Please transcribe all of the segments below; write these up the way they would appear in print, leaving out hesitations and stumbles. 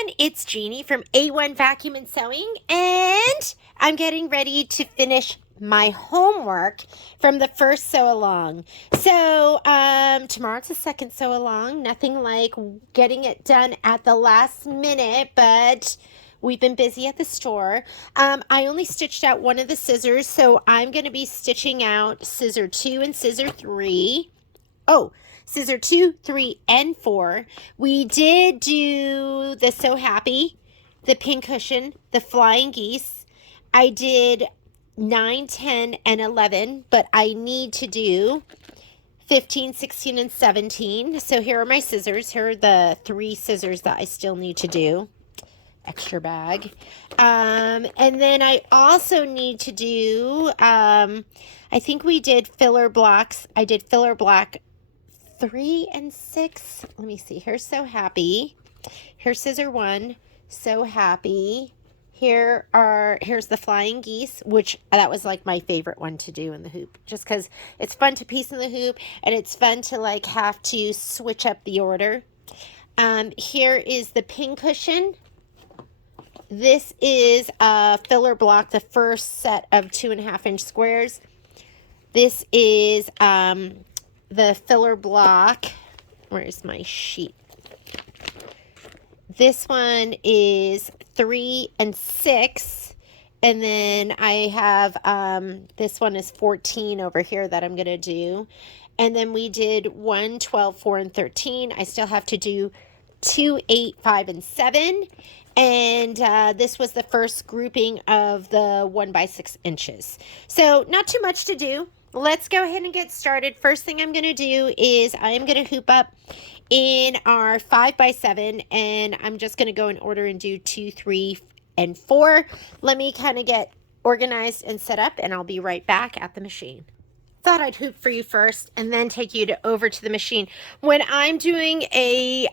everyone, it's Jeannie from A1 Vacuum and Sewing, and I'm getting ready to finish my homework from the first sew along. So tomorrow's the second sew along. Nothing like getting it done at the last minute, but we've been busy at the store. I only stitched out one of the scissors, so I'm going to be stitching out scissor 2 and scissor 3. Oh, scissor 2, 3, and 4. We did do the So Happy, the pincushion, the flying geese. I did 9, 10, and 11, but I need to do 15, 16, and 17. So here are my scissors. Here are the 3 scissors that I still need to do. Extra bag. And then I also need to do, I think we did filler blocks. I did filler block 3 and 6. Let me see. Here's So Happy. Here's scissor 1. So Happy. Here's the flying geese, which that was like my favorite one to do in the hoop, just because it's fun to piece in the hoop and it's fun to like have to switch up the order. Here is the pincushion. This is a filler block, the first set of 2.5-inch squares. This is the filler block. Where's my sheet? This one is 3 and 6. And then I have, this one is 14 over here that I'm going to do. And then we did 1, 12, 4, and 13. I still have to do 2, 8, 5, and 7. And this was the first grouping of the 1 by 6 inches. So not too much to do. Let's go ahead and get started. First thing I'm going to do is I am going to hoop up in our 5 by 7, and I'm just going to go in order and do 2, 3, and 4. Let me kind of get organized and set up, and I'll be right back at the machine. Thought I'd hoop for you first and then take you over to the machine. When I'm doing a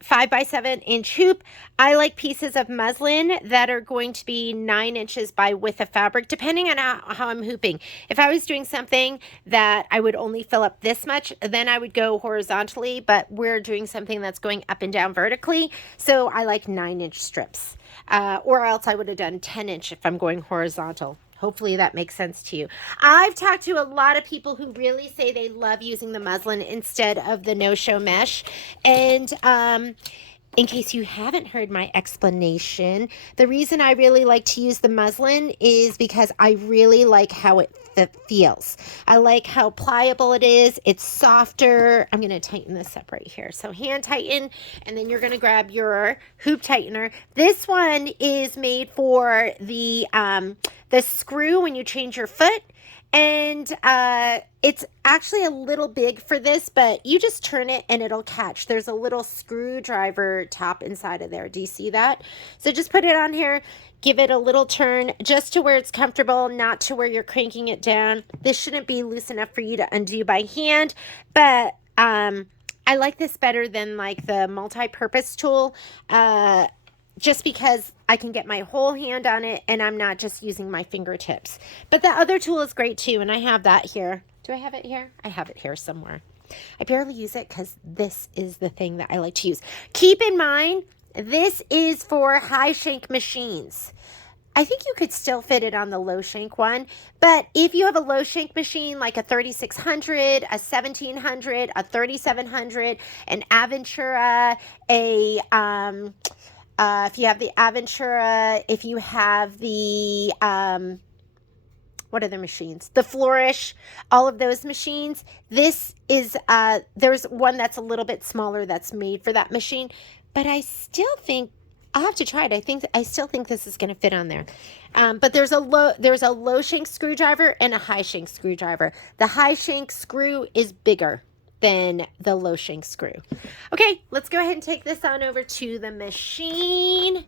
5 by 7 inch hoop, I like pieces of muslin that are going to be 9 inches by width of fabric, depending on how I'm hooping. If I was doing something that I would only fill up this much, then I would go horizontally, but we're doing something that's going up and down vertically, so I like 9-inch strips. Or else I would have done 10-inch if I'm going horizontal. Hopefully that makes sense to you. I've talked to a lot of people who really say they love using the muslin instead of the no-show mesh. And in case you haven't heard my explanation, the reason I really like to use the muslin is because I really like how it feels. I like how pliable it is. It's softer. I'm going to tighten this up right here. So hand tighten, and then you're going to grab your hoop tightener. This one is made for the screw when you change your foot. And it's actually a little big for this, but you just turn it and it'll catch. There's a little screwdriver top inside of there. Do you see that? So just put it on here, give it a little turn just to where it's comfortable, not to where you're cranking it down. This shouldn't be loose enough for you to undo by hand, but I like this better than like the multi-purpose tool. Just because I can get my whole hand on it and I'm not just using my fingertips. But the other tool is great too, and I have that here. Do I have it here? I have it here somewhere. I barely use it because this is the thing that I like to use. Keep in mind, this is for high shank machines. I think you could still fit it on the low shank one, but if you have a low shank machine like a 3600, a 1700, a 3700, an Aventura, if you have the Aventura, if you have the, what other machines? The Flourish, all of those machines. This is, there's one that's a little bit smaller that's made for that machine, but I still think, I'll have to try it. I still think this is going to fit on there. But there's a low shank screwdriver and a high shank screwdriver. The high shank screw is bigger than the low shank screw. Okay, let's go ahead and take this on over to the machine.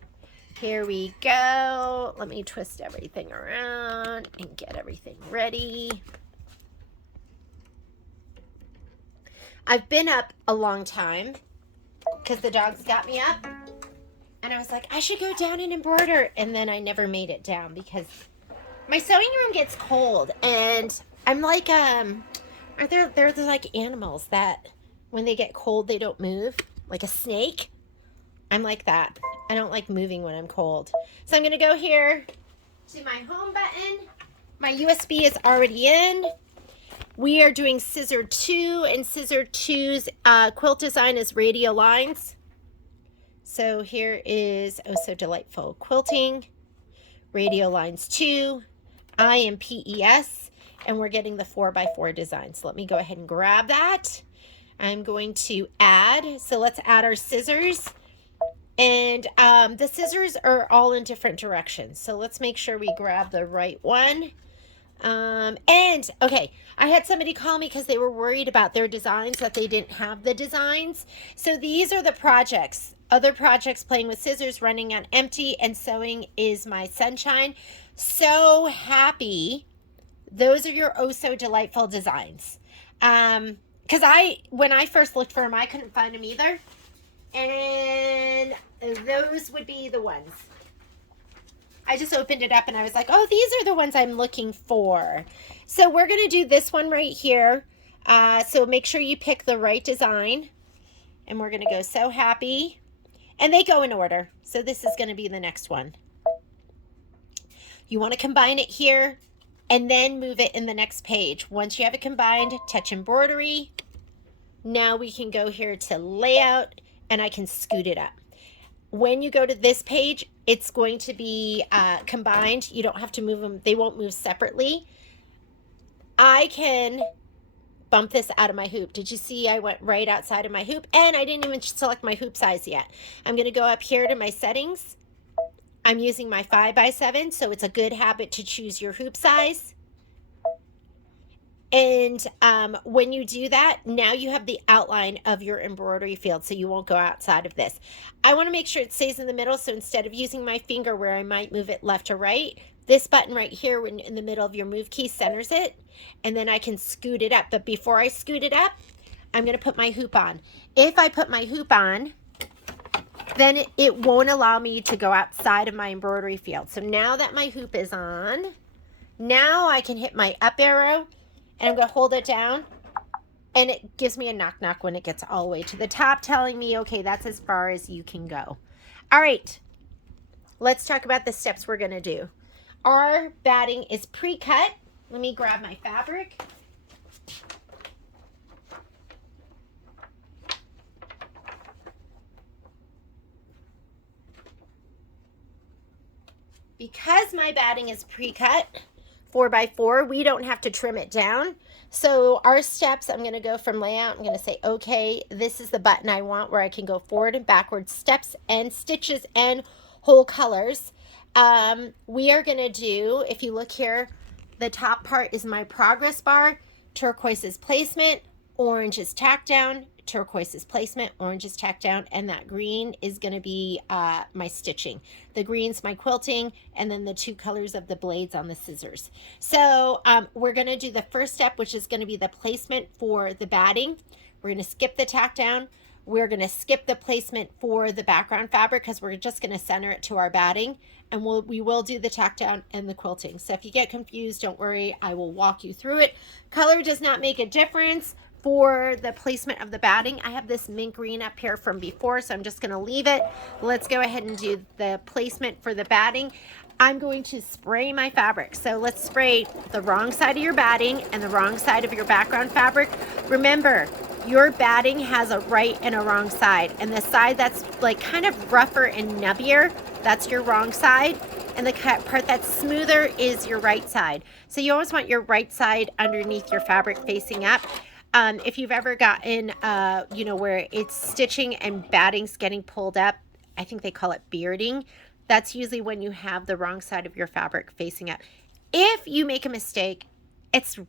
Here we go. Let me twist everything around and get everything ready. I've been up a long time because the dogs got me up, and I was like, I should go down and embroider, and then I never made it down because my sewing room gets cold, and I'm like, they're like animals that when they get cold, they don't move, like a snake. I'm like that. I don't like moving when I'm cold. So I'm going to go here to my home button. My USB is already in. We are doing scissor 2, and scissor 2's quilt design is radial lines. So here is Oh So Delightful Quilting, radial lines 2, IMPES, and we're getting the 4x4 design. So let me go ahead and grab that. I'm going to add, so let's add our scissors. And the scissors are all in different directions. So let's make sure we grab the right one. And okay, I had somebody call me because they were worried about their designs, that they didn't have the designs. So these are the projects. Other projects: Playing with Scissors, Running on Empty, and Sewing is My Sunshine. So happy. Those are your Oh So Delightful designs. Because when I first looked for them, I couldn't find them either. And those would be the ones. I just opened it up and I was like, oh, these are the ones I'm looking for. So we're going to do this one right here. So make sure you pick the right design. And we're going to go So Happy. And they go in order. So this is going to be the next one. You want to combine it here and then move it in the next page. Once you have it combined, touch Embroidery. Now we can go here to Layout and I can scoot it up. When you go to this page, it's going to be combined. You don't have to move them. They won't move separately. I can bump this out of my hoop. Did you see I went right outside of my hoop? And I didn't even select my hoop size yet. I'm going to go up here to my settings. I'm using my 5x7, so it's a good habit to choose your hoop size. And when you do that, now you have the outline of your embroidery field, so you won't go outside of this. I want to make sure it stays in the middle, so instead of using my finger where I might move it left or right, this button right here in the middle of your move key centers it, and then I can scoot it up. But before I scoot it up, I'm going to put my hoop on. If I put my hoop on, then it won't allow me to go outside of my embroidery field. So now that my hoop is on, now I can hit my up arrow, and I'm going to hold it down, and it gives me a knock knock when it gets all the way to the top, telling me, okay, that's as far as you can go. All right, let's talk about the steps we're going to do. Our batting is pre-cut. Let me grab my fabric. Because my batting is pre-cut, 4x4, we don't have to trim it down. So our steps, I'm going to go from Layout. I'm going to say, okay, this is the button I want where I can go forward and backwards, steps and stitches and whole colors. We are going to do, if you look here, the top part is my progress bar, turquoise is placement, orange is tack down, turquoise is placement, orange is tack down, and that green is going to be my stitching. The green's my quilting, and then the two colors of the blades on the scissors. So we're going to do the first step, which is going to be the placement for the batting. We're going to skip the tack down. We're going to skip the placement for the background fabric because we're just going to center it to our batting, and we will do the tack down and the quilting. So if you get confused, don't worry, I will walk you through it. Color does not make a difference. For the placement of the batting, I have this mint green up here from before, so I'm just going to leave it. Let's go ahead and do the placement for the batting. I'm going to spray my fabric. So let's spray the wrong side of your batting and the wrong side of your background fabric. Remember, your batting has a right and a wrong side, and the side that's like kind of rougher and nubbier, that's your wrong side. And the part that's smoother is your right side. So you always want your right side underneath your fabric facing up. If you've ever gotten, where it's stitching and batting's getting pulled up, I think they call it bearding. That's usually when you have the wrong side of your fabric facing up. If you make a mistake, it's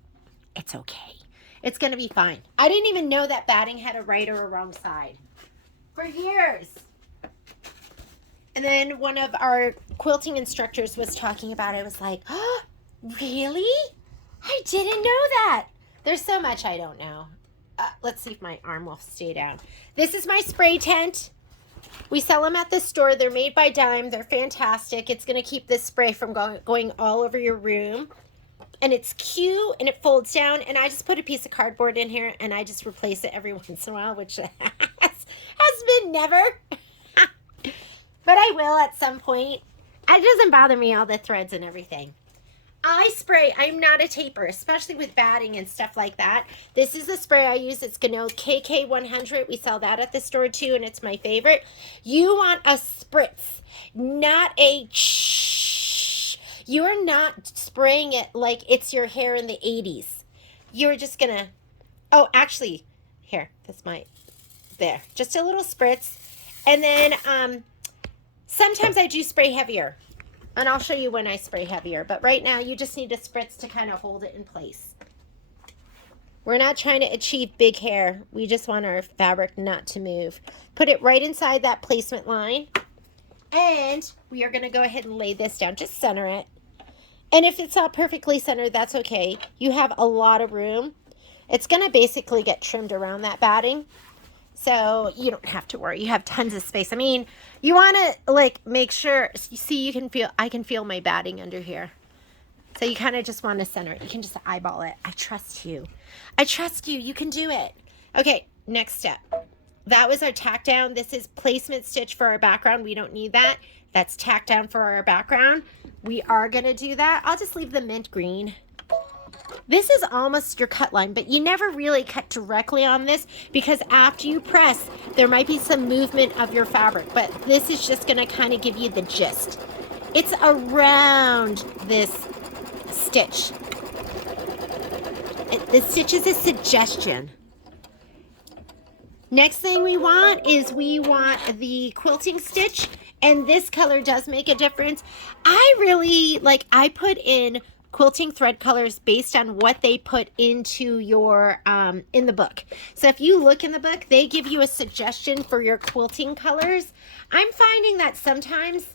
okay. It's going to be fine. I didn't even know that batting had a right or a wrong side for years. And then one of our quilting instructors was talking about it. I was like, oh, really? I didn't know that. There's so much I don't know. Let's see if my arm will stay down. This is my spray tent. We sell them at the store. They're made by Dime. They're fantastic. It's going to keep this spray from going all over your room. And it's cute, and it folds down. And I just put a piece of cardboard in here, and I just replace it every once in a while, which has been never. but I will at some point. It doesn't bother me, all the threads and everything. I spray. I'm not a taper, especially with batting and stuff like that. This is the spray I use. It's Ganode KK100. We sell that at the store too, and it's my favorite. You want a spritz, not a shh. You are not spraying it like it's your hair in the 80s. You're just gonna, oh, actually, here, this might, there. Just a little spritz. And then sometimes I do spray heavier. And I'll show you when I spray heavier. But right now, you just need a spritz to kind of hold it in place. We're not trying to achieve big hair. We just want our fabric not to move. Put it right inside that placement line. And we are going to go ahead and lay this down. Just center it. And if it's not perfectly centered, that's okay. You have a lot of room. It's going to basically get trimmed around that batting. So you don't have to worry. You have tons of space. I mean, you want to like make sure, you see, you can feel, I can feel my batting under here. So you kind of just want to center it. You can just eyeball it. I trust you. I trust you. You can do it. Okay, next step. That was our tack down. This is placement stitch for our background. We don't need that. That's tack down for our background. We are going to do that. I'll just leave the mint green. This is almost your cut line, but you never really cut directly on this because after you press, there might be some movement of your fabric, but this is just gonna kind of give you the gist. It's around this stitch. The stitch is a suggestion. Next thing we want is we want the quilting stitch, and this color does make a difference. I really, like, I put in quilting thread colors based on what they put into your in the book. So if you look in the book, they give you a suggestion for your quilting colors. I'm finding that sometimes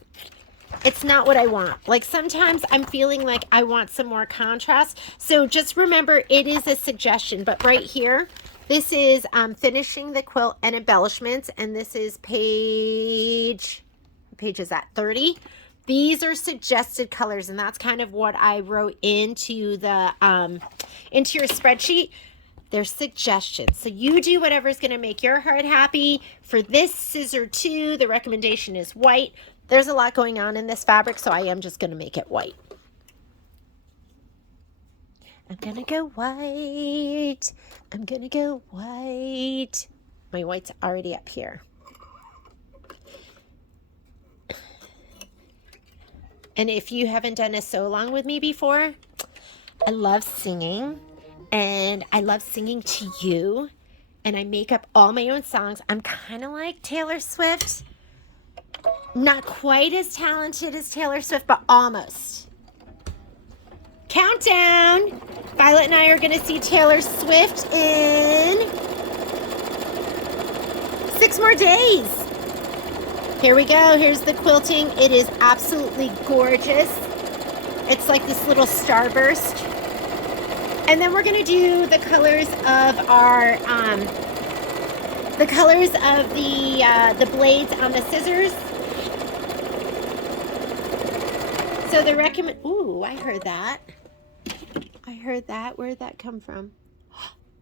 it's not what I want. Like sometimes I'm feeling like I want some more contrast. So just remember, it is a suggestion. But right here, this is finishing the quilt and embellishments, and this is page is that 30. These are suggested colors, and that's kind of what I wrote into the into your spreadsheet. They're suggestions. So you do whatever's going to make your heart happy. For this scissor too, the recommendation is white. There's a lot going on in this fabric, so I am just going to make it white. I'm going to go white. I'm going to go white. My white's already up here. And if you haven't done a sew along with me before, I love singing, and I love singing to you, and I make up all my own songs. I'm kind of like Taylor Swift. Not quite as talented as Taylor Swift, but almost. Countdown. Violet and I are going to see Taylor Swift in 6 more days. Here we go. Here's the quilting. It is absolutely gorgeous. It's like this little starburst. And then we're going to do the colors of our, the blades on the scissors. So the recommend, ooh, I heard that. I heard that. Where'd that come from?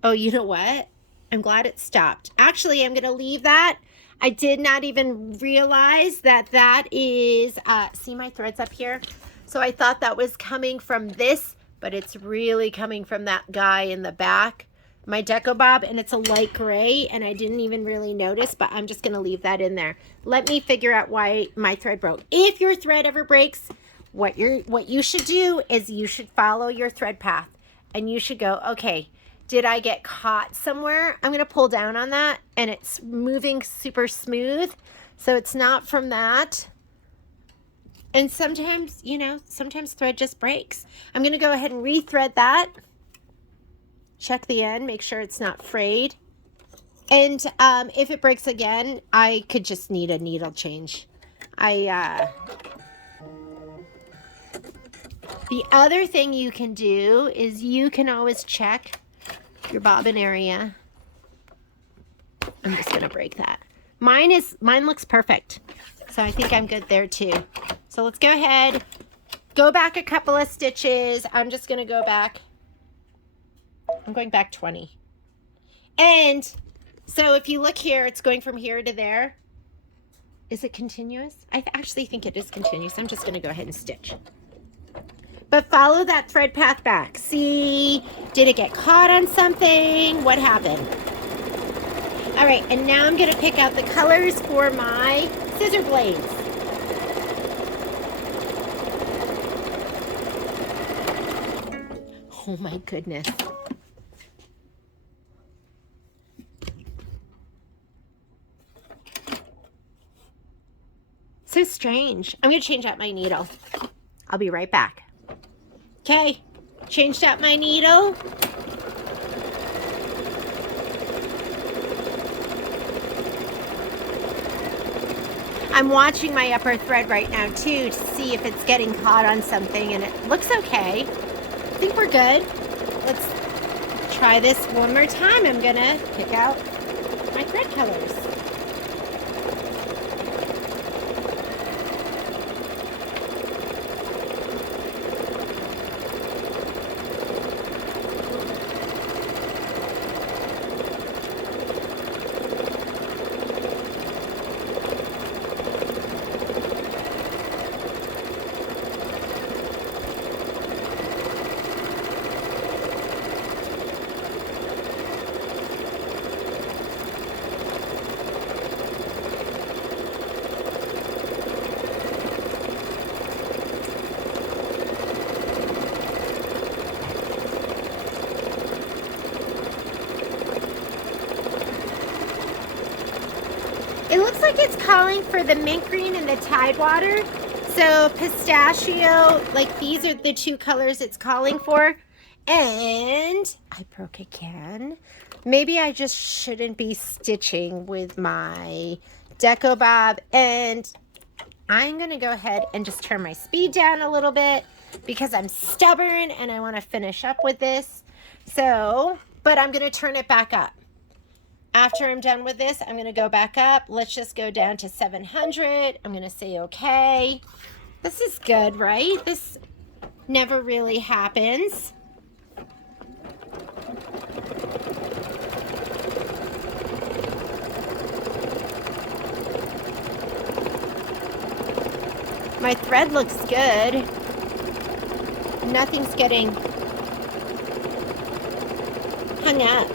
Oh, you know what? I'm glad it stopped. Actually, I'm going to leave that. I did not even realize that that is, see my threads up here? So I thought that was coming from this, but it's really coming from that guy in the back, my Deco Bob, and it's a light gray, and I didn't even really notice, but I'm just going to leave that in there. Let me figure out why my thread broke. If your thread ever breaks, what you should do is you should follow your thread path, and you should go, okay, did I get caught somewhere? I'm going to pull down on that, and it's moving super smooth, so it's not from that. And sometimes, you know, sometimes thread just breaks. I'm going to go ahead and rethread that. Check the end, make sure it's not frayed. And if it breaks again, I could just need a needle change. The other thing you can do is you can always check your bobbin area. I'm just gonna break that. Mine looks perfect, so I think I'm good there too. So let's go ahead, go back a couple of stitches. I'm just gonna go back, I'm going back 20. And so if you look here, it's going from here to there. Is it continuous? I actually think it is continuous. I'm just going to go ahead and stitch. But follow that thread path back. See, did it get caught on something? What happened? All right, and now I'm going to pick out the colors for my scissor blades. Oh my goodness. So strange. I'm going to change out my needle. I'll be right back. Okay, changed out my needle. I'm watching my upper thread right now too to see if it's getting caught on something, and it looks okay. I think we're good. Let's try this one more time. I'm gonna pick out my thread colors. It looks like it's calling for the mint green and the Tidewater. So pistachio, like these are the two colors it's calling for. And I broke again. Maybe I just shouldn't be stitching with my Deco Bob. And I'm gonna go ahead and just turn my speed down a little bit because I'm stubborn and I wanna finish up with this. So, but I'm gonna turn it back up. After I'm done with this, I'm going to go back up. Let's just go down to 700. I'm going to say okay. This is good, right? This never really happens. My thread looks good. Nothing's getting hung up.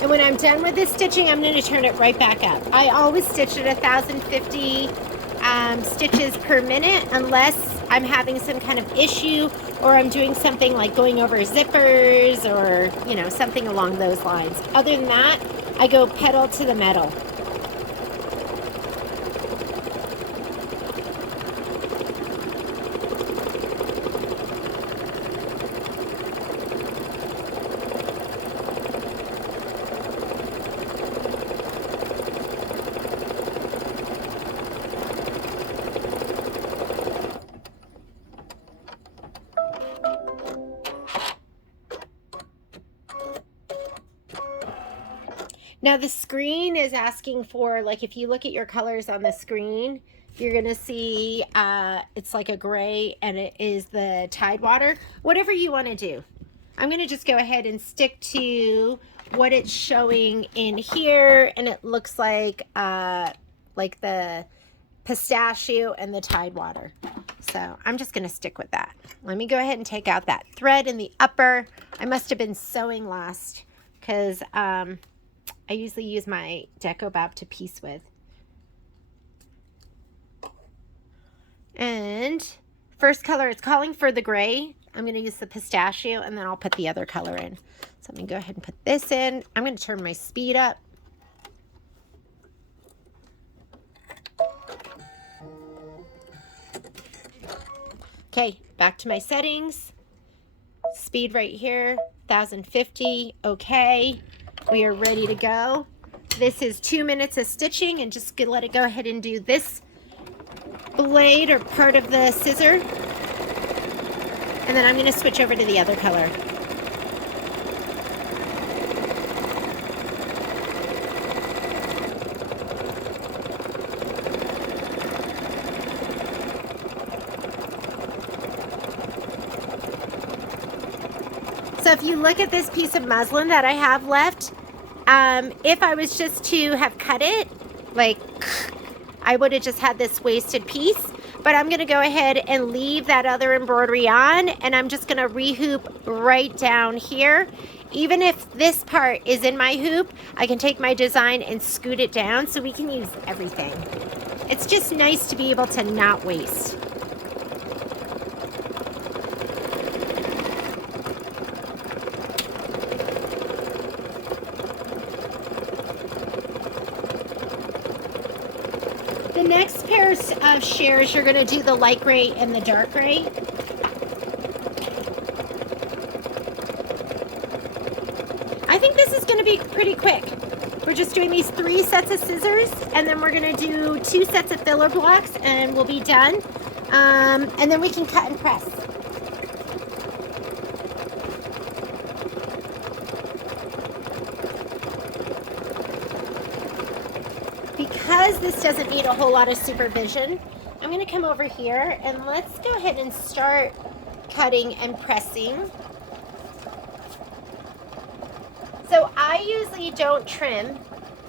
And when I'm done with this stitching, I'm going to turn it right back up. I always stitch at 1,050 stitches per minute unless I'm having some kind of issue or I'm doing something like going over zippers or, you know, something along those lines. Other than that, I go pedal to the metal. Now the screen is asking for, like, if you look at your colors on the screen, you're gonna see it's like a gray and it is the Tidewater. Whatever you want to do. I'm gonna just go ahead and stick to what it's showing in here, and it looks like the pistachio and the Tidewater. So I'm just gonna stick with that. Let me go ahead and take out that thread in the upper. I must have been sewing last because I usually use my Deco Bob to piece with. And first color, it's calling for the gray. I'm going to use the pistachio and then I'll put the other color in. So let me go ahead and put this in. I'm going to turn my speed up. Okay, back to my settings. Speed right here, 1,050, okay. We are ready to go. This is 2 minutes of stitching, and just let it go ahead and do this blade or part of the scissor. And then I'm going to switch over to the other color. So if you look at this piece of muslin that I have left, if I was just to have cut it, like, I would have just had this wasted piece. But I'm going to go ahead and leave that other embroidery on, and I'm just going to rehoop right down here. Even if this part is in my hoop, I can take my design and scoot it down so we can use everything. It's just nice to be able to not waste. The next pair of shears, you're going to do the light gray and the dark gray. I think this is going to be pretty quick. We're just doing these 3 sets of scissors, and then we're going to do 2 sets of filler blocks, and we'll be done. And then we can cut and press. Because this doesn't need a whole lot of supervision, I'm going to come over here and let's go ahead and start cutting and pressing. So I usually don't trim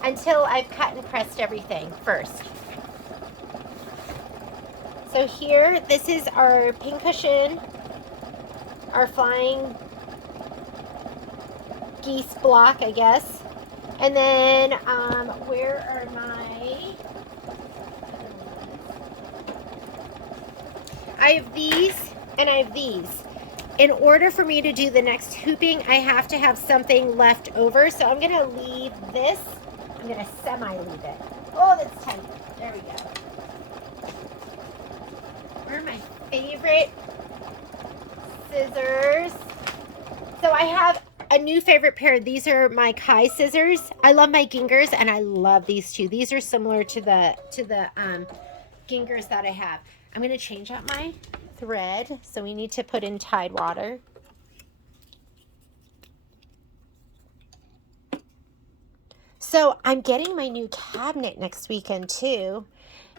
until I've cut and pressed everything first. So here, this is our pincushion, our flying geese block, I guess. And then, where are my... I have these and I have these. In order for me to do the next hooping, I have to have something left over. So I'm going to leave this. I'm going to semi-leave it. Oh, that's tight. There we go. Where are my favorite scissors? So I have a new favorite pair. These are my Kai scissors. I love my Gingers, and I love these two. These are similar to the Gingers that I have. I'm going to change out my thread. So we need to put in Tide water. So I'm getting my new cabinet next weekend too.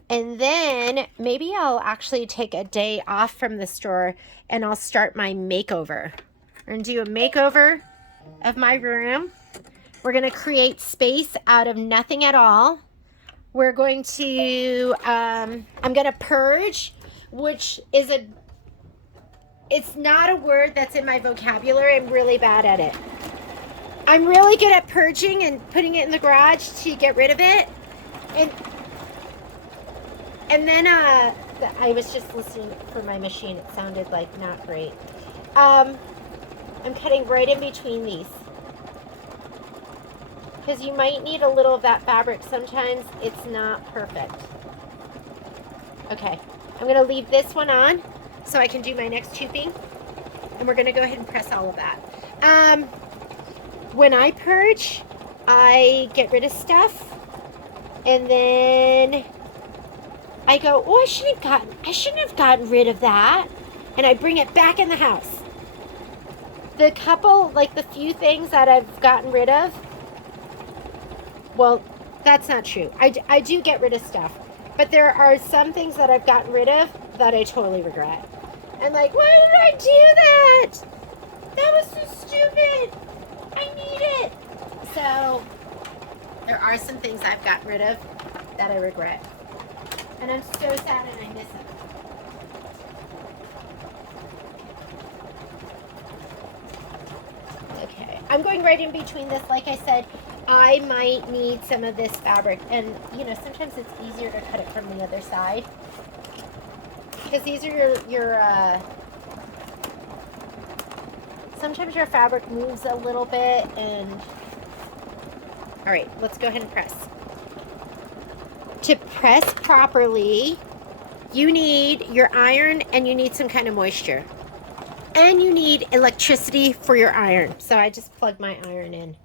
And then maybe I'll actually take a day off from the store and I'll start my makeover. We're going to do a makeover of my room. We're going to create space out of nothing at all. We're going to, I'm going to purge, which is it's not a word that's in my vocabulary. I'm really bad at it. I'm really good at purging and putting it in the garage to get rid of it. And then I was just listening for my machine. It sounded like not great. I'm cutting right in between these. Because you might need a little of that fabric. Sometimes it's not perfect. Okay, I'm going to leave this one on so I can do my next hooping. And we're going to go ahead and press all of that. When I purge, I get rid of stuff. And then I go, oh, I shouldn't have gotten rid of that. And I bring it back in the house. The few things that I've gotten rid of, well, that's not true. I do get rid of stuff. But there are some things that I've gotten rid of that I totally regret. I'm like, why did I do that? That was so stupid. I need it. So there are some things I've gotten rid of that I regret. And I'm so sad and I miss them. Okay, I'm going right in between this. Like I said, I might need some of this fabric. And, you know, sometimes it's easier to cut it from the other side. Because these are sometimes your fabric moves a little bit. And, all right, let's go ahead and press. To press properly, you need your iron and you need some kind of moisture. And you need electricity for your iron. So I just plugged my iron in.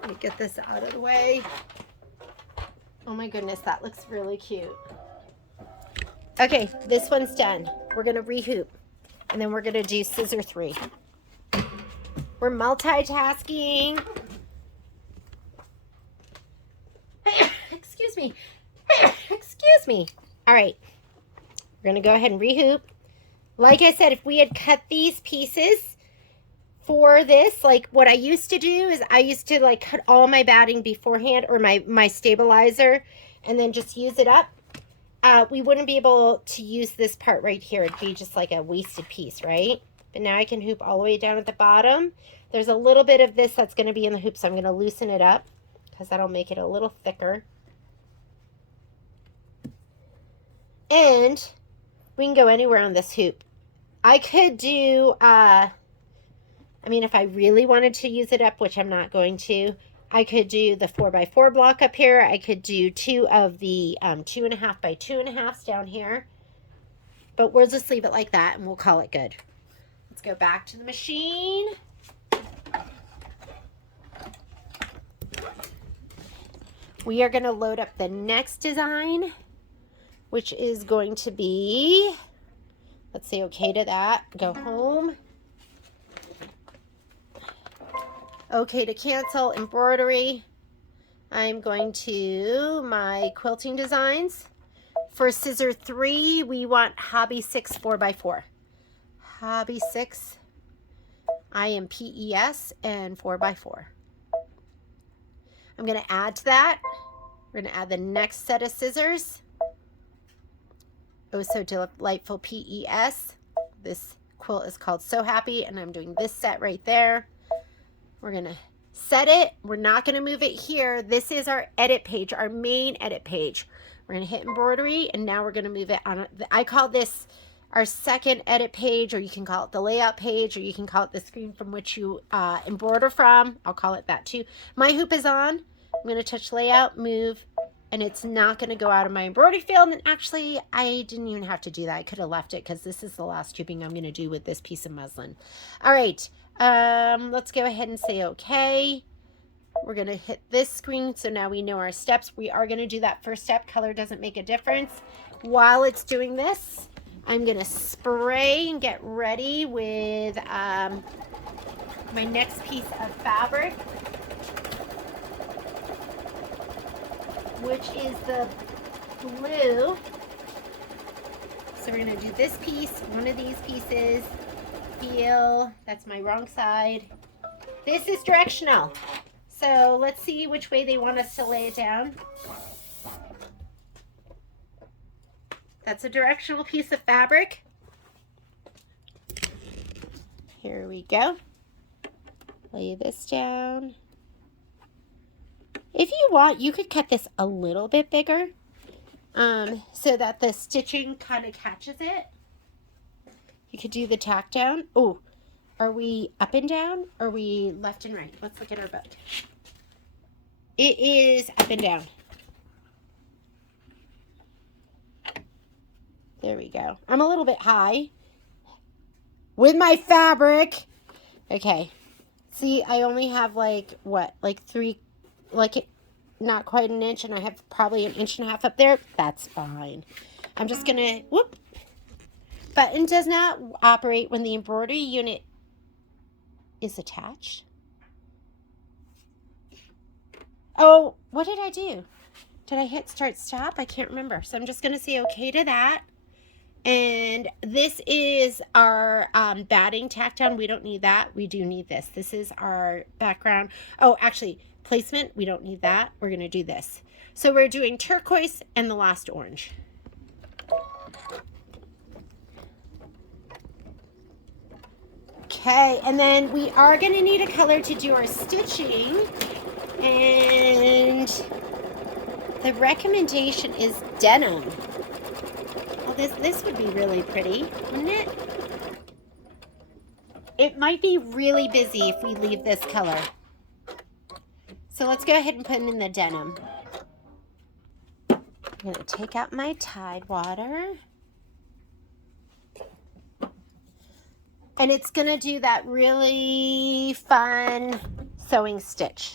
Let me get this out of the way. Oh my goodness, that looks really cute. Okay, this one's done. We're going to rehoop. And then we're going to do scissor 3. We're multitasking. Excuse me. Excuse me. All right. We're going to go ahead and rehoop. Like I said, if we had cut these pieces for this, like what I used to do is I used to like cut all my batting beforehand, or my stabilizer, and then just use it up. We wouldn't be able to use this part right here. It'd be just like a wasted piece, right? But now I can hoop all the way down at the bottom. There's a little bit of this that's going to be in the hoop, so I'm going to loosen it up because that'll make it a little thicker. And we can go anywhere on this hoop. I could do, I mean, if I really wanted to use it up, which I'm not going to, I could do the 4x4 block up here. I could do 2 of the 2.5 by 2.5s down here. But we'll just leave it like that and we'll call it good. Let's go back to the machine. We are going to load up the next design, which is going to be, let's say okay to that, go home. Okay to cancel, embroidery. I'm going to my quilting designs. For scissor 3, we want hobby 6 4x4. Hobby 6, IMPES, and 4x4. I'm going to add to that. We're going to add the next set of scissors. Oh So Delightful PES. This quilt is called So Happy, and I'm doing this set right there. We're going to set it. We're not going to move it here. This is our edit page, our main edit page. We're going to hit embroidery, and now we're going to move it on. I call this our second edit page, or you can call it the layout page, or you can call it the screen from which you embroider from. I'll call it that too. My hoop is on. I'm going to touch layout, move, and it's not going to go out of my embroidery field. And actually, I didn't even have to do that. I could have left it because this is the last hooping I'm going to do with this piece of muslin. All right, let's go ahead and say okay. We're going to hit this screen, so now we know our steps. We are going to do that first step. Color doesn't make a difference. While it's doing this, I'm going to spray and get ready with my next piece of fabric, which is the blue. So we're going to do this piece, one of these pieces. Feel, that's my wrong side. This is directional. So let's see which way they want us to lay it down. That's a directional piece of fabric. Here we go. Lay this down. If you want, you could cut this a little bit bigger so that the stitching kind of catches it. You could do the tack down. Oh, are we up and down? Or are we left and right? Let's look at our book. It is up and down. There we go. I'm a little bit high with my fabric. Okay. See, I only have like, what, like 3, like not quite an inch, and I have probably an inch and a half up there. That's fine. I'm just going to, whoop. Button does not operate when the embroidery unit is attached. Oh, what did I do? Did I hit start stop? I can't remember. So I'm just going to say okay to that. And this is our batting tack down. We don't need that. We do need this. This is our background. Oh, actually, placement. We don't need that. We're going to do this. So we're doing turquoise and the last orange. Okay, and then we are going to need a color to do our stitching. And the recommendation is denim. Well, this would be really pretty, wouldn't it? It might be really busy if we leave this color. So let's go ahead and put in the denim. I'm going to take out my Tide water. And it's going to do that really fun sewing stitch.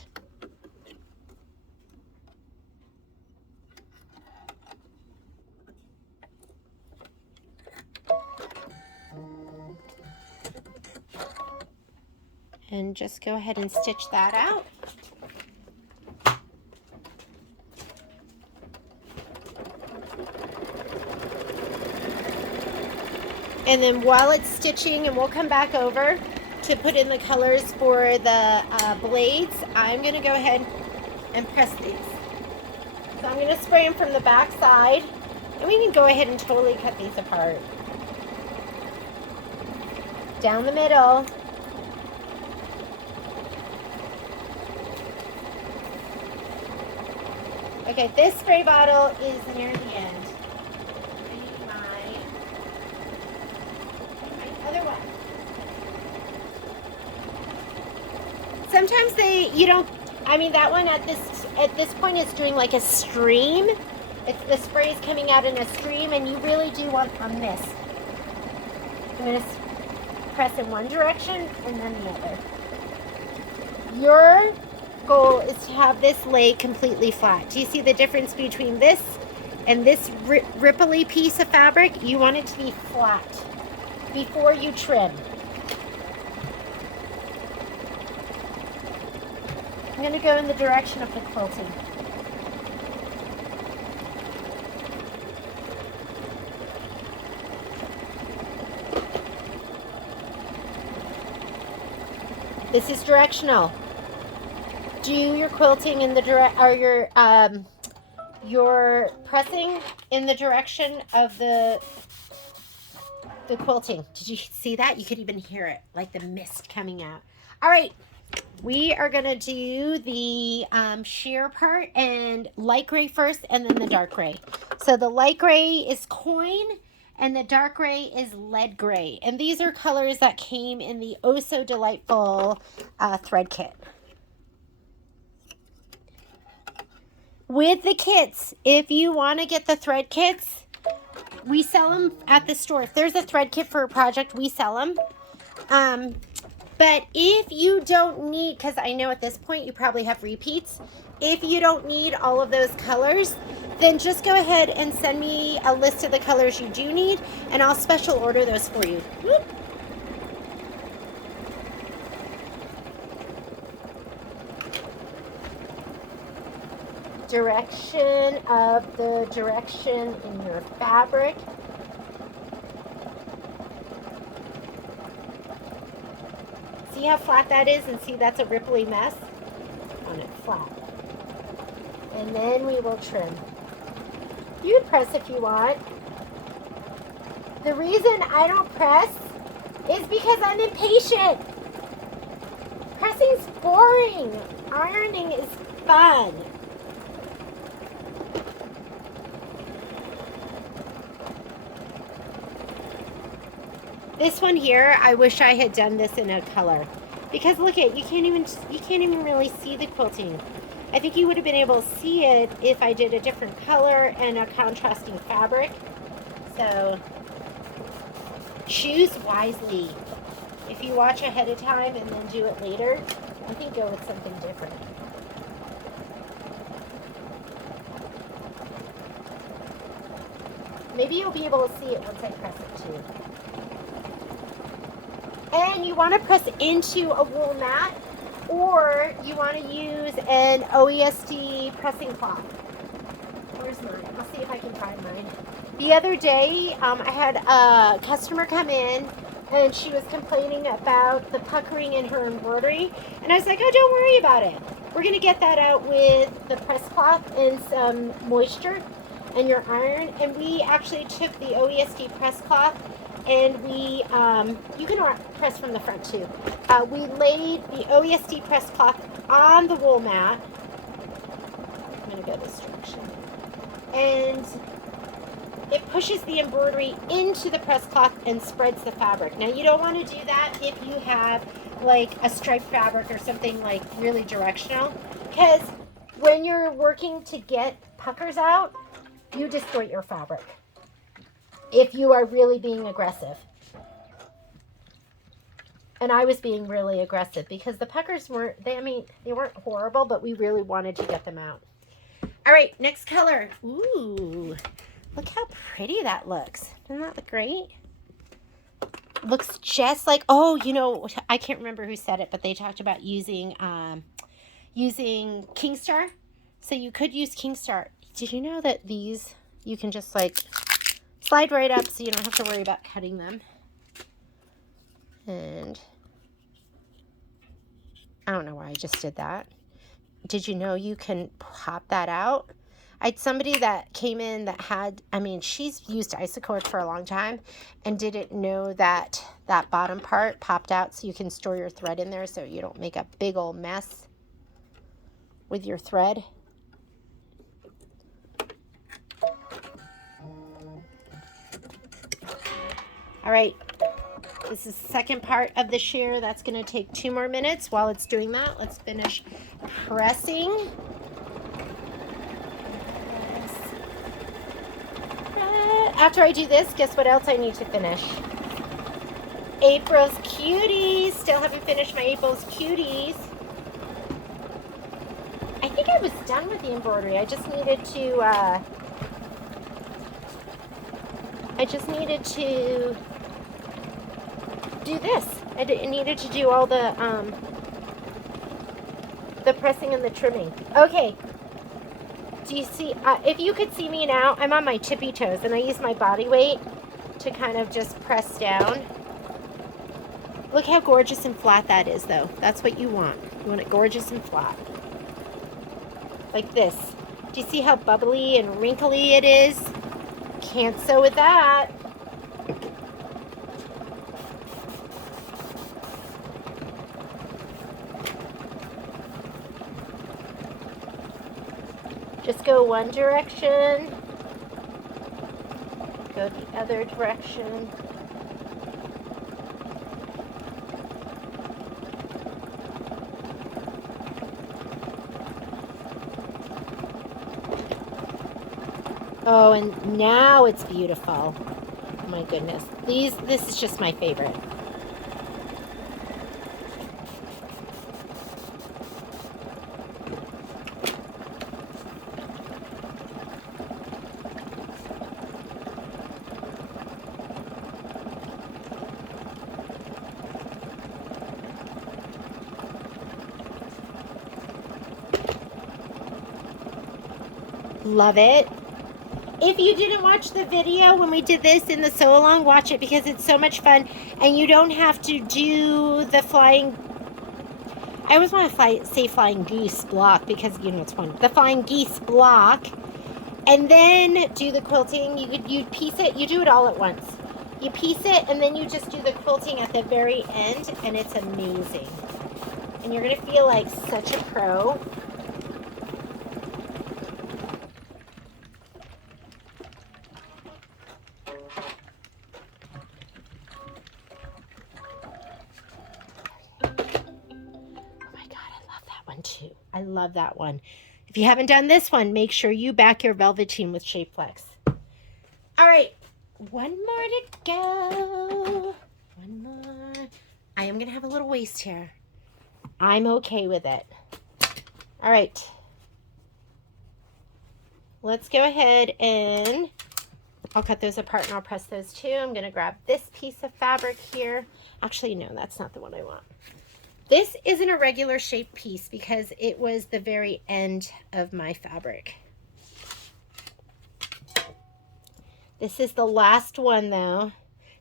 And just go ahead and stitch that out. And then while it's stitching, and we'll come back over to put in the colors for the blades, I'm going to go ahead and press these. So I'm going to spray them from the back side, and we can go ahead and totally cut these apart. Down the middle. Okay, this spray bottle is near the end. I need my other one. Sometimes that one at this point is doing like a stream. The spray is coming out in a stream, and you really do want a mist. I'm going to press in one direction and then the other. Your goal is to have this lay completely flat. Do you see the difference between this and this ripply piece of fabric? You want it to be flat before you trim. I'm going to go in the direction of the quilting. This is directional. Do your quilting in the your pressing in the direction of the quilting. Did you see that? You could even hear it, like the mist coming out. All right, we are gonna do the sheer part, and light gray first and then the dark gray. So the light gray is coin and the dark gray is lead gray. And these are colors that came in the Oh So Delightful thread kit. With the kits, if you want to get the thread kits, we sell them at the store. If there's a thread kit for a project, we sell them. But if you don't need, because I know at this point you probably have repeats, if you don't need all of those colors, then just go ahead and send me a list of the colors you do need, and I'll special order those for you. Whoop. Direction of the direction in your fabric. See how flat that is, and see that's a ripply mess? On it flat. And then we will trim. You can press if you want. The reason I don't press is because I'm impatient. Pressing's boring. Ironing is fun. This one here, I wish I had done this in a color, because look at, you can't even really see the quilting. I think you would have been able to see it if I did a different color and a contrasting fabric. So choose wisely. If you watch ahead of time and then do it later, I think go with something different. Maybe you'll be able to see it once I press it too. And you want to press into a wool mat, or you want to use an OESD pressing cloth. Where's mine? I'll see if I can find mine. The other day, I had a customer come in, and she was complaining about the puckering in her embroidery. And I was like, oh, don't worry about it. We're going to get that out with the press cloth and some moisture and your iron. And we actually took the OESD press cloth, and we, you can press from the front too. We laid the OESD press cloth on the wool mat. I'm going to go this direction. And it pushes the embroidery into the press cloth and spreads the fabric. Now, you don't want to do that if you have like a striped fabric or something like really directional, because when you're working to get puckers out, you distort your fabric if you are really being aggressive. And I was being really aggressive because the puckers weren't, they weren't horrible, but we really wanted to get them out. All right, next color. Ooh, look how pretty that looks. Doesn't that look great? Looks just like, oh, you know, I can't remember who said it, but they talked about using Kingstar. So you could use Kingstar. Did you know that these, you can just like slide right up so you don't have to worry about cutting them. And I don't know why I just did that. Did you know you can pop that out? I had somebody that came in that had, I mean, she's used Isacord for a long time and didn't know that that bottom part popped out so you can store your thread in there so you don't make a big old mess with your thread. All right, this is the second part of the shear. That's going to take 2 more minutes. While it's doing that, let's finish pressing. After I do this, guess what else I need to finish? April's Cuties. Still haven't finished my April's Cuties. I think I was done with the embroidery. I just needed to do this. I needed to do all the pressing and the trimming. Okay. Do you see, if you could see me now, I'm on my tippy toes and I use my body weight to kind of just press down. Look how gorgeous and flat that is though. That's what you want. You want it gorgeous and flat. Like this. Do you see how bubbly and wrinkly it is? Can't sew with that. Just go one direction, go the other direction. Oh, and now it's beautiful. Oh my goodness. This is just my favorite. Love it. If you didn't watch the video when we did this in the sew along, watch it because it's so much fun and you don't have to do the flying, I always want to say flying goose block because you know it's fun. The flying geese block and then do the quilting. You piece it, you do it all at once. You piece it and then you just do the quilting at the very end and it's amazing. And you're going to feel like such a pro. Too. I love that one. If you haven't done this one, make sure you back your velveteen with Shape Flex. All right, one more to go. One more. I am gonna have a little waist here. I'm okay with it. All right. Let's go ahead and I'll cut those apart and I'll press those too. I'm gonna grab this piece of fabric here. Actually, no, that's not the one I want. This isn't a regular shape piece because it was the very end of my fabric. This is the last one though.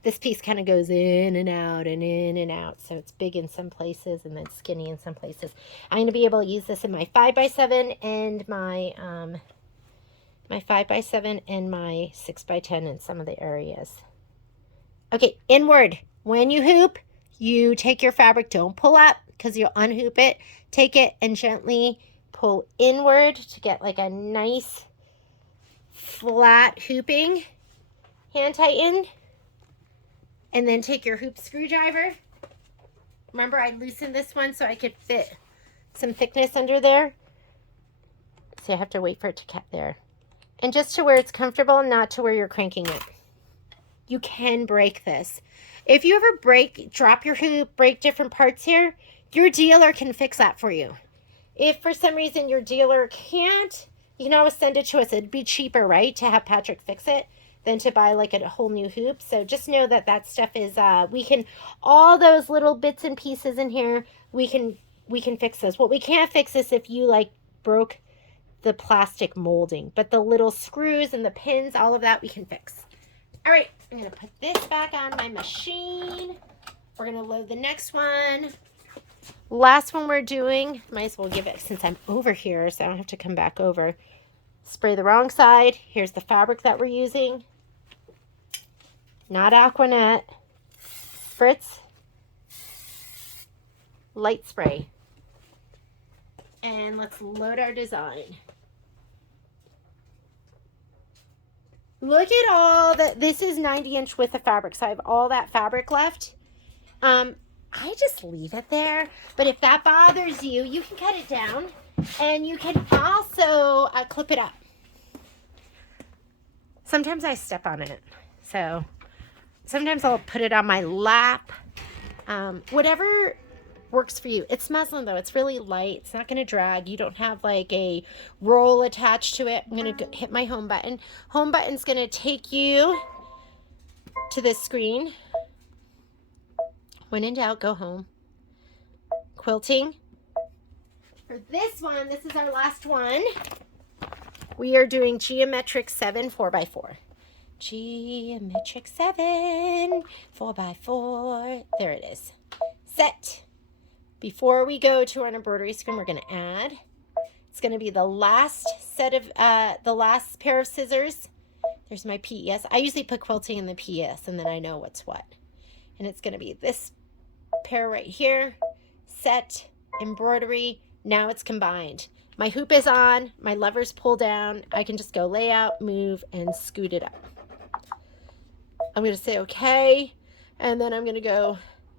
This piece kind of goes in and out and in and out. So it's big in some places and then skinny in some places. I'm going to be able to use this in my 5x7 and my 5x7 and my 6x10 in some of the areas. Okay, inward. When you hoop, you take your fabric, don't pull up because you'll unhoop it. Take it and gently pull inward to get like a nice flat hooping. Hand tighten. And then take your hoop screwdriver. Remember, I loosened this one so I could fit some thickness under there. So I have to wait for it to cut there. And just to where it's comfortable, not to where you're cranking it. You can break this. If you ever drop your hoop, break different parts here, your dealer can fix that for you. If for some reason your dealer can't, you can always send it to us. It'd be cheaper, right, to have Patrick fix it than to buy like a whole new hoop. So just know that that stuff is, we can, all those little bits and pieces in here, we can fix this. What we can't fix is if you like broke the plastic molding, but the little screws and the pins, all of that we can fix. All right, I'm gonna put this back on my machine. We're gonna load the next one. Last one we're doing, might as well give it, since I'm over here, so I don't have to come back over. Spray the wrong side. Here's the fabric that we're using. Not Aquanet. Spritz. Light spray. And let's load our design. Look at all that. This is 90-inch width of fabric, so I have all that fabric left. I just leave it there, but if that bothers you, you can cut it down, and you can also clip it up. Sometimes I step on it, so sometimes I'll put it on my lap. Whatever works for you. It's muslin though. It's really light. It's not going to drag. You don't have like a roll attached to it. I'm going to hit my home button. Home button's going to take you to this screen. When in doubt, go home. Quilting. For this one, this is our last one. We are doing geometric 7 4x4. Geometric 7 4x4. There it is. Set. Before we go to our embroidery screen, we're going to add. It's going to be the last set of the last pair of scissors. There's my PES. I usually put quilting in the PES, and then I know what's what. And it's going to be this pair right here. Set, embroidery. Now it's combined. My hoop is on. My levers pull down. I can just go layout, move, and scoot it up. I'm going to say okay. And then I'm going to go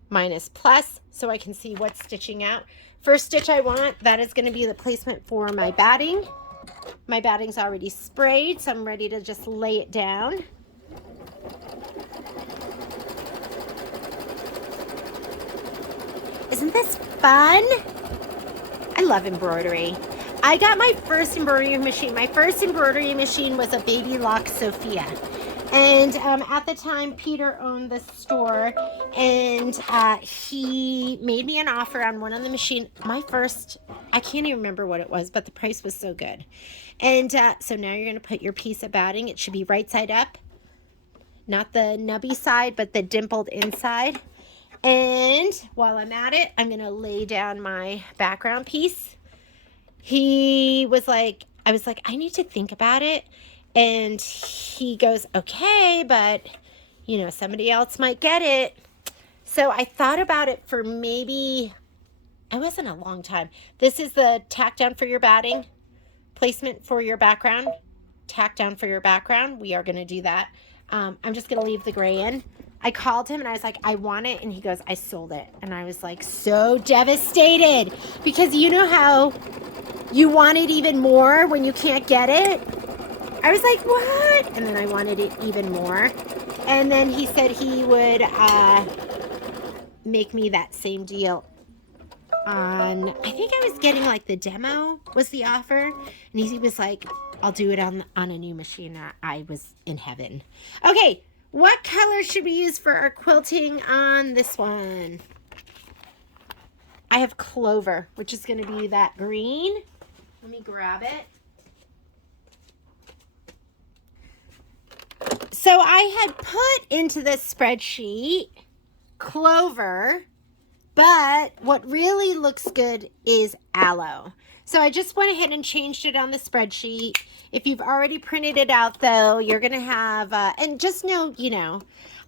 minus plus so I can see what's stitching out. First stitch I want, that is going to be the placement for my batting. My batting's already sprayed, so I'm ready to just lay it down. Isn't this fun? I love embroidery. I got my first embroidery machine. My first embroidery machine was a Baby Lock Sophia. And at the time, Peter owned the store, and he made me an offer on one of the machine. My first, I can't even remember what it was, but the price was so good. And so now you're going to put your piece of batting. It should be right side up, not the nubby side, but the dimpled inside. And while I'm at it, I'm going to lay down my background piece. He was like, I was like, I need to think about it. And he goes, okay, but, you know, somebody else might get it. So I thought about it for maybe, it wasn't a long time. This is the tack down for your batting, placement for your background, tack down for your background. We are going to do that. I'm just going to leave the gray in. I called him and I was like, I want it. And he goes, I sold it. And I was like, so devastated, because you know how you want it even more when you can't get it. I was like, what? And then I wanted it even more. And then he said he would make me that same deal on, I think I was getting like the demo was the offer. And he was like, I'll do it on a new machine. I was in heaven. Okay, what color should we use for our quilting on this one? I have clover, which is going to be that green. Let me grab it. So I had put into this spreadsheet clover, but what really looks good is aloe. So I just went ahead and changed it on the spreadsheet. If you've already printed it out though, you're going to have, and just know, you know,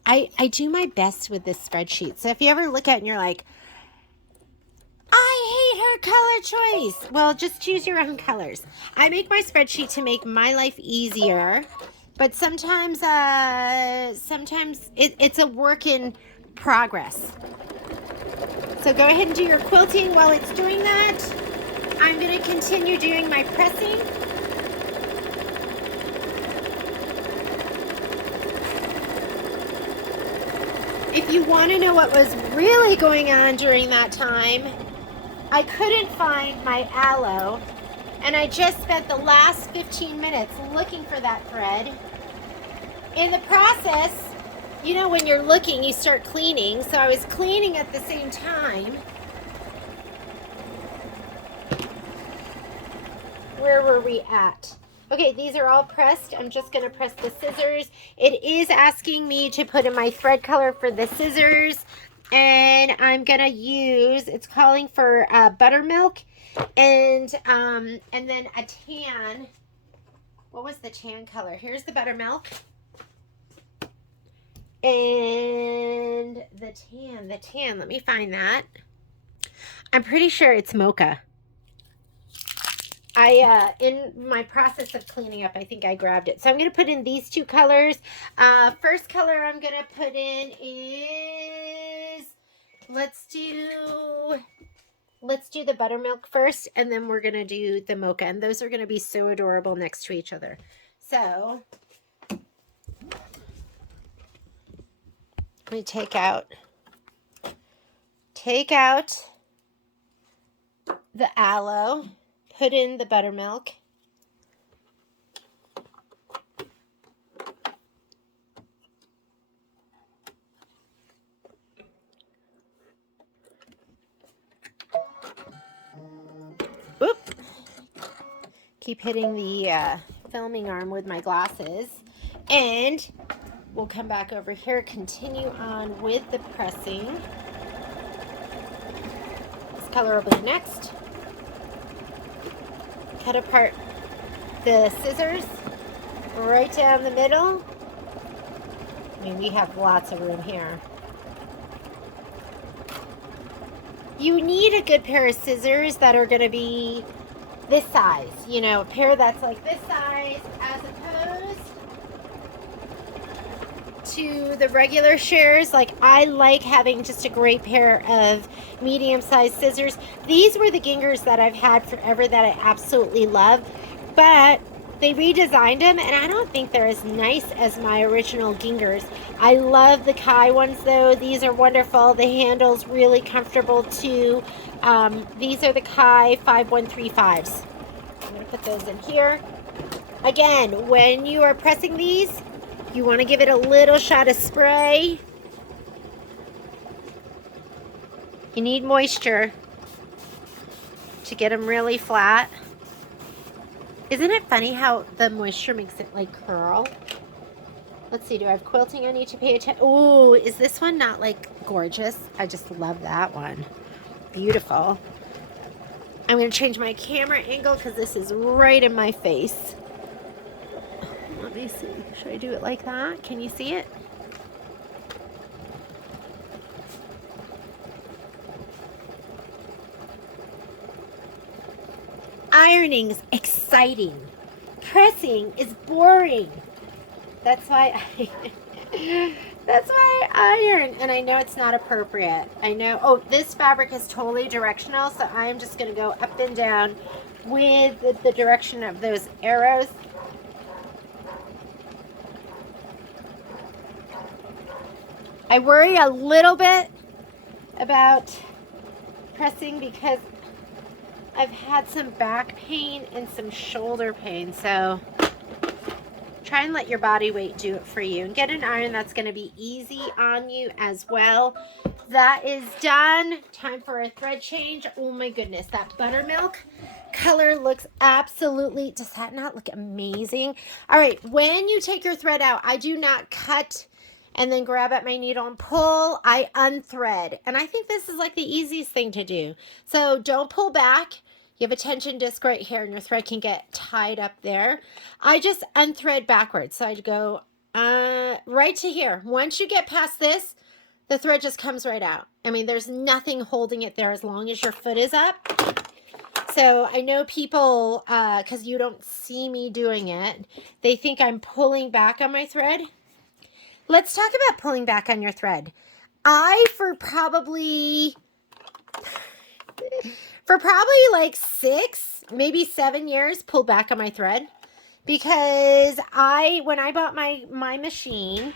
I do my best with this spreadsheet. So if you ever look at it and you're like, I hate her color choice. Well, just choose your own colors. I make my spreadsheet to make my life easier. But sometimes it's a work in progress. So go ahead and do your quilting. While it's doing that, I'm going to continue doing my pressing. If you want to know what was really going on during that time, I couldn't find my aloe. And I just spent the last 15 minutes looking for that thread. In the process, you know, when you're looking, you start cleaning. So I was cleaning at the same time. Where were we at? Okay, these are all pressed. I'm just going to press the scissors. It is asking me to put in my thread color for the scissors. And I'm going to use, it's calling for buttermilk and then a tan. What was the tan color? Here's the buttermilk. And the tan, let me find that. I'm pretty sure it's mocha. In my process of cleaning up, I think I grabbed it. So I'm going to put in these two colors. First color I'm going to put in is, let's do the buttermilk first, and then we're going to do the mocha. And those are going to be so adorable next to each other. So let me take out the aloe, put in the buttermilk. Oop. Keep hitting the filming arm with my glasses. And we'll come back over here, continue on with the pressing. This color will be next. Cut apart the scissors right down the middle. I mean, we have lots of room here. You need a good pair of scissors that are going to be this size. You know, a pair that's like this size as opposed to the regular shears. Like, I like having just a great pair of medium-sized scissors. These were the gingers that I've had forever that I absolutely love, but they redesigned them, and I don't think they're as nice as my original gingers. I love the Kai ones, though. These are wonderful. The handle's really comfortable, too. These are the Kai 5135s. I'm going to put those in here. Again, when you are pressing these, you want to give it a little shot of spray. You need moisture to get them really flat. Isn't it funny how the moisture makes it like curl? Let's see, do I have quilting I need to pay attention? Oh, is this one not like gorgeous? I just love that one. Beautiful. I'm going to change my camera angle because this is right in my face. Let me see. Should I do it like that? Can you see it? Ironing's exciting. Pressing is boring. That's why I iron. And I know it's not appropriate. I know. Oh, this fabric is totally directional, so I am just going to go up and down with the direction of those arrows. I worry a little bit about pressing because I've had some back pain and some shoulder pain, so try and let your body weight do it for you. And get an iron that's going to be easy on you as well. That is done. Time for a thread change. Oh my goodness, that buttermilk color looks absolutely, does that not look amazing? All right, when you take your thread out, I do not cut and then grab at my needle and pull. I unthread. And I think this is like the easiest thing to do. So don't pull back. You have a tension disc right here and your thread can get tied up there. I just unthread backwards. So I'd go right to here. Once you get past this, the thread just comes right out. I mean, there's nothing holding it there as long as your foot is up. So I know people, because you don't see me doing it, they think I'm pulling back on my thread. Let's talk about pulling back on your thread. For probably like 6, maybe 7 years, pulled back on my thread because when I bought my machine,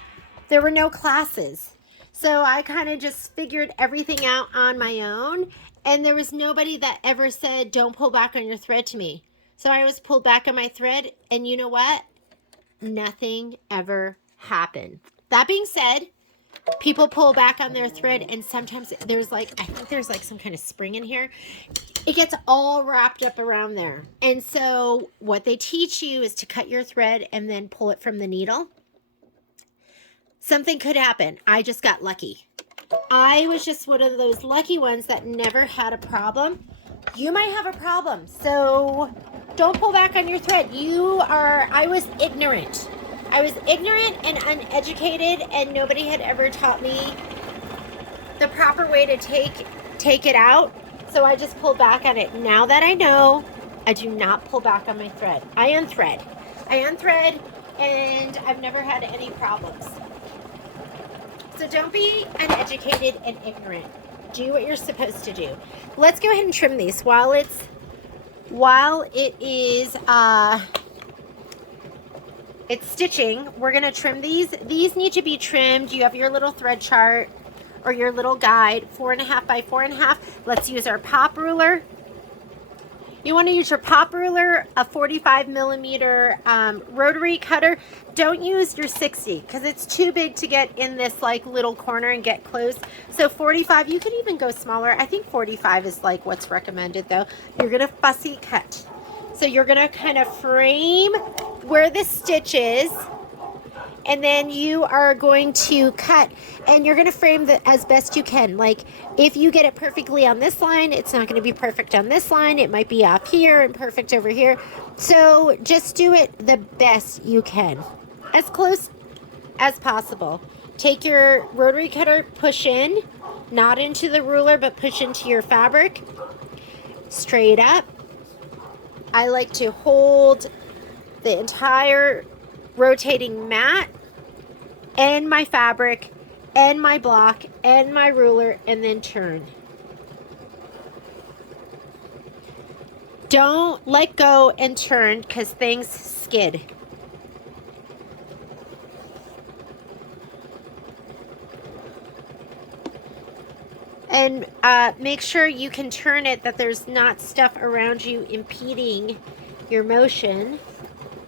there were no classes. So I kind of just figured everything out on my own, and there was nobody that ever said, don't pull back on your thread to me. So I was pulled back on my thread, and you know what? Nothing ever happened. That being said, people pull back on their thread, and sometimes there's like, I think there's like some kind of spring in here. It gets all wrapped up around there. And so what they teach you is to cut your thread and then pull it from the needle. Something could happen. I just got lucky. I was just one of those lucky ones that never had a problem. You might have a problem, so don't pull back on your thread. I was ignorant. I was ignorant and uneducated, and nobody had ever taught me the proper way to take it out. So I just pulled back on it. Now that I know, I do not pull back on my thread. I unthread, and I've never had any problems. So don't be uneducated and ignorant. Do what you're supposed to do. Let's go ahead and trim these while it is it's stitching. We're gonna trim these. These need to be trimmed. You have your little thread chart or your little guide, 4.5 by 4.5. Let's use our pop ruler. You want to use your pop ruler, a 45 millimeter rotary cutter. Don't use your 60 because it's too big to get in this like little corner and get close. So 45, you can even go smaller. I think 45 is like what's recommended though. You're going to fussy cut. So you're going to kind of frame where the stitch is, and then you are going to cut, and you're going to frame it as best you can. Like if you get it perfectly on this line, it's not going to be perfect on this line. It might be off here and perfect over here. So just do it the best you can, as close as possible. Take your rotary cutter, push in, not into the ruler, but push into your fabric, straight up. I like to hold the entire rotating mat and my fabric and my block and my ruler, and then turn. Don't let go and turn because things skid. And make sure you can turn it that there's not stuff around you impeding your motion,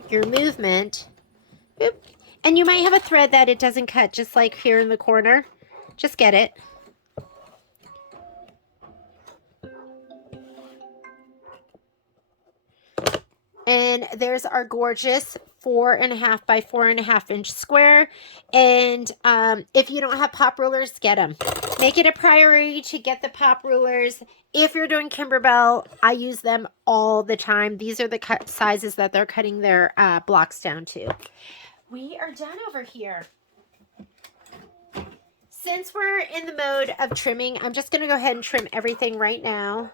your movement. Oop. And you might have a thread that it doesn't cut, just like here in the corner. Just get it. And there's our gorgeous 4.5 by 4.5 inch square. And if you don't have pop rulers, get them. Make it a priority to get the pop rulers. If you're doing Kimberbell, I use them all the time. These are the cut sizes that they're cutting their blocks down to. We are done over here. Since we're in the mode of trimming, I'm just going to go ahead and trim everything right now.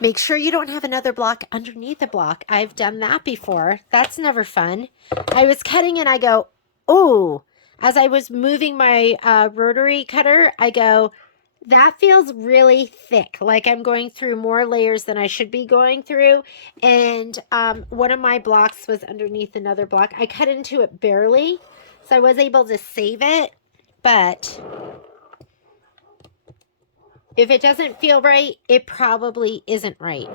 Make sure you don't have another block underneath the block. I've done that before. That's never fun. I was cutting and I go, oh, as I was moving my rotary cutter, I go, that feels really thick, like I'm going through more layers than I should be going through. And one of my blocks was underneath another block. I cut into it barely, so I was able to save it. But if it doesn't feel right, it probably isn't right.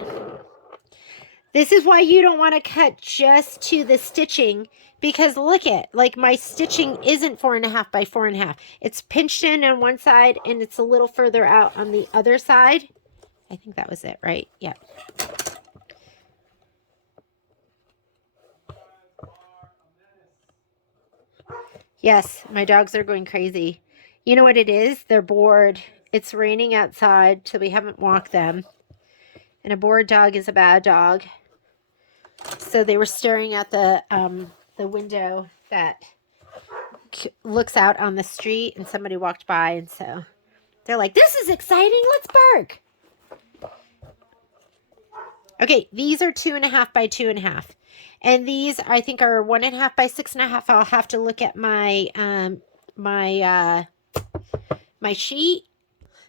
This is why you don't want to cut just to the stitching, because look at, like, my stitching isn't 4.5 by 4.5. It's pinched in on one side and it's a little further out on the other side. I think that was it, right? Yeah. Yes, my dogs are going crazy. You know what it is? They're bored. It's raining outside, so we haven't walked them. And a bored dog is a bad dog. So they were staring at the window that looks out on the street, and somebody walked by, and so they're like, this is exciting, let's bark. Okay, these are 2.5 by 2.5, and these I think are 1.5 by 6.5. I'll have to look at my my sheet.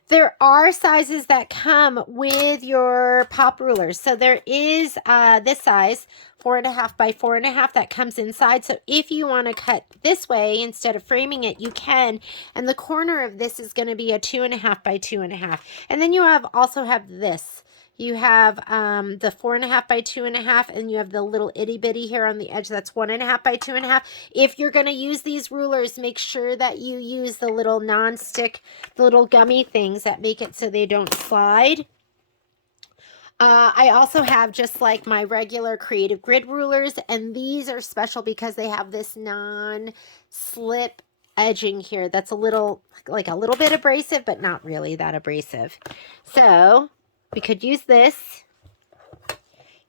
There are sizes that come with your pop rulers. So there is this size, 4.5 by 4.5, that comes inside. So if you want to cut this way instead of framing it, you can. And the corner of this is going to be a 2.5 by 2.5. And then you also have this. You have the 4.5 by 2.5, and you have the little itty bitty here on the edge. That's 1.5 by 2.5. If you're going to use these rulers, make sure that you use the little non-stick, the little gummy things that make it so they don't slide. I also have just like my regular Creative Grid rulers, and these are special because they have this non-slip edging here that's a little, like a little bit abrasive, but not really that abrasive. So we could use this.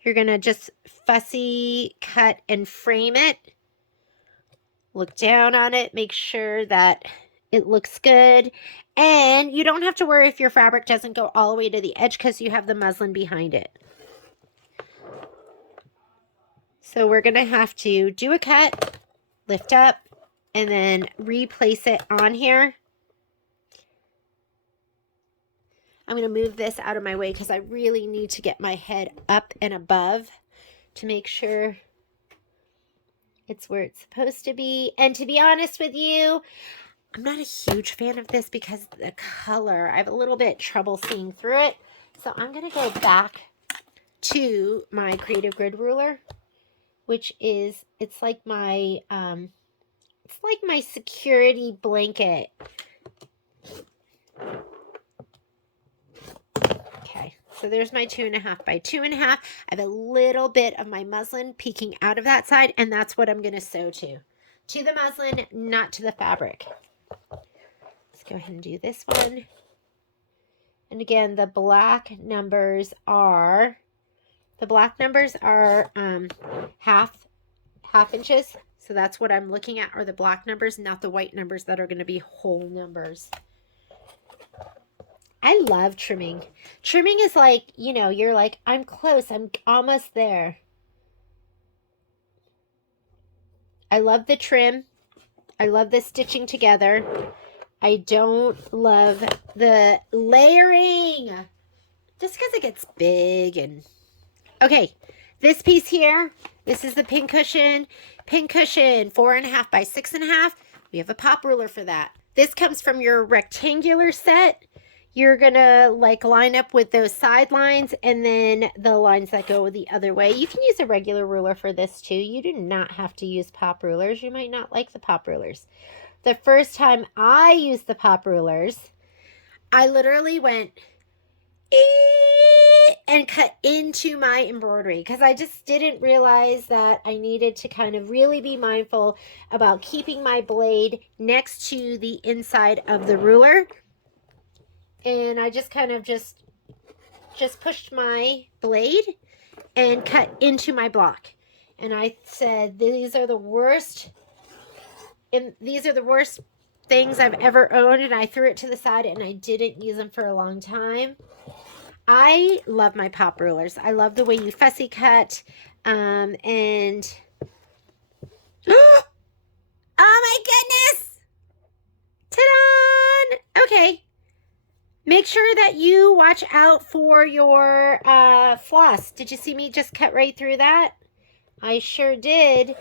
You're going to just fussy cut and frame it. Look down on it, make sure that it looks good. And you don't have to worry if your fabric doesn't go all the way to the edge because you have the muslin behind it. So we're going to have to do a cut, lift up, and then replace it on here. I'm going to move this out of my way because I really need to get my head up and above to make sure it's where it's supposed to be. And to be honest with you, I'm not a huge fan of this because the color, I have a little bit trouble seeing through it. So I'm going to go back to my Creative Grid ruler, which is, it's like my security blanket. Okay, so there's my 2.5 by 2.5. I have a little bit of my muslin peeking out of that side, and that's what I'm going to sew to the muslin, not to the fabric. Let's go ahead and do this one. And again, the black numbers are half inches. So that's what I'm looking at, are the black numbers, not the white numbers that are going to be whole numbers. I love trimming. Trimming is like, you know, you're like, I'm close, I'm almost there. I love the trim. I love the stitching together. I don't love the layering, just because it gets big. And okay, this piece here, this is the pin cushion, 4.5 by 6.5. We have a pop ruler for that. This comes from your rectangular set. You're gonna like line up with those side lines and then the lines that go the other way. You can use a regular ruler for this too. You do not have to use pop rulers. You might not like the pop rulers. The first time I used the pop rulers, I literally went and cut into my embroidery because I just didn't realize that I needed to kind of really be mindful about keeping my blade next to the inside of the ruler. And I just kind of just pushed my blade and cut into my block. And I said, these are the worst things I've ever owned, and I threw it to the side and I didn't use them for a long time. I love my pop rulers. I love the way you fussy cut. And oh my goodness! Ta-da! Okay. Make sure that you watch out for your floss. Did you see me just cut right through that? I sure did.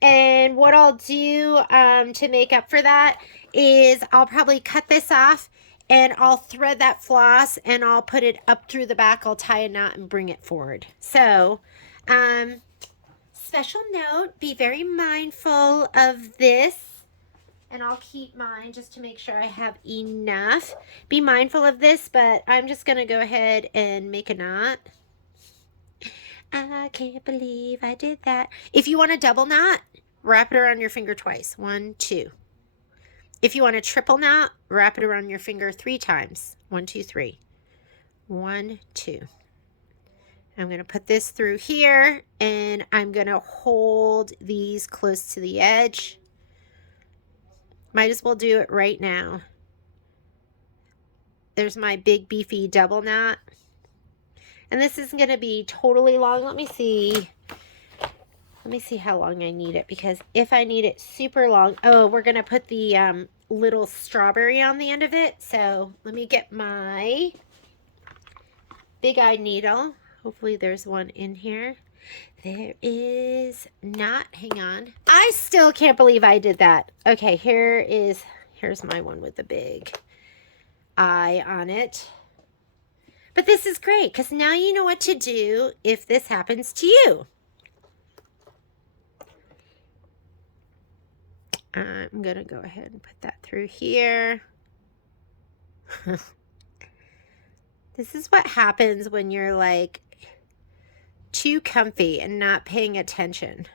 And what I'll do to make up for that is I'll probably cut this off and I'll thread that floss and I'll put it up through the back. I'll tie a knot and bring it forward. So, special note, be very mindful of this. And I'll keep mine just to make sure I have enough. Be mindful of this, but I'm just going to go ahead and make a knot. I can't believe I did that. If you want a double knot, wrap it around your finger twice. 1, 2. If you want a triple knot, wrap it around your finger 3 times. 1, 2, 3. 1, 2. I'm going to put this through here, and I'm going to hold these close to the edge. Might as well do it right now. There's my big beefy double knot. And this isn't going to be totally long. Let me see. Let me see how long I need it, because if I need it super long, oh, we're going to put the little strawberry on the end of it. So let me get my big eye needle. Hopefully there's one in here. There is not. Hang on. I still can't believe I did that. Okay, here's my one with the big eye on it. But this is great because now you know what to do if this happens to you. I'm going to go ahead and put that through here. This is what happens when you're like too comfy and not paying attention.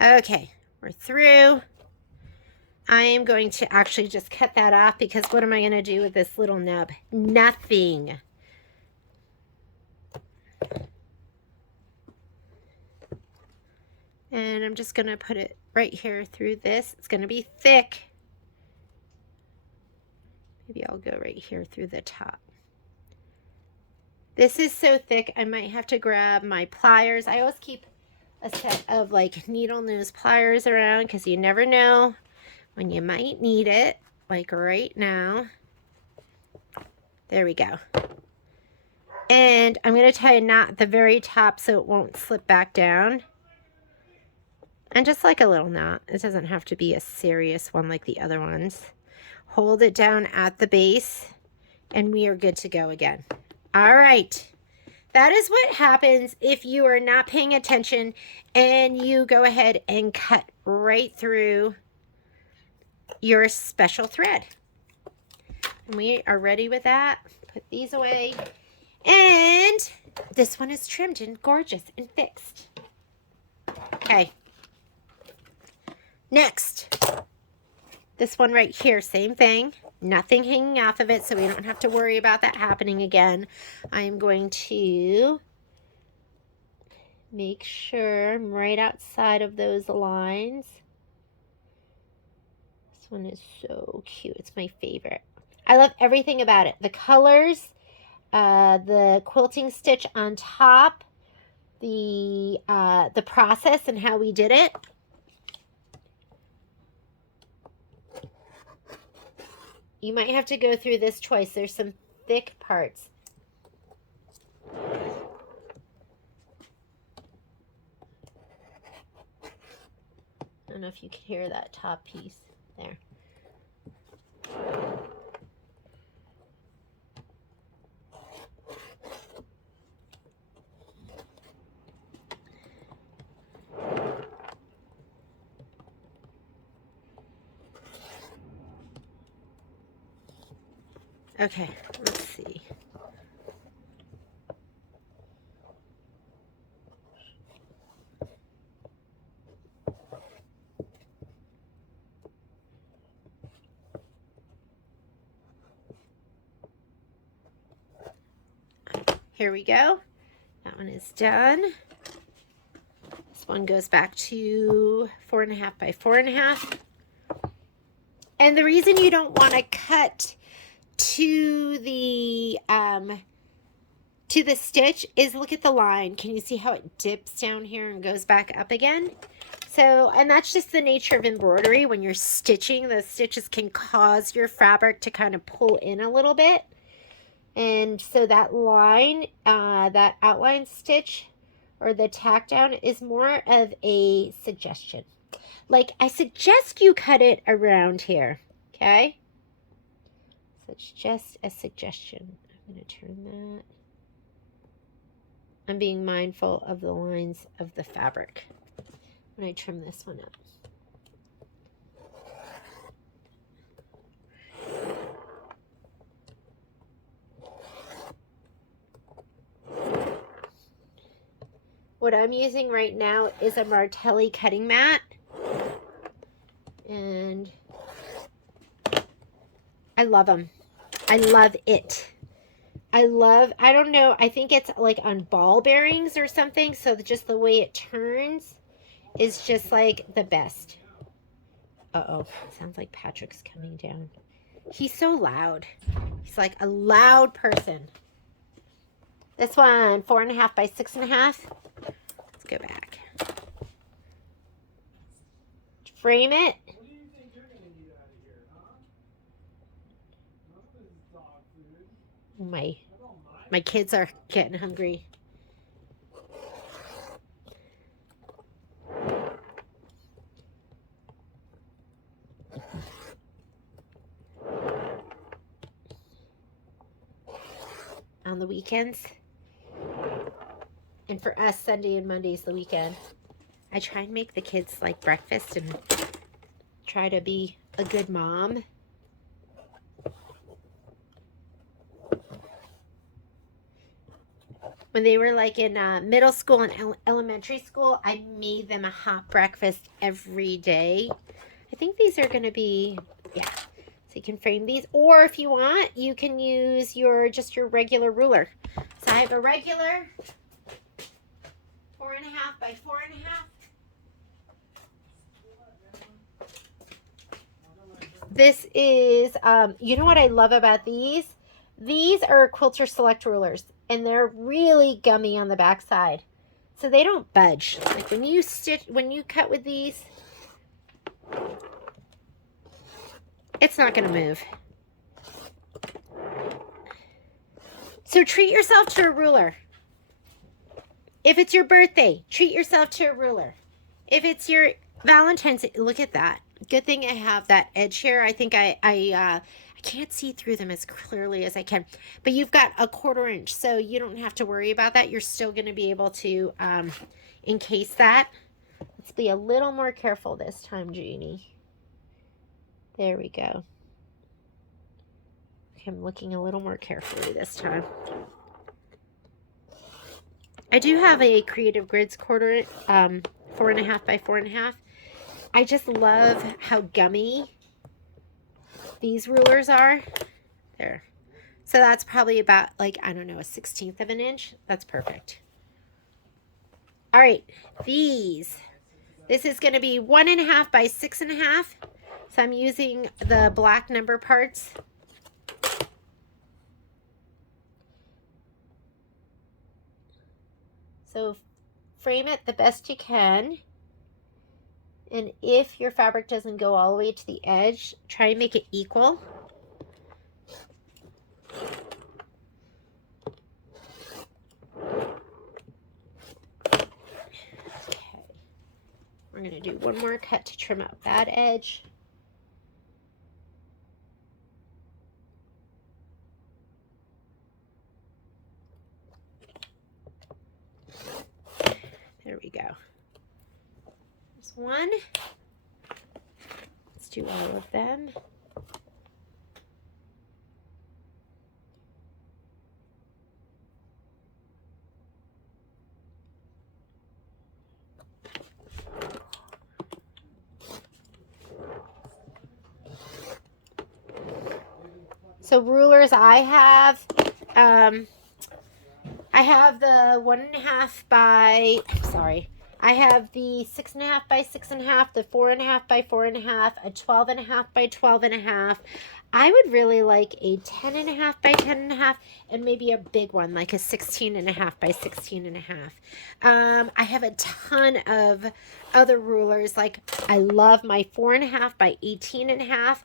Okay, We're through. I am going to actually just cut that off because what am I going to do with this little nub? Nothing. And I'm just going to put it right here through this. It's going to be thick. Maybe I'll go right here through the top. This is so thick, I might have to grab my pliers. I always keep a set of like needle nose pliers around because you never know when you might need it, like right now. There we go. And I'm going to tie a knot at the very top so it won't slip back down. And just like a little knot. It doesn't have to be a serious one like the other ones. Hold it down at the base and we are good to go again. All right. That is what happens if you are not paying attention and you go ahead and cut right through your special thread. And we are ready with that. Put these away. And this one is trimmed and gorgeous and fixed. Okay. Next, this one right here, same thing. Nothing hanging off of it, so we don't have to worry about that happening again. I am going to make sure I'm right outside of those lines. This one is so cute. It's my favorite. I love everything about it. The colors, the quilting stitch on top, the process and how we did it. You might have to go through this twice. There's some thick parts. I don't know if you can hear that top piece there. Okay, let's see. Here we go. That one is done. This one goes back to 4.5 by 4.5. And the reason you don't want to cut to the stitch is look at the line. Can you see how it dips down here and goes back up again? So, and that's just the nature of embroidery. When you're stitching, the stitches can cause your fabric to kind of pull in a little bit. And so that line, that outline stitch or the tack down is more of a suggestion. Like, I suggest you cut it around here, okay? So it's just a suggestion. I'm going to turn that. I'm being mindful of the lines of the fabric when I trim this one up. What I'm using right now is a Martelli cutting mat. And I love them. I love it. I don't know, I think it's like on ball bearings or something. So just the way it turns is just like the best. Uh-oh, sounds like Patrick's coming down. He's so loud. He's like a loud person. This one, 4.5 by 6.5. Let's go back. Frame it. What do you think you're going to eat out of here, huh? None of this is dog food. My kids are getting hungry. On the weekends. And for us, Sunday and Monday's the weekend. I try and make the kids like breakfast and try to be a good mom. When they were like in middle school and elementary school, I made them a hot breakfast every day. I think these are going to be, yeah. So you can frame these, or if you want, you can use just your regular ruler. So I have a regular 4.5 by 4.5. This is, you know what I love about these? These are Quilter Select rulers, and they're really gummy on the back side. So they don't budge. Like when you cut with these, it's not going to move. So treat yourself to a ruler. If it's your birthday, treat yourself to a ruler. If it's your Valentine's Day, look at that. Good thing I have that edge here. I think I can't see through them as clearly as I can. But you've got a 1/4 inch, so you don't have to worry about that. You're still going to be able to encase that. Let's be a little more careful this time, Jeannie. There we go. Okay, I'm looking a little more carefully this time. I do have a Creative Grids 4.5 by 4.5. I just love how gummy these rulers are. There. So that's probably about like, I don't know, a 1/16 of an inch. That's perfect. All right, this is going to be 1.5 by 6.5. So I'm using the black number parts. So frame it the best you can. And if your fabric doesn't go all the way to the edge, try and make it equal. Okay. We're going to do one more cut to trim out that edge. There we go. There's one. Let's do all of them. So rulers I have the 1.5 by, I have the 6.5 by 6.5, the 4.5 by 4.5, a 12.5 by 12.5. I would really like a 10.5 by 10.5, and maybe a big one, like a 16.5 by 16.5. I have a ton of other rulers. Like I love my 4.5 by 18.5.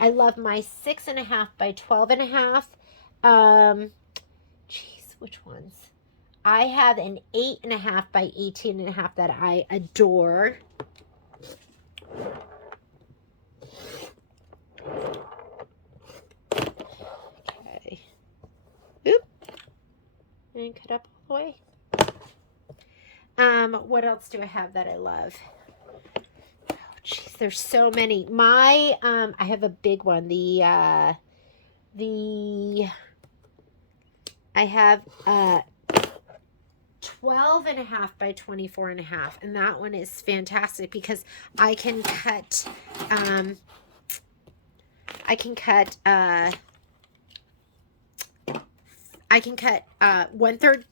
I love my 6.5 by 12.5. Geez, which ones? I have an 8.5 by 18.5 that I adore. Okay. Oop. And cut up all the way. What else do I have that I love? Oh, geez, there's so many. I have a big one. I have 12.5 by 24.5, and that one is fantastic because I can cut 1/3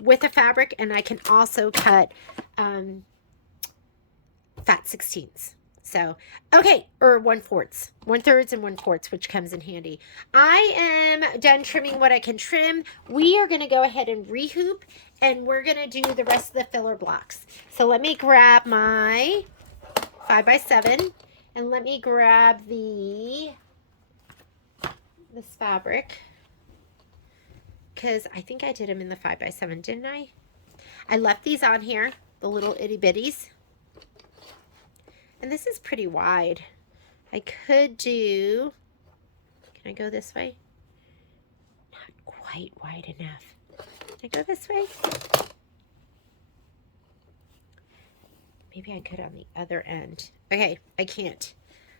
with a fabric, and I can also cut fat 16ths. So, okay, or 1/4, 1/3 and 1/4, which comes in handy. I am done trimming what I can trim. We are going to go ahead and rehoop, and we're going to do the rest of the filler blocks. So let me grab my 5 by 7, and let me grab this fabric, because I think I did them in the 5 by 7, didn't I? I left these on here, the little itty bitties. And this is pretty wide. I could do, can I go this way? Not quite wide enough. Can I go this way? Maybe I could on the other end. Okay, I can't.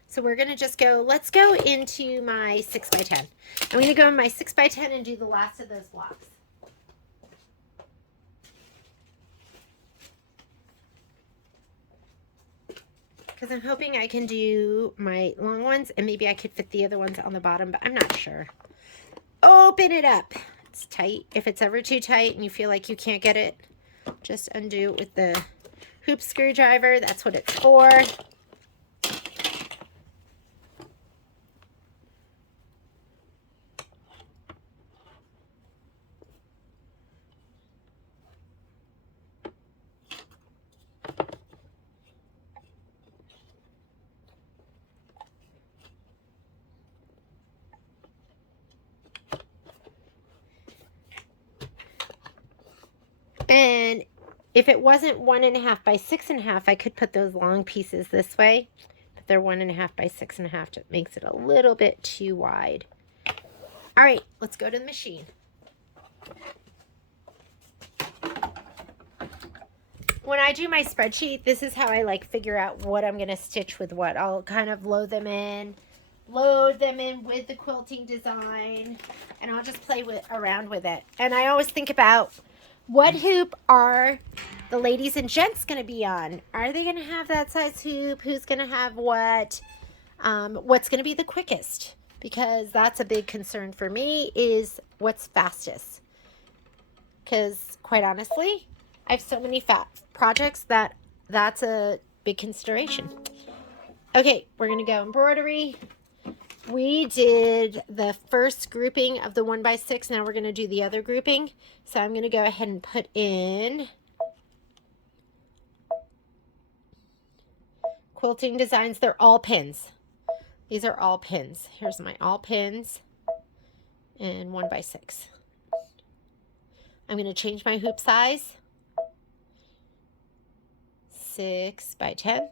So we're gonna just go, let's go into my 6 by 10. I'm gonna go in my 6 by 10 and do the last of those blocks. because I'm hoping I can do my long ones and maybe I could fit the other ones on the bottom, but I'm not sure. Open it up. It's tight. If it's ever too tight and you feel like you can't get it, just undo it with the hoop screwdriver. That's what it's for. And if it wasn't 1.5 by 6.5, I could put those long pieces this way. But they're 1.5 by 6.5. It makes it a little bit too wide. All right, let's go to the machine. When I do my spreadsheet, this is how I like figure out what I'm going to stitch with what. I'll kind of load them in with the quilting design, and I'll just play around with it. And I always think about, what hoop are the ladies and gents going to be on? Are they going to have that size hoop? Who's going to have what? What's going to be the quickest? Because that's a big concern for me, is what's fastest. Because quite honestly, I have so many projects that's a big consideration. Okay, we're going to go embroidery. We did the first grouping of the 1x6. Now we're going to do the other grouping. So I'm going to go ahead and put in quilting designs. They're all pins. These are all pins. Here's my all pins and 1x6. I'm going to change my hoop size. 6 by 10.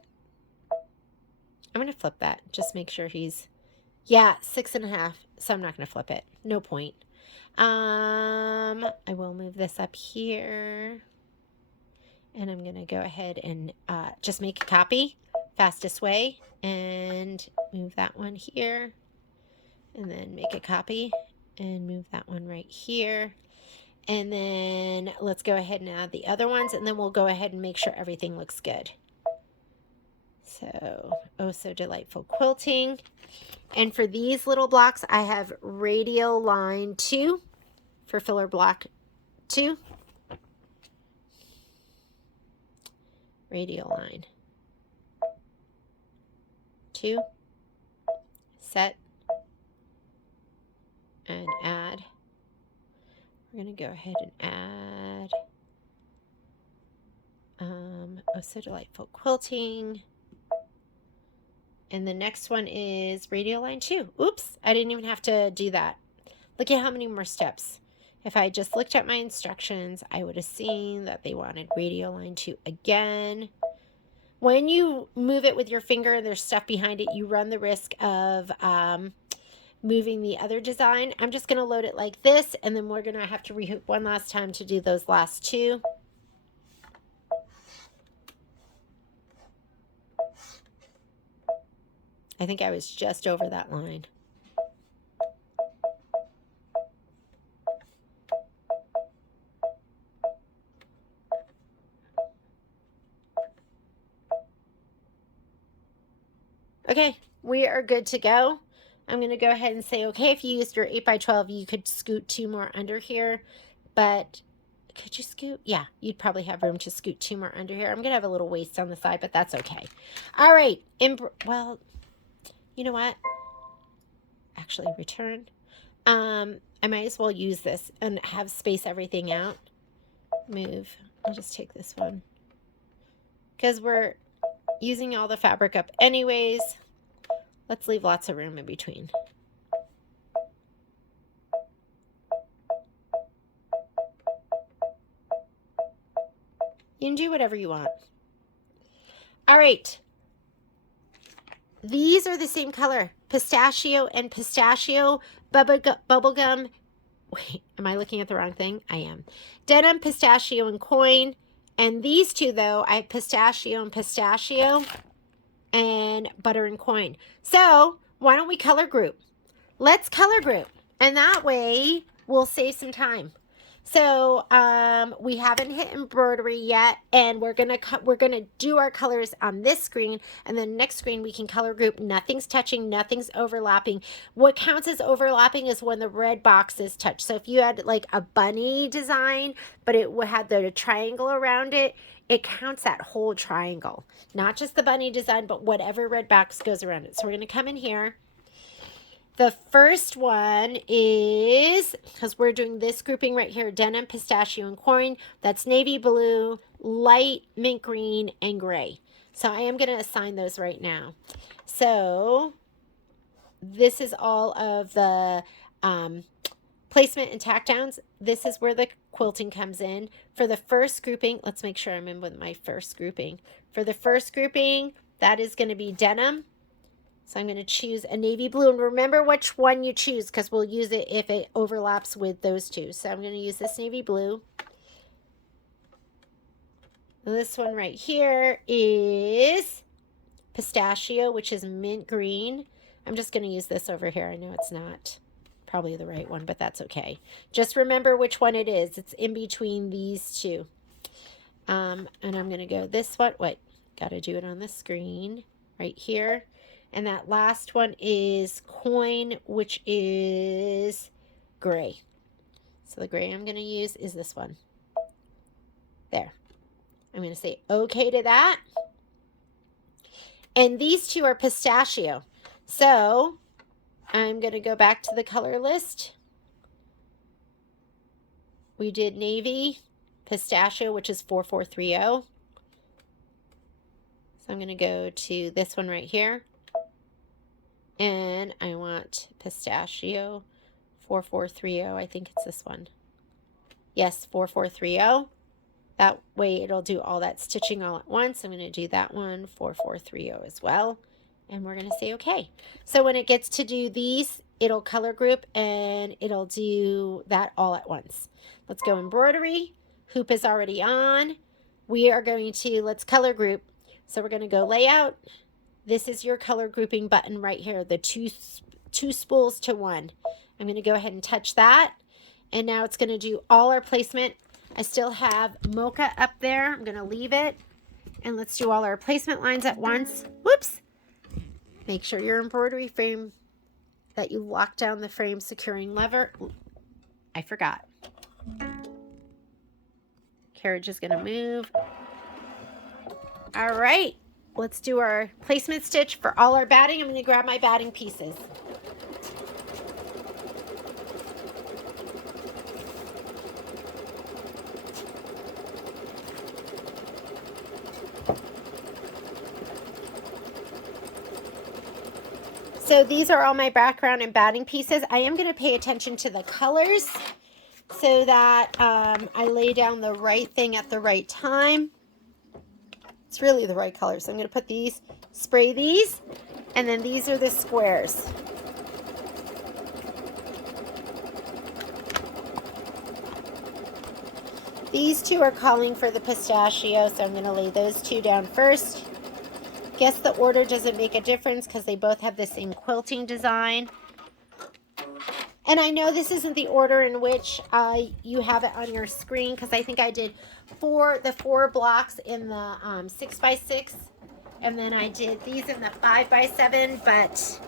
I'm going to flip that. Just make sure he's, yeah, 6.5. So I'm not going to flip it. No point. I will move this up here. And I'm going to go ahead and just make a copy. Fastest way. And move that one here. And then make a copy. And move that one right here. And then let's go ahead and add the other ones. And then we'll go ahead and make sure everything looks good. So, oh so delightful quilting. And for these little blocks, I have radial line 2 for filler block 2. Radial line 2. Set. And add. We're going to go ahead and add oh so delightful quilting. And the next one is radial line 2. Oops, I didn't even have to do that. Look at how many more steps. If I just looked at my instructions, I would have seen that they wanted radial line 2 again. When you move it with your finger and there's stuff behind it, you run the risk of moving the other design. I'm just going to load it like this, and then we're going to have to rehoop one last time to do those last 2. I think I was just over that line. Okay, we are good to go. I'm going to go ahead and say, okay, if you used your 8x12, you could scoot 2 more under here, but could you scoot? Yeah, you'd probably have room to scoot 2 more under here. I'm going to have a little waste on the side, but that's okay. All right, well, you know what? Actually, return. I might as well use this and have space everything out. Move. I'll just take this one. Because we're using all the fabric up anyways. Let's leave lots of room in between. You can do whatever you want. All right. These are the same color. Pistachio and pistachio. Bubblegum. Wait, am I looking at the wrong thing? I am. Denim, pistachio, and coin. And these two, though, I have pistachio and pistachio. And butter and coin. So why don't we color group? Let's color group. And that way we'll save some time. So we haven't hit embroidery yet, and we're gonna do our colors on this screen, and then next screen we can color group. Nothing's touching, nothing's overlapping. What counts as overlapping is when the red boxes touch. So if you had like a bunny design, but it had the triangle around it, it counts that whole triangle, not just the bunny design, but whatever red box goes around it. So we're gonna come in here. The first one is, because we're doing this grouping right here, denim, pistachio, and coin. That's navy blue, light mint green, and gray. So I am going to assign those right now. So this is all of the placement and tack downs. This is where the quilting comes in. For the first grouping, let's make sure I'm in with my first grouping. For the first grouping, that is going to be denim. So I'm going to choose a navy blue, and remember which one you choose because we'll use it if it overlaps with those two. So I'm going to use this navy blue. And this one right here is pistachio, which is mint green. I'm just going to use this over here. I know it's not probably the right one, but that's okay. Just remember which one it is. It's in between these two. And I'm going to go this one. Wait, got to do it on the screen right here. And that last one is coin, which is gray. So the gray I'm going to use is this one. There. I'm going to say okay to that. And these two are pistachio. So I'm going to go back to the color list. We did navy, pistachio, which is 4430. So I'm going to go to this one right here. And I want pistachio 4430. I think it's this one. Yes, 4430. That way it'll do all that stitching all at once. I'm going to do that one 4430 as well. And we're going to say okay. So when it gets to do these, it'll color group and it'll do that all at once. Let's go embroidery. Hoop is already on. We are going to, let's color group. So we're going to go layout. This is your color grouping button right here, the two spools to one. I'm going to go ahead and touch that. And now it's going to do all our placement. I still have mocha up there. I'm going to leave it. And let's do all our placement lines at once. Whoops. Make sure your embroidery frame, that you lock down the frame securing lever. I forgot. Carriage is going to move. All right. Let's do our placement stitch for all our batting. I'm going to grab my batting pieces. So these are all my background and batting pieces. I am going to pay attention to the colors so that I lay down the right thing at the right time. It's really the right color. So I'm going to put these, spray these, and then these are the squares. These two are calling for the pistachio, so I'm going to lay those two down first. Guess the order doesn't make a difference because they both have the same quilting design. And I know this isn't the order in which you have it on your screen because I think I did the four blocks in the 6x6, and then I did these in the 5x7, but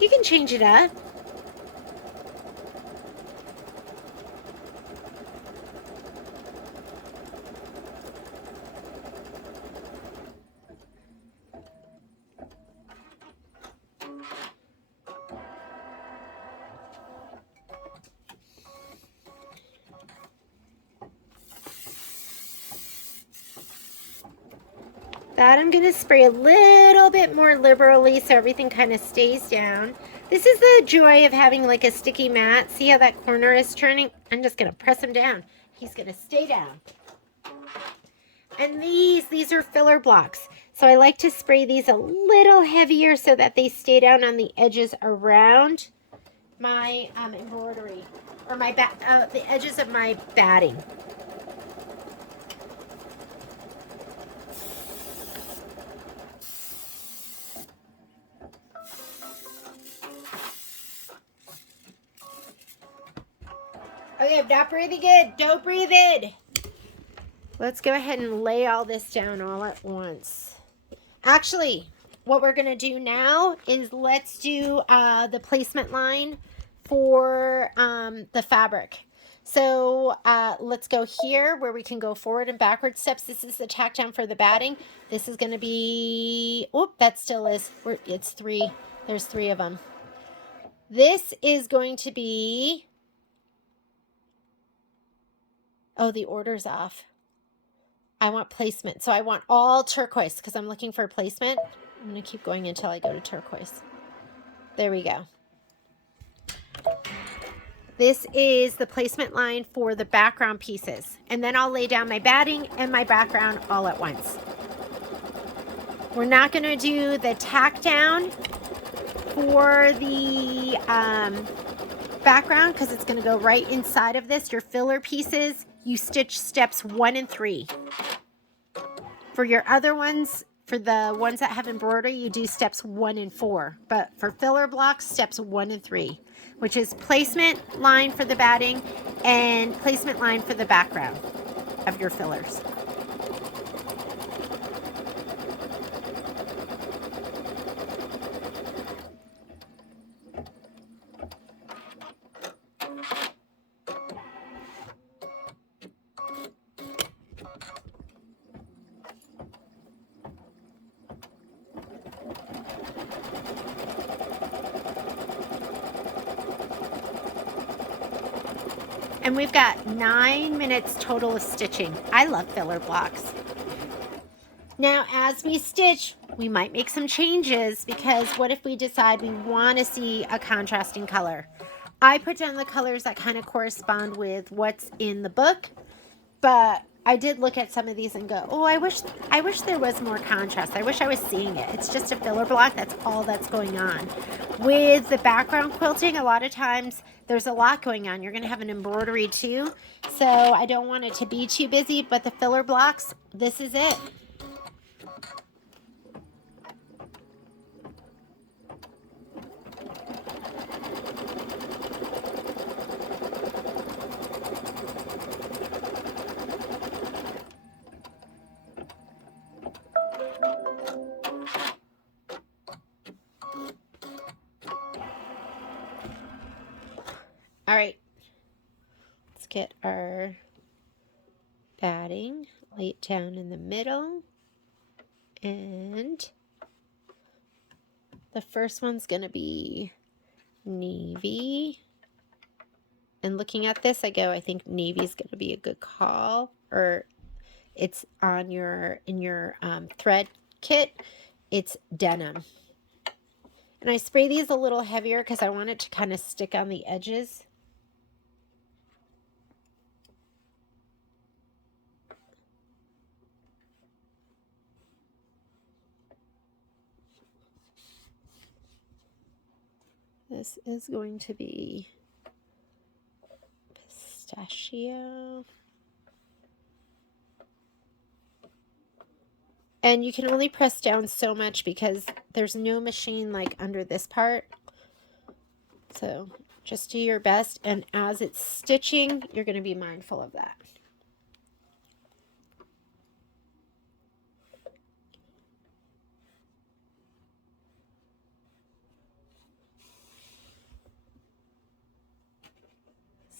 you can change it up. That I'm going to spray a little bit more liberally so everything kind of stays down. This is the joy of having like a sticky mat. See how that corner is turning? I'm just going to press him down. He's going to stay down. And these are filler blocks. So I like to spray these a little heavier so that they stay down on the edges around my embroidery, or my the edges of my batting. Okay, I'm not breathing in. Don't breathe in. Let's go ahead and lay all this down all at once. Actually, what we're going to do now is let's do the placement line for the fabric. So let's go here where we can go forward and backward steps. This is the tack down for the batting. This is going to be, oh, that still is, it's 3. There's 3 of them. This is going to be, oh, the order's off. I want placement. So I want all turquoise because I'm looking for placement. I'm going to keep going until I go to turquoise. There we go. This is the placement line for the background pieces. And then I'll lay down my batting and my background all at once. We're not going to do the tack down for the background because it's going to go right inside of this. Your filler pieces, you stitch steps 1 and 3. For your other ones, for the ones that have embroidery, you do steps 1 and 4. But for filler blocks, steps 1 and 3, which is placement line for the batting and placement line for the background of your fillers. And we've got 9 minutes total of stitching. I love filler blocks. Now, as we stitch, we might make some changes because what if we decide we want to see a contrasting color? I put down the colors that kind of correspond with what's in the book, but I did look at some of these and go, oh, I wish there was more contrast. I wish I was seeing it. It's just a filler block. That's all that's going on. With the background quilting, a lot of times there's a lot going on. You're going to have an embroidery too. So I don't want it to be too busy, but the filler blocks, this is it. All right, let's get our batting, lay it down in the middle, and the first one's going to be navy. And looking at this, I go, I think navy is going to be a good call, or it's on in your thread kit, it's denim. And I spray these a little heavier because I want it to kind of stick on the edges. This is going to be pistachio. And you can only press down so much because there's no machine like under this part. So just do your best. And as it's stitching, you're going to be mindful of that.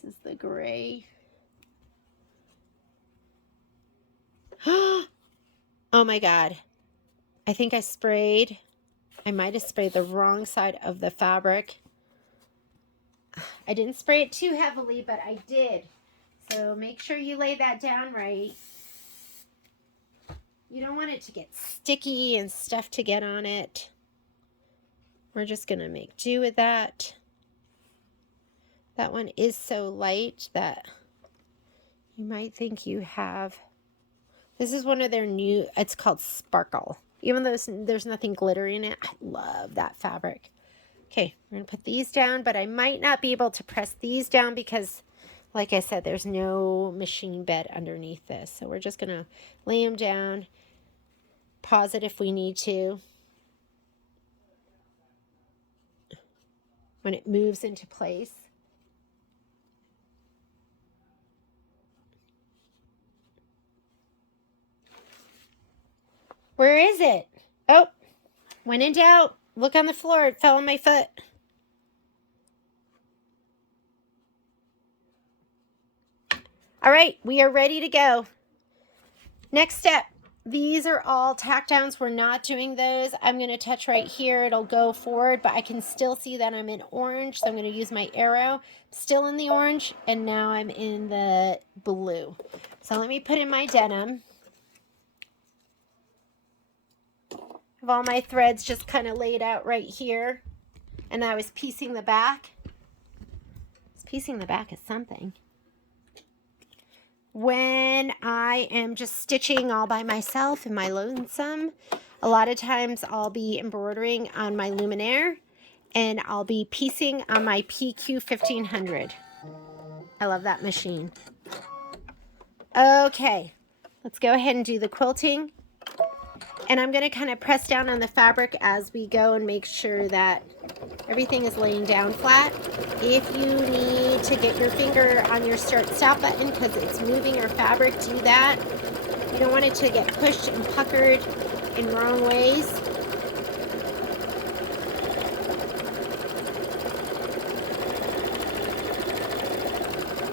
This is the gray. Oh my God. I think I might have sprayed the wrong side of the fabric. I didn't spray it too heavily, but I did. So make sure you lay that down right. You don't want it to get sticky and stuff to get on it. We're just going to make do with that. That one is so light that you might think you have. This is one of their new, it's called Sparkle. Even though there's nothing glittery in it, I love that fabric. Okay, we're going to put these down, but I might not be able to press these down because, like I said, there's no machine bed underneath this. So we're just going to lay them down, pause it if we need to. When it moves into place. Where is it? Oh, when in doubt, look on the floor. It fell on my foot. All right, we are ready to go. Next step. These are all tack downs. We're not doing those. I'm going to touch right here. It'll go forward, but I can still see that I'm in orange, so I'm going to use my arrow. Still in the orange, and now I'm in the blue. So let me put in my denim. I have all my threads just kind of laid out right here, and I was piecing the back. Piecing the back is something. When I am just stitching all by myself in my lonesome, a lot of times I'll be embroidering on my Luminaire and I'll be piecing on my PQ 1500. I love that machine. Okay, let's go ahead and do the quilting. And I'm going to kind of press down on the fabric as we go and make sure that everything is laying down flat. If you need to get your finger on your start-stop button because it's moving your fabric, do that. You don't want it to get pushed and puckered in wrong ways.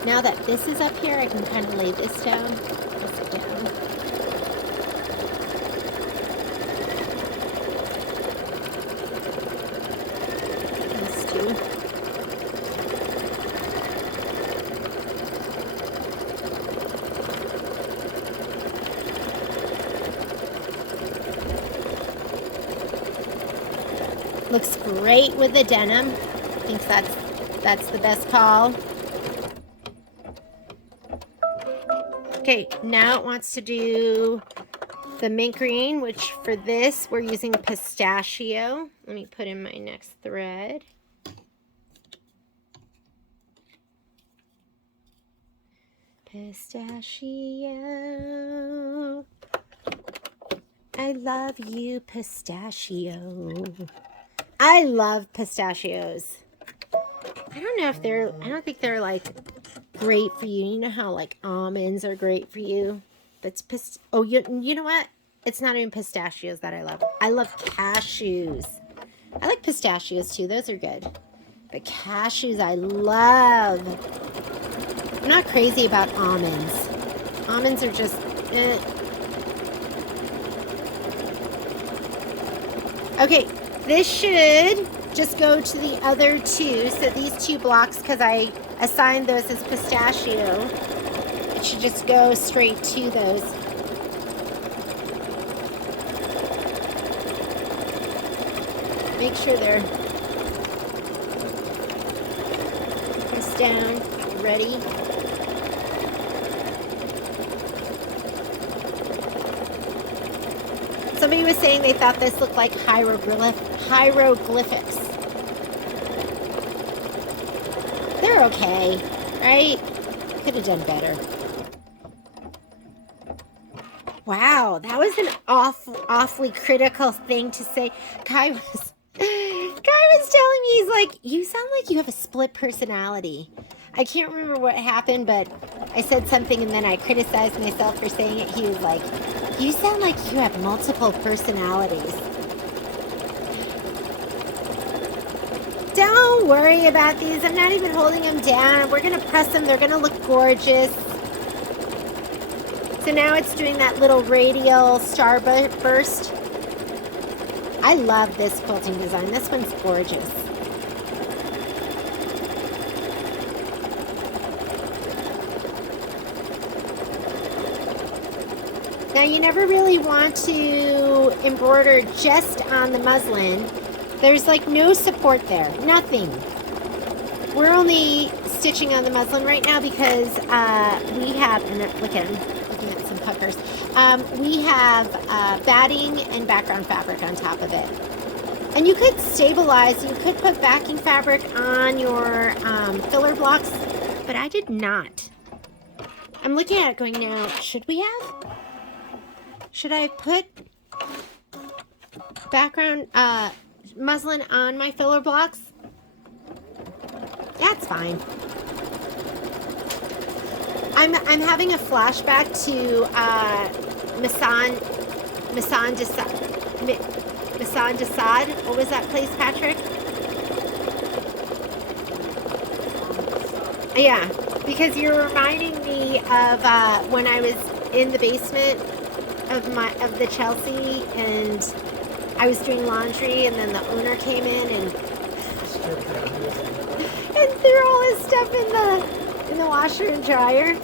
Now that this is up here, I can kind of lay this down. Press it down. Looks great with the denim. I think that's the best call. Okay, now it wants to do the mint green, which for this we're using pistachio. Let me put in my next thread. Pistachio. I love you, pistachio. I love pistachios. I don't think they're like great for you. You know how like almonds are great for you? But you know what? It's not even pistachios that I love. I love cashews. I like pistachios too. Those are good. But cashews I love. I'm not crazy about almonds. Almonds are just Okay, this should just go to the other two. So these two blocks, because I assigned those as pistachio, it should just go straight to those. Make sure they're pressed down, ready. Somebody was saying they thought this looked like hieroglyphics. They're okay, right? Could have done better. Wow, that was an awfully critical thing to say. Kai was telling me, he's like, you sound like you have a split personality. I can't remember what happened, but I said something and then I criticized myself for saying it. He was like, you sound like you have multiple personalities. Don't worry about these. I'm not even holding them down. We're going to press them. They're going to look gorgeous. So now it's doing that little radial starburst. I love this quilting design. This one's gorgeous. Now you never really want to embroider just on the muslin. There's like no support there, nothing. We're only stitching on the muslin right now because we have, and look at him, looking at some puckers. We have batting and background fabric on top of it. And you could stabilize, you could put backing fabric on your filler blocks, but I did not. I'm looking at it going now, should we have? Should I put background muslin on my filler blocks? That's fine. I'm having a flashback to Masan Masson Desad. What was that place, Patrick? Yeah, because you're reminding me of when I was in the basement of the Chelsea, and I was doing laundry, and then the owner came in and threw all his stuff in the washer and dryer.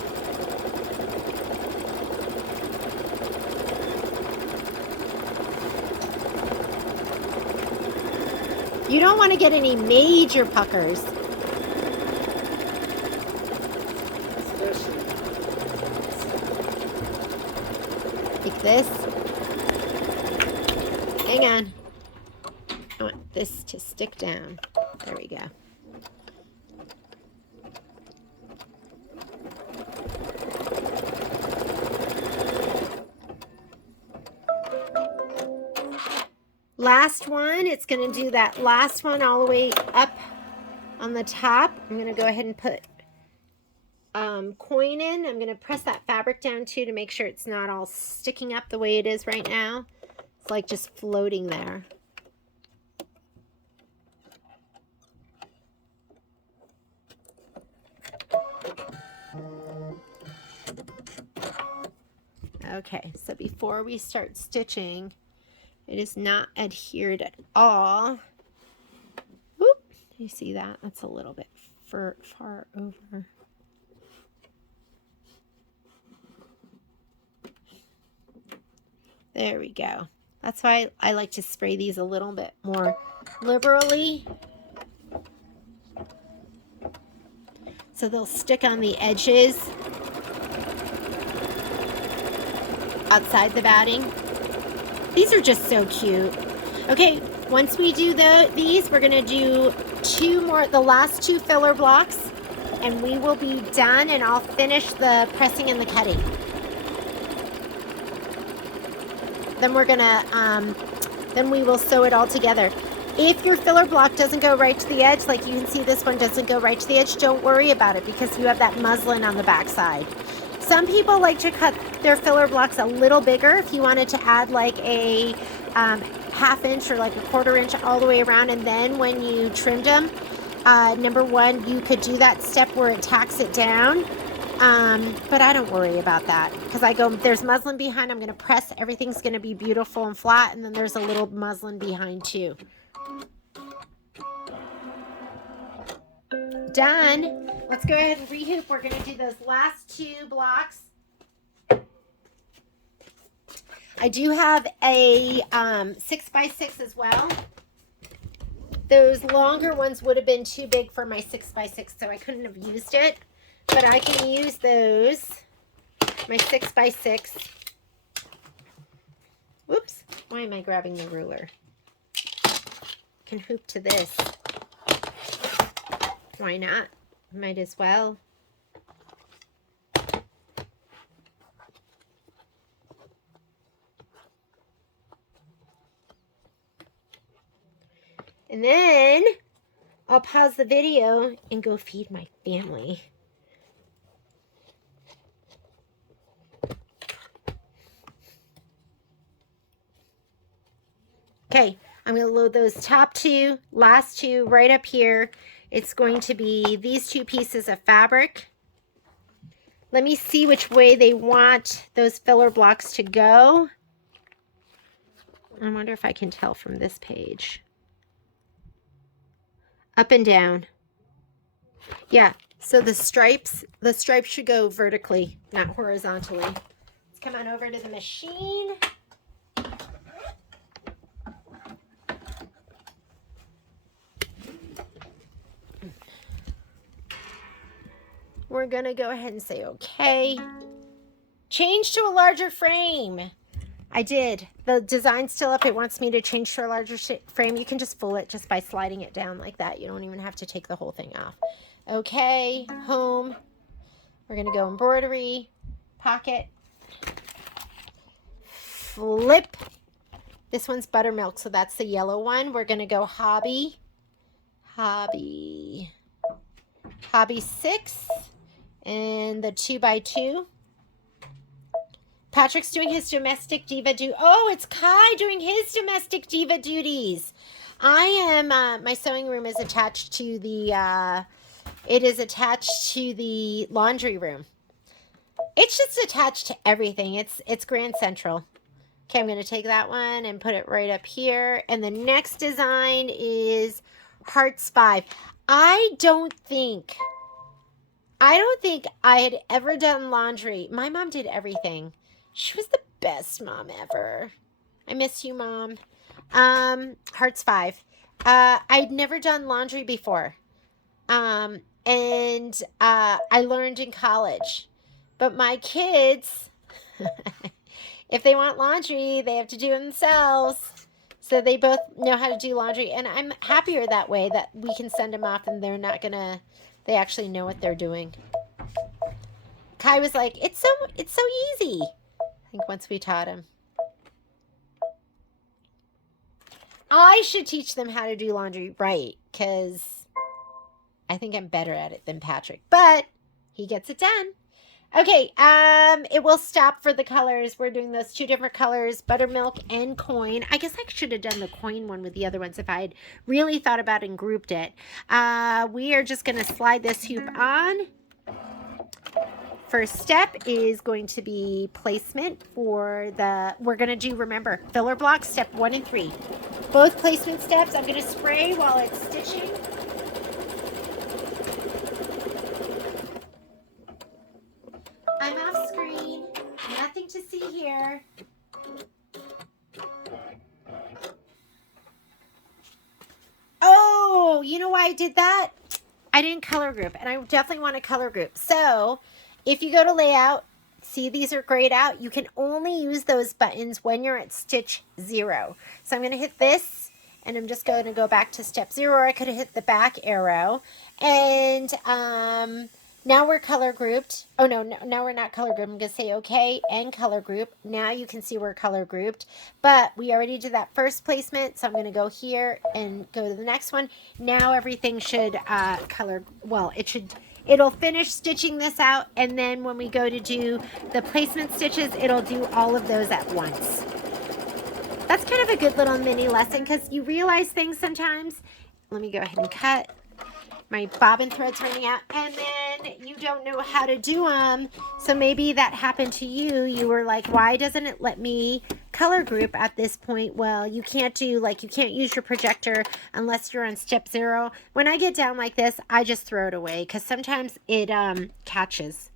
You don't want to get any major puckers. Like this. Hang on. I want this to stick down. There we go. Last one, it's going to do that last one all the way up on the top. I'm going to go ahead and put coin in. I'm going to press that fabric down too to make sure it's not all sticking up the way it is right now. It's like just floating there. Okay, so before we start stitching, it is not adhered at all. Whoop, you see that? That's a little bit far over. There we go. That's why I like to spray these a little bit more liberally, so they'll stick on the edges outside the batting. These are just so cute. Okay, once we do these, we're gonna do the last two filler blocks, and we will be done, and I'll finish the pressing and the cutting. Then we're gonna, then we will sew it all together. If your filler block doesn't go right to the edge, like you can see this one doesn't go right to the edge, don't worry about it because you have that muslin on the back side. Some people like to cut their filler blocks a little bigger if you wanted to add like a half inch or like a quarter inch all the way around, and then when you trimmed them, number one, you could do that step where it tacks it down. But I don't worry about that because there's muslin behind. I'm going to press. Everything's going to be beautiful and flat. And then there's a little muslin behind too. Done. Let's go ahead and rehoop. We're going to do those last two blocks. I do have a 6x6 as well. Those longer ones would have been too big for my 6x6, so I couldn't have used it. But I can use those, my 6x6. Whoops, why am I grabbing the ruler? Can hoop to this. Why not? Might as well. And then I'll pause the video and go feed my family. Okay, I'm going to load those top two, last two right up here. It's going to be these two pieces of fabric. Let me see which way they want those filler blocks to go. I wonder if I can tell from this page. Up and down. Yeah, so the stripes should go vertically, not horizontally. Let's come on over to the machine. We're going to go ahead and say, okay. Change to a larger frame. I did. The design's still up. It wants me to change to a larger frame. You can just fool it just by sliding it down like that. You don't even have to take the whole thing off. Okay, home. We're going to go embroidery, pocket, flip. This one's buttermilk, so that's the yellow one. We're going to go hobby 6. And the 2x2. Patrick's doing his domestic diva Oh, it's Kai doing his domestic diva duties. I am, my sewing room is attached to the, it is attached to the laundry room. It's just attached to everything. It's Grand Central. Okay, I'm going to take that one and put it right up here. And the next design is Hearts 5. I don't think I had ever done laundry. My mom did everything. She was the best mom ever. I miss you, Mom. Hearts 5. I'd never done laundry before. And I learned in college. But my kids, if they want laundry, they have to do it themselves. So they both know how to do laundry. And I'm happier that way, that we can send them off and they're not going to, they actually know what they're doing. Kai was like, it's so easy. I think once we taught him. I should teach them how to do laundry right, because I think I'm better at it than Patrick. But he gets it done. Okay, it will stop for the colors. We're doing those two different colors, buttermilk and coin. I guess I should have done the coin one with the other ones if I had really thought about it and grouped it. We are just going to slide this hoop on. First step is going to be placement for the, we're going to do, remember, filler blocks, step 1 and 3. Both placement steps, I'm going to spray while it's stitching. I'm off screen, nothing to see here. Oh, you know why I did that? I didn't color group, and I definitely want to color group. So if you go to layout, see these are grayed out. You can only use those buttons when you're at stitch 0. So I'm going to hit this, and I'm just going to go back to step 0. Or I could have hit the back arrow. And now we're color grouped. Oh, no, now we're not color grouped. I'm going to say okay and color group. Now you can see we're color grouped. But we already did that first placement, so I'm going to go here and go to the next one. Now everything should color, well, it'll finish stitching this out, and then when we go to do the placement stitches, it'll do all of those at once. That's kind of a good little mini lesson, because you realize things sometimes. Let me go ahead and cut. My bobbin thread's running out, and then you don't know how to do them. So maybe that happened to you. You were like, why doesn't it let me color group at this point? Well, you can't do, like, you can't use your projector unless you're on step 0. When I get down like this, I just throw it away, because sometimes it catches.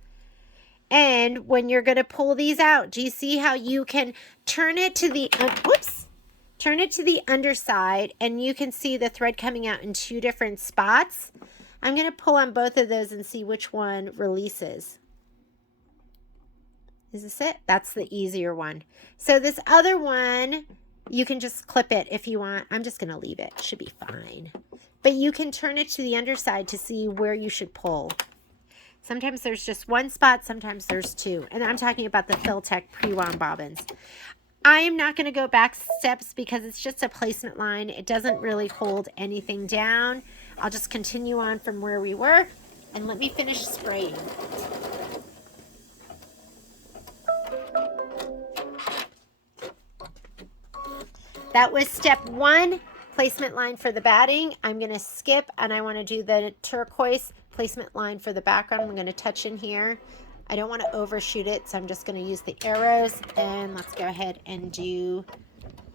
And when you're going to pull these out, do you see how you can turn it to the, turn it to the underside, and you can see the thread coming out in 2 different spots. I'm going to pull on both of those and see which one releases. Is this it? That's the easier one. So this other one, you can just clip it if you want. I'm just going to leave it. It should be fine. But you can turn it to the underside to see where you should pull. Sometimes there's just 1 spot, sometimes there's 2. And I'm talking about the Filtech pre-wound bobbins. I am not going to go back steps because it's just a placement line. It doesn't really hold anything down. I'll just continue on from where we were, and let me finish spraying. That was step 1, placement line for the batting. I'm going to skip, and I want to do the turquoise placement line for the background. I'm going to touch in here. I don't want to overshoot it, so I'm just going to use the arrows, and let's go ahead and do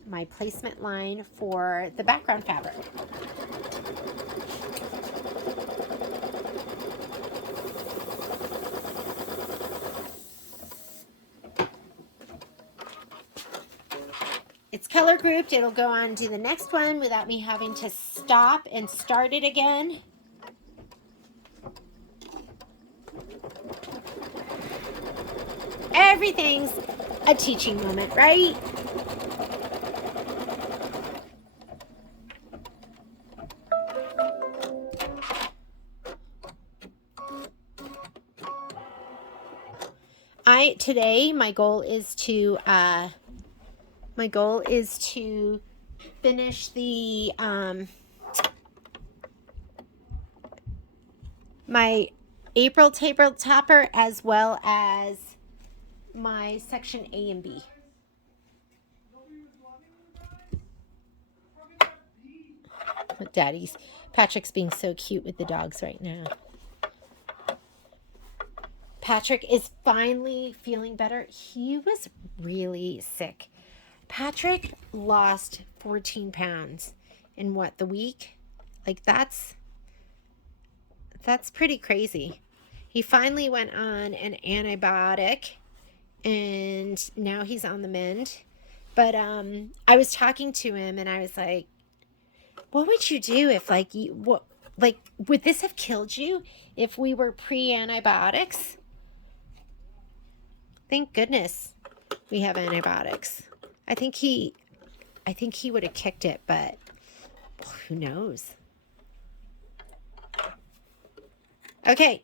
my placement line for the background fabric. It's color grouped. It'll go on to the next one without me having to stop and start it again. Everything's a teaching moment, right? Today my goal is to finish the my April table topper, as well as my section A and B. Patrick's being so cute with the dogs right now. Patrick is finally feeling better. He was really sick. Patrick lost 14 pounds in what, the week? Like that's pretty crazy. He finally went on an antibiotic and now he's on the mend. But I was talking to him and I was like, what would you do if would this have killed you if we were pre-antibiotics? Thank goodness we have antibiotics. I think he would have kicked it, but who knows? Okay.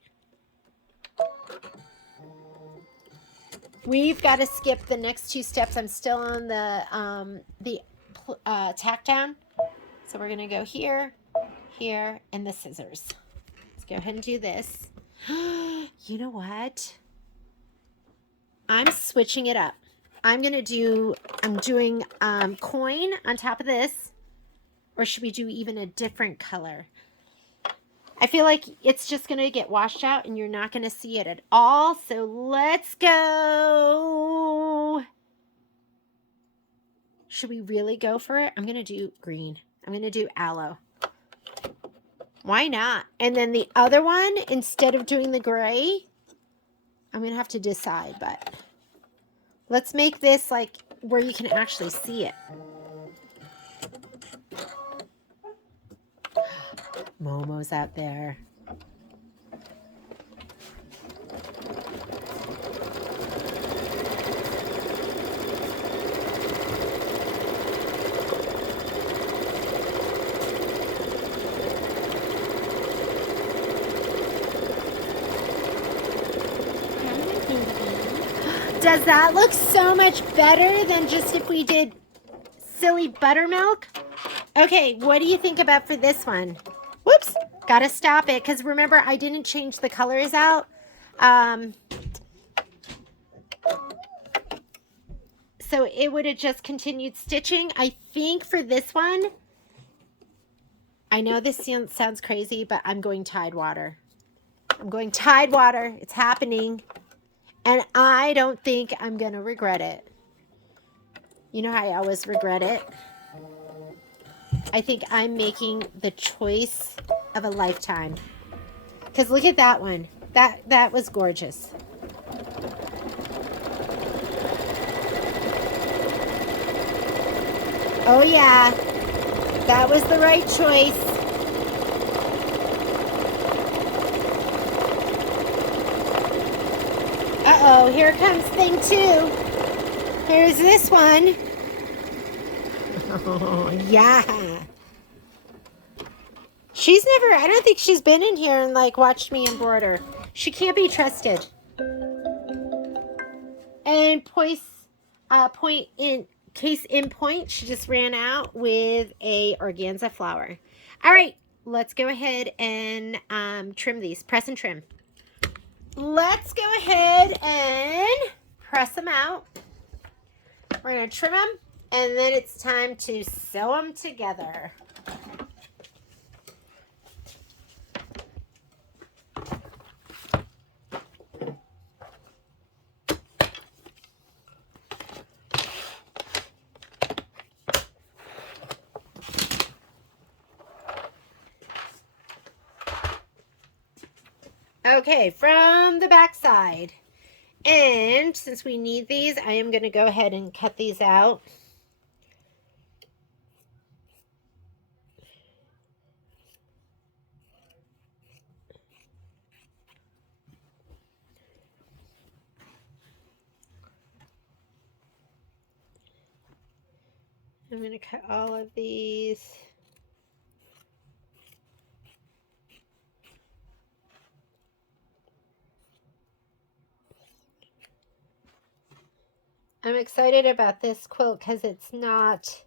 We've got to skip the next two steps. I'm still on the tack down. So we're going to go here, here, and the scissors. Let's go ahead and do this. You know what? I'm switching it up. I'm doing coin on top of this. Or should we do even a different color? I feel like it's just going to get washed out and you're not going to see it at all. So let's go. Should we really go for it? I'm going to do green. I'm going to do aloe. Why not? And then the other one, instead of doing the gray, I'm going to have to decide, but let's make this like where you can actually see it. Momo's out there. Does that look so much better than just if we did silly buttermilk? Okay, what do you think about for this one? Whoops, gotta stop it because remember I didn't change the colors out. So it would have just continued stitching. I think for this one, I know this sounds crazy, but I'm going Tidewater. I'm going Tidewater. It's happening. And I don't think I'm going to regret it. You know how I always regret it? I think I'm making the choice of a lifetime. Because look at that one. That was gorgeous. Oh yeah. That was the right choice. Uh-oh, here comes thing two. Here's this one. Oh, yeah. I don't think she's been in here and like watched me embroider. She can't be trusted. And point in case in point, she just ran out with a organza flower. All right, let's go ahead and trim these. Press and trim. Let's go ahead and press them out. We're going to trim them, and then it's time to sew them together. Okay, from the back side. And since we need these, I am going to go ahead and cut these out. I'm going to cut all of these. I'm excited about this quilt because it's not,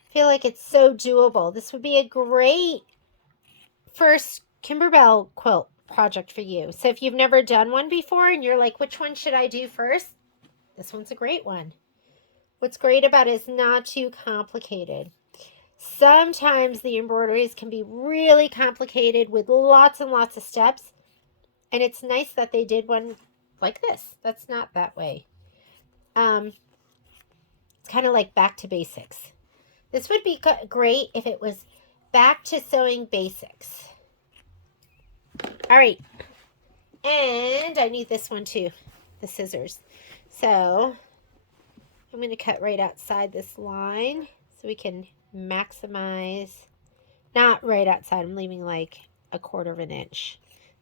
I feel like it's so doable. This would be a great first Kimberbell quilt project for you. So if you've never done one before and you're like, which one should I do first? This one's a great one. What's great about it is not too complicated. Sometimes the embroideries can be really complicated with lots and lots of steps. And it's nice that they did one like this. That's not that way. It's kind of like back to basics. This would be great if it was back to sewing basics. All right. And I need this one too, the scissors. So I'm going to cut right outside this line so we can maximize. Not right outside. I'm leaving like 1/4 of an inch.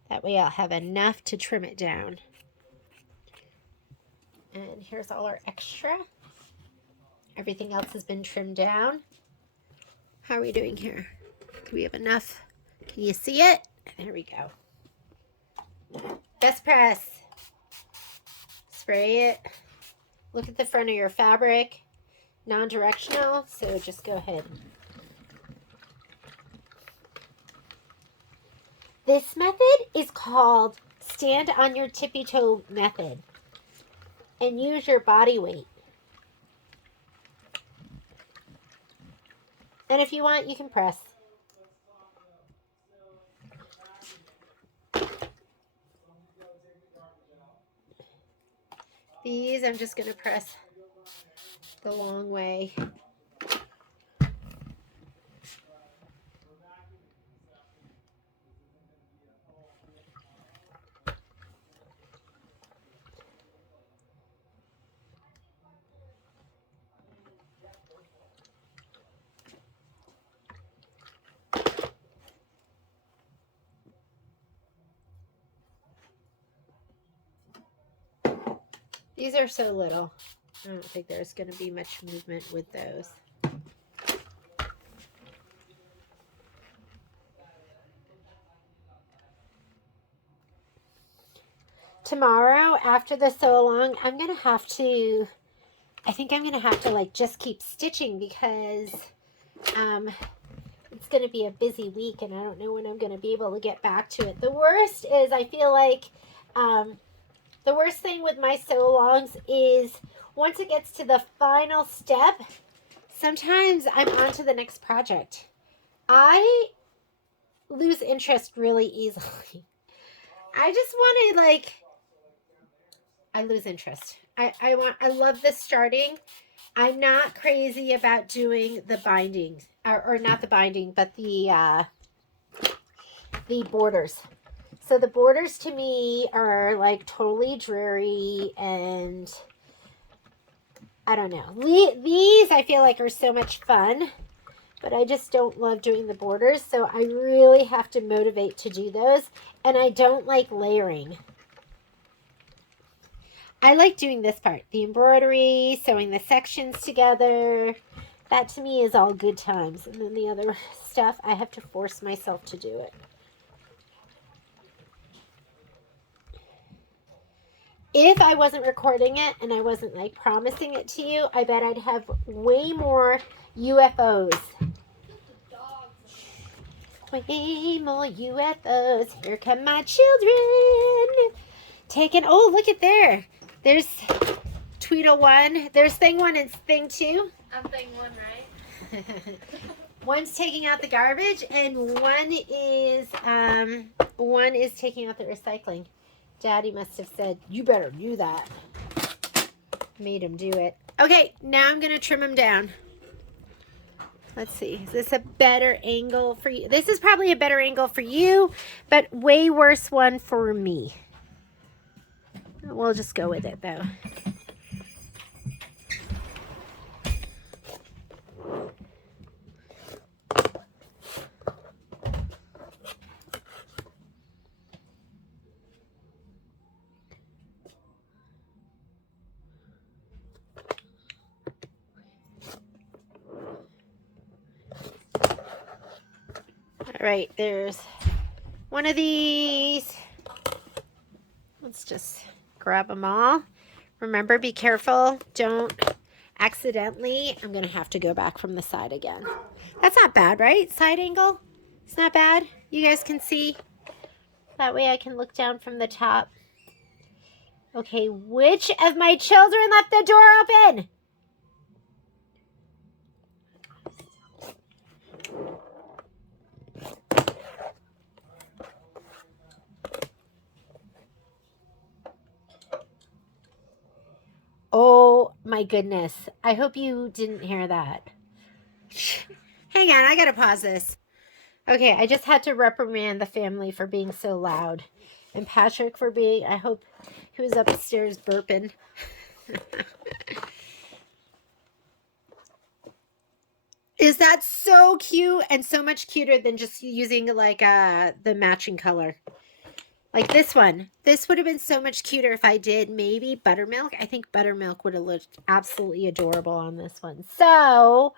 That way I'll have enough to trim it down. And here's all our extra. Everything else has been trimmed down. How are we doing here? Do we have enough? Can you see it? There we go. Best press. Spray it. Look at the front of your fabric. Non-directional, so just go ahead. This method is called stand on your tippy toe method and use your body weight. And if you want, you can press. These I'm just going to press the long way. These are so little. I don't think there's going to be much movement with those. Tomorrow, after the sew along, I think I'm going to have to like just keep stitching because it's going to be a busy week and I don't know when I'm going to be able to get back to it. The worst is I feel like the worst thing with my sew-alongs is once it gets to the final step, sometimes I'm on to the next project. I lose interest really easily. I just want to I lose interest. I love the starting. I'm not crazy about doing the binding, or not the binding, but the borders. So the borders to me are like totally dreary and I don't know. These I feel like are so much fun, but I just don't love doing the borders. So I really have to motivate to do those. And I don't like layering. I like doing this part, the embroidery, sewing the sections together. That to me is all good times. And then the other stuff, I have to force myself to do it. If I wasn't recording it and I wasn't like promising it to you, I bet I'd have way more UFOs. Way more UFOs. Here come my children. Taking, oh, look at there. There's Tweedle 1. There's Thing 1 and Thing 2. I'm Thing 1, right? One's taking out the garbage and one is taking out the recycling. Daddy must have said, you better do that. Made him do it. Okay, now I'm going to trim him down. Let's see. Is this a better angle for you? This is probably a better angle for you, but way worse one for me. We'll just go with it, though. All right, there's one of these. Let's just grab them all. Remember, be careful. Don't accidentally. I'm going to have to go back from the side again. That's not bad, right? Side angle. It's not bad. You guys can see. That way I can look down from the top. Okay, which of my children left the door open? Oh my goodness. I hope you didn't hear that. Hang on, I gotta pause this. Okay, I just had to reprimand the family for being so loud. And Patrick for being, I hope he was upstairs burping. Is that so cute and so much cuter than just using like the matching color? Like this one. This would have been so much cuter if I did maybe buttermilk. I think buttermilk would have looked absolutely adorable on this one. So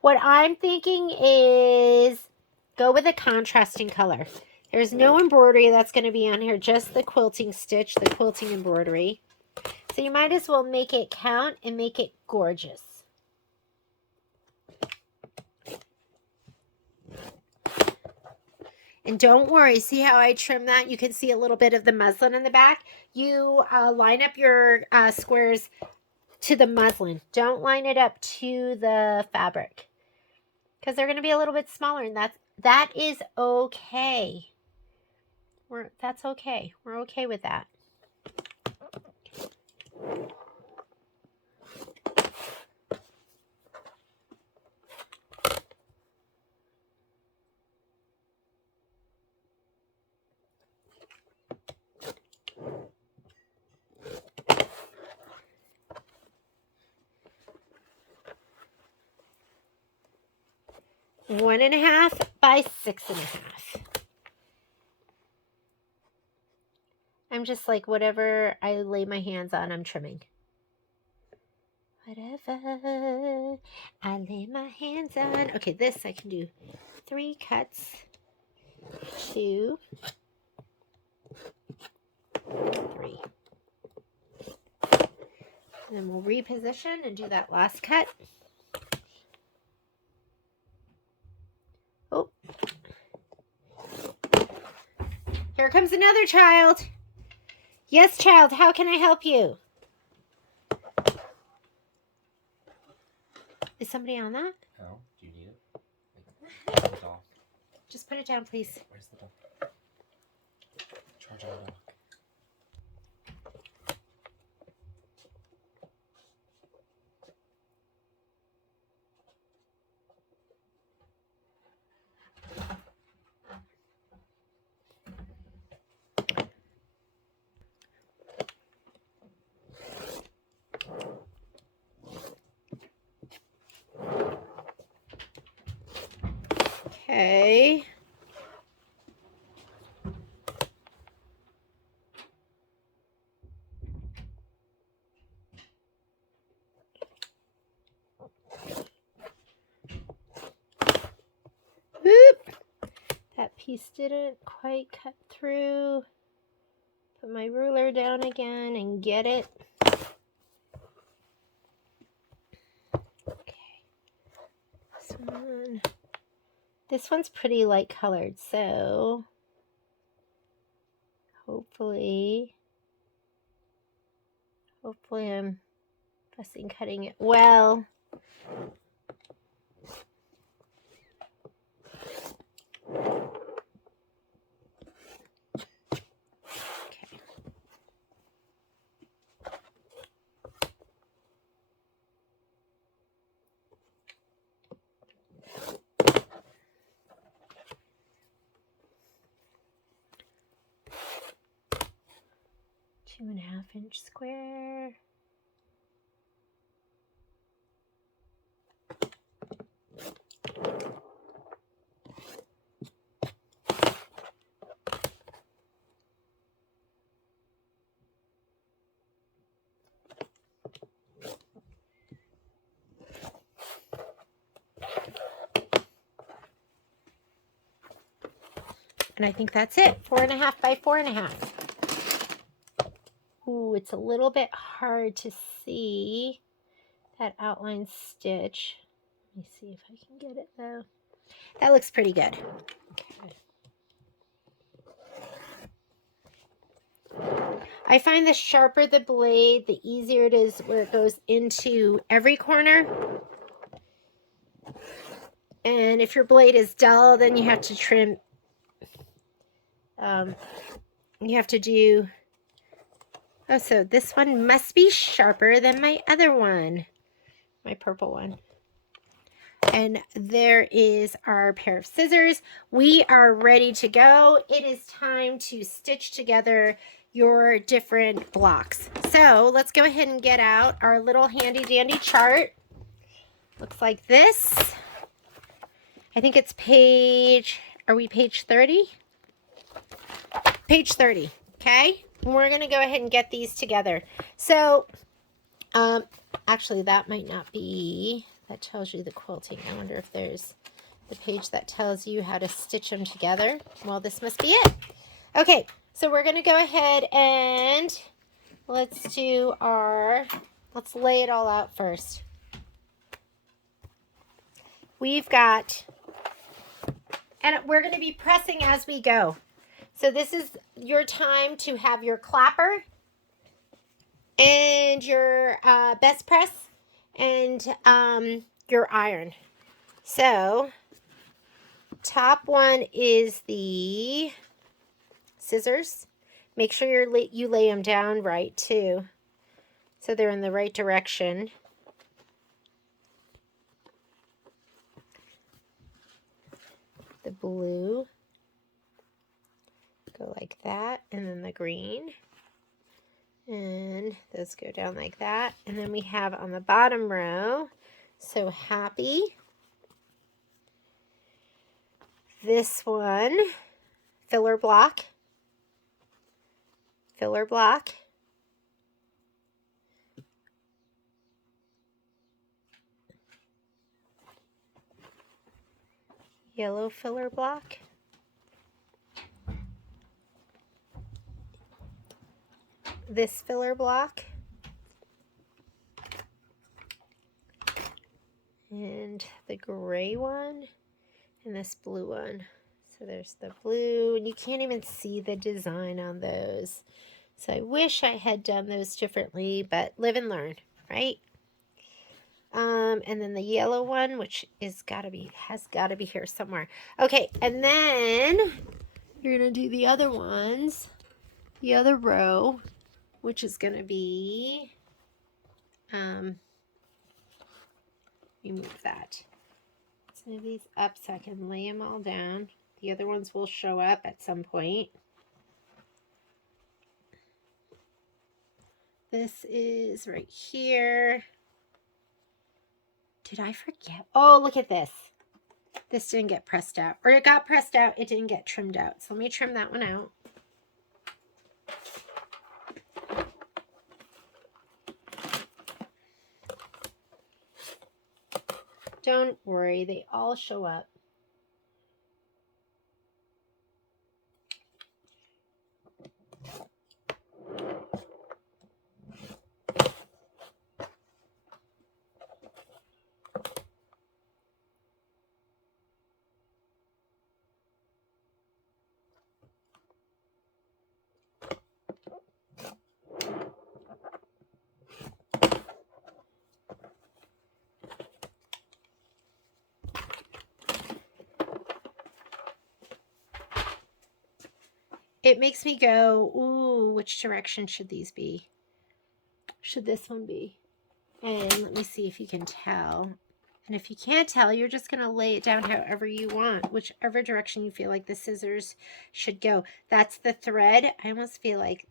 what I'm thinking is go with a contrasting color. There's no embroidery that's going to be on here, just the quilting stitch, the quilting embroidery. So you might as well make it count and make it gorgeous. And don't worry, see how I trim that? You can see a little bit of the muslin in the back. You line up your squares to the muslin. Don't line it up to the fabric because they're going to be a little bit smaller, and that is okay. That's okay. We're okay with that. One and a half by 6.5. I'm just like, whatever I lay my hands on, I'm trimming. Whatever I lay my hands on. Okay, this I can do 3 cuts. 2, 3. And then we'll reposition and do that last cut. Oh. Here comes another child. Yes, child, how can I help you? Is somebody on that? No, do you need it? Like, the dock. Just put it down, please. Where's the dock? Charge on the dock. Okay. Whoop. That piece didn't quite cut through. Put my ruler down again and get it. Okay. This one's pretty light colored, so hopefully I'm fussing cutting it well. Okay. Two and a half inch square. And I think that's it. 4.5 by 4.5. Ooh, it's a little bit hard to see that outline stitch. Let me see if I can get it though. That looks pretty good. Okay. I find the sharper the blade, the easier it is where it goes into every corner. And if your blade is dull, then you have to trim. You have to do... Oh, so this one must be sharper than my other one. My purple one. And there is our pair of scissors. We are ready to go. It is time to stitch together your different blocks. So let's go ahead and get out our little handy dandy chart. Looks like this. I think it's page, are we page 30? Page 30, okay? We're gonna go ahead and get these together. So, actually that might not be, that tells you the quilting. I wonder if there's the page that tells you how to stitch them together. Well, this must be it. Okay, so we're gonna go ahead and let's lay it all out first. We've got, and we're gonna be pressing as we go. So this is your time to have your clapper and your best press and your iron. So top one is the scissors. Make sure you lay them down right too, so they're in the right direction. The blue, go like that, and then the green, and those go down like that. And then we have on the bottom row, So Happy. This one, filler block, yellow filler block, this filler block, and the gray one, and this blue one. So there's the blue, and you can't even see the design on those. So I wish I had done those differently, but live and learn, right? And then the yellow one, which has got to be here somewhere. Okay, and then you're gonna do the other ones, the other row, which is gonna be remove that. Let's move these up so I can lay them all down. The other ones will show up at some point. This is right here. Did I forget? Oh, look at this. This didn't get pressed out. Or it got pressed out, it didn't get trimmed out. So let me trim that one out. Don't worry, they all show up. It makes me go, ooh, which direction should these be? Should this one be? And let me see if you can tell. And if you can't tell, you're just going to lay it down however you want, whichever direction you feel like the scissors should go. That's the thread. I almost like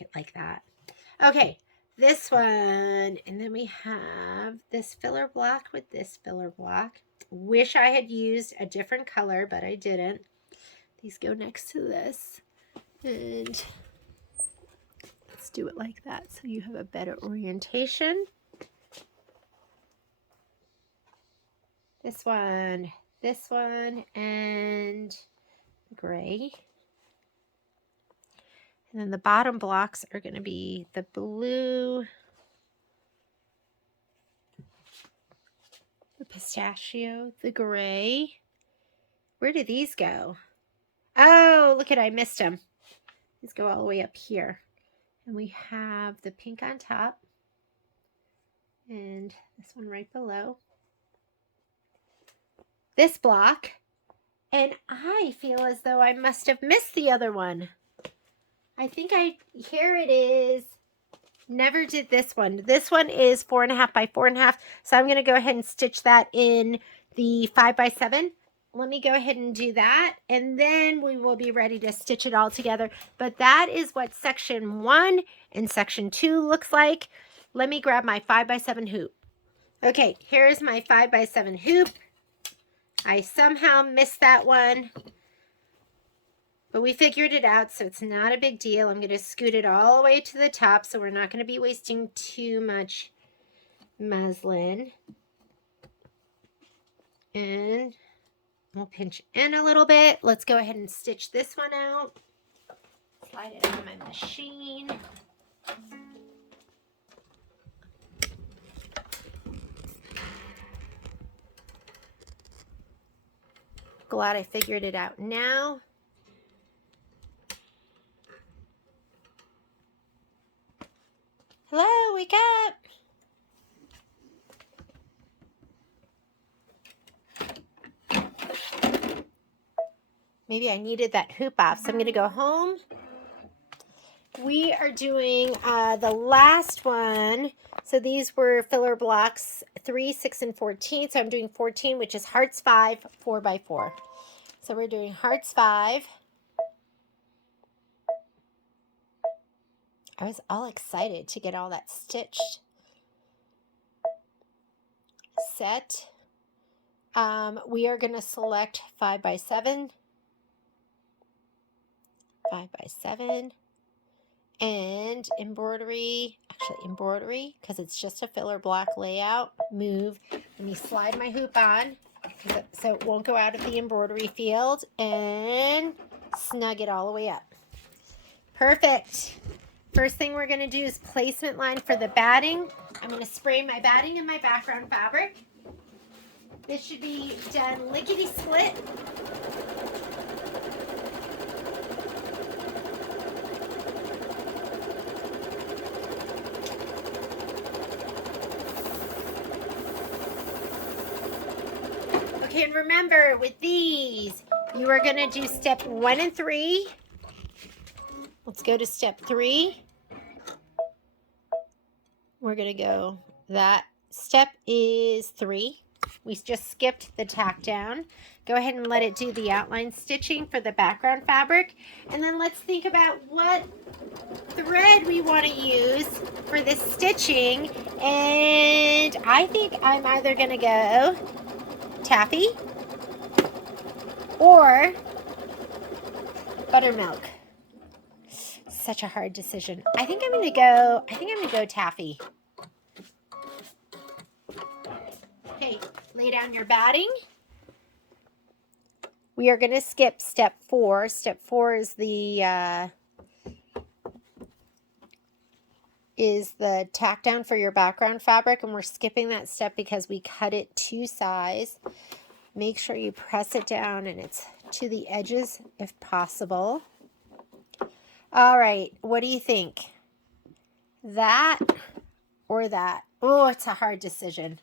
it like that. Okay, this one. And then we have this filler block with this filler block. Wish I had used a different color, but I didn't. These go next to this. And let's do it like that so you have a better orientation. This one, and gray. And then the bottom blocks are going to be the blue, the pistachio, the gray. Where do these go? Oh, look at, I missed them. Let's go all the way up here. And we have the pink on top. And this one right below. This block. And I feel as though I must have missed the other one. I think here it is. Never did this one. This one is 4.5 by 4.5. So I'm going to go ahead and stitch that in the 5 by 7. Let me go ahead and do that. And then we will be ready to stitch it all together. But that is what section 1 and section 2 looks like. Let me grab my 5 by 7 hoop. Okay, here's my 5 by 7 hoop. I somehow missed that one. But we figured it out, so it's not a big deal. I'm going to scoot it all the way to the top, so we're not going to be wasting too much muslin. And we'll pinch in a little bit. Let's go ahead and stitch this one out. Slide it on my machine. Glad I figured it out now. Hello, wake up. Maybe I needed that hoop off, so I'm going to go home. We are doing the last one. So these were filler blocks 3, 6, and 14. So I'm doing 14, which is hearts 5, 4 by 4. So we're doing hearts 5. I was all excited to get all that stitched. Set. We are going to select 5 by 7. 5 by 7. And embroidery, because it's just a filler block layout. Move. Let me slide my hoop on so it won't go out of the embroidery field. And snug it all the way up. Perfect. First thing we're going to do is placement line for the batting. I'm going to spray my batting in my background fabric. This should be done lickety-split. Okay, and remember, with these, you are going to do step 1 and 3. Let's go to step 3. We're going to go, that step is 3. We just skipped the tack down. Go ahead and let it do the outline stitching for the background fabric. And then let's think about what thread we want to use for this stitching. And I think I'm either going to go taffy or buttermilk. Such a hard decision. I think I'm going to go taffy. Okay, lay down your batting. We are going to skip step 4. Step 4 is the tack down for your background fabric, and we're skipping that step because we cut it to size. Make sure you press it down and it's to the edges if possible. All right, what do you think? That or that? Oh, it's a hard decision.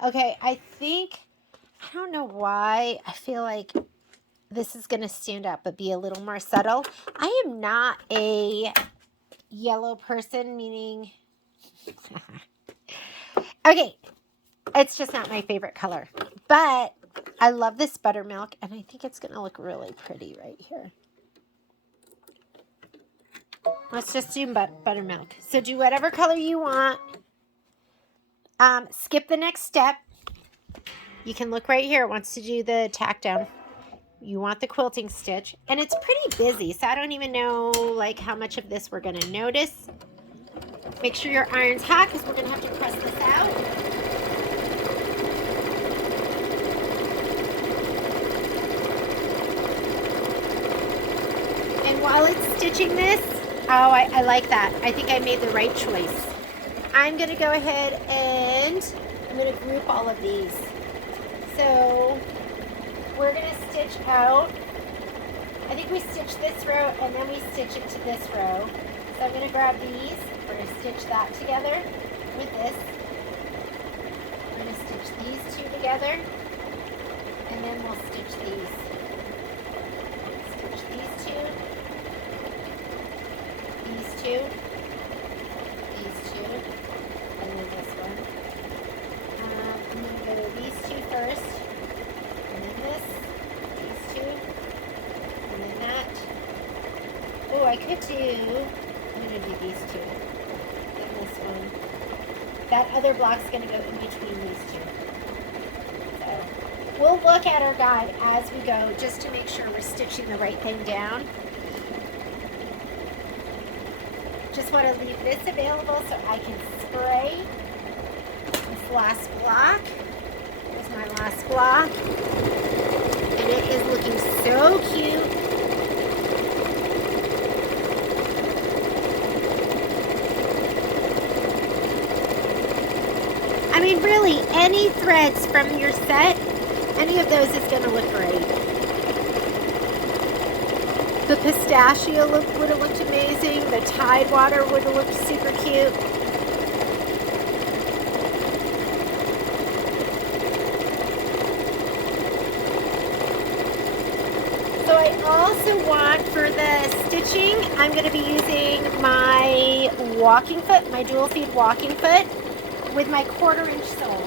Okay, I don't know why I feel like this is going to stand up but be a little more subtle. I am not a yellow person, meaning, okay, it's just not my favorite color. But I love this buttermilk, and I think it's going to look really pretty right here. Let's just do buttermilk. So do whatever color you want. Skip the next step. You can look right here. It wants to do the tack down. You want the quilting stitch. And it's pretty busy, so I don't even know like how much of this we're going to notice. Make sure your iron's hot because we're going to have to press this out. And while it's stitching this, oh, I like that. I think I made the right choice. I'm going to go ahead and I'm going to group all of these. So we're going to stitch out I think we stitch this row and then we stitch it to this row. So I'm going to grab these. We're going to stitch that together with this. We're going to stitch these two together. And then we'll stitch these. Stitch these two. These two. These two. And then this one. I'm going to go these two first. And then this. These two. And then that. Oh, I could do, I'm going to do these two. Then this one. That other block's going to go in between these two. So we'll look at our guide as we go just to make sure we're stitching the right thing down. Just want to leave this available so I can spray this last block. Here's my last block. And it is looking so cute. I mean, really, any threads from your set, any of those is going to look great. The pistachio would have looked amazing. The Tide Water would have looked super cute. So I also want, for the stitching, I'm going to be using my walking foot, my dual feed walking foot, with my 1/4-inch sole.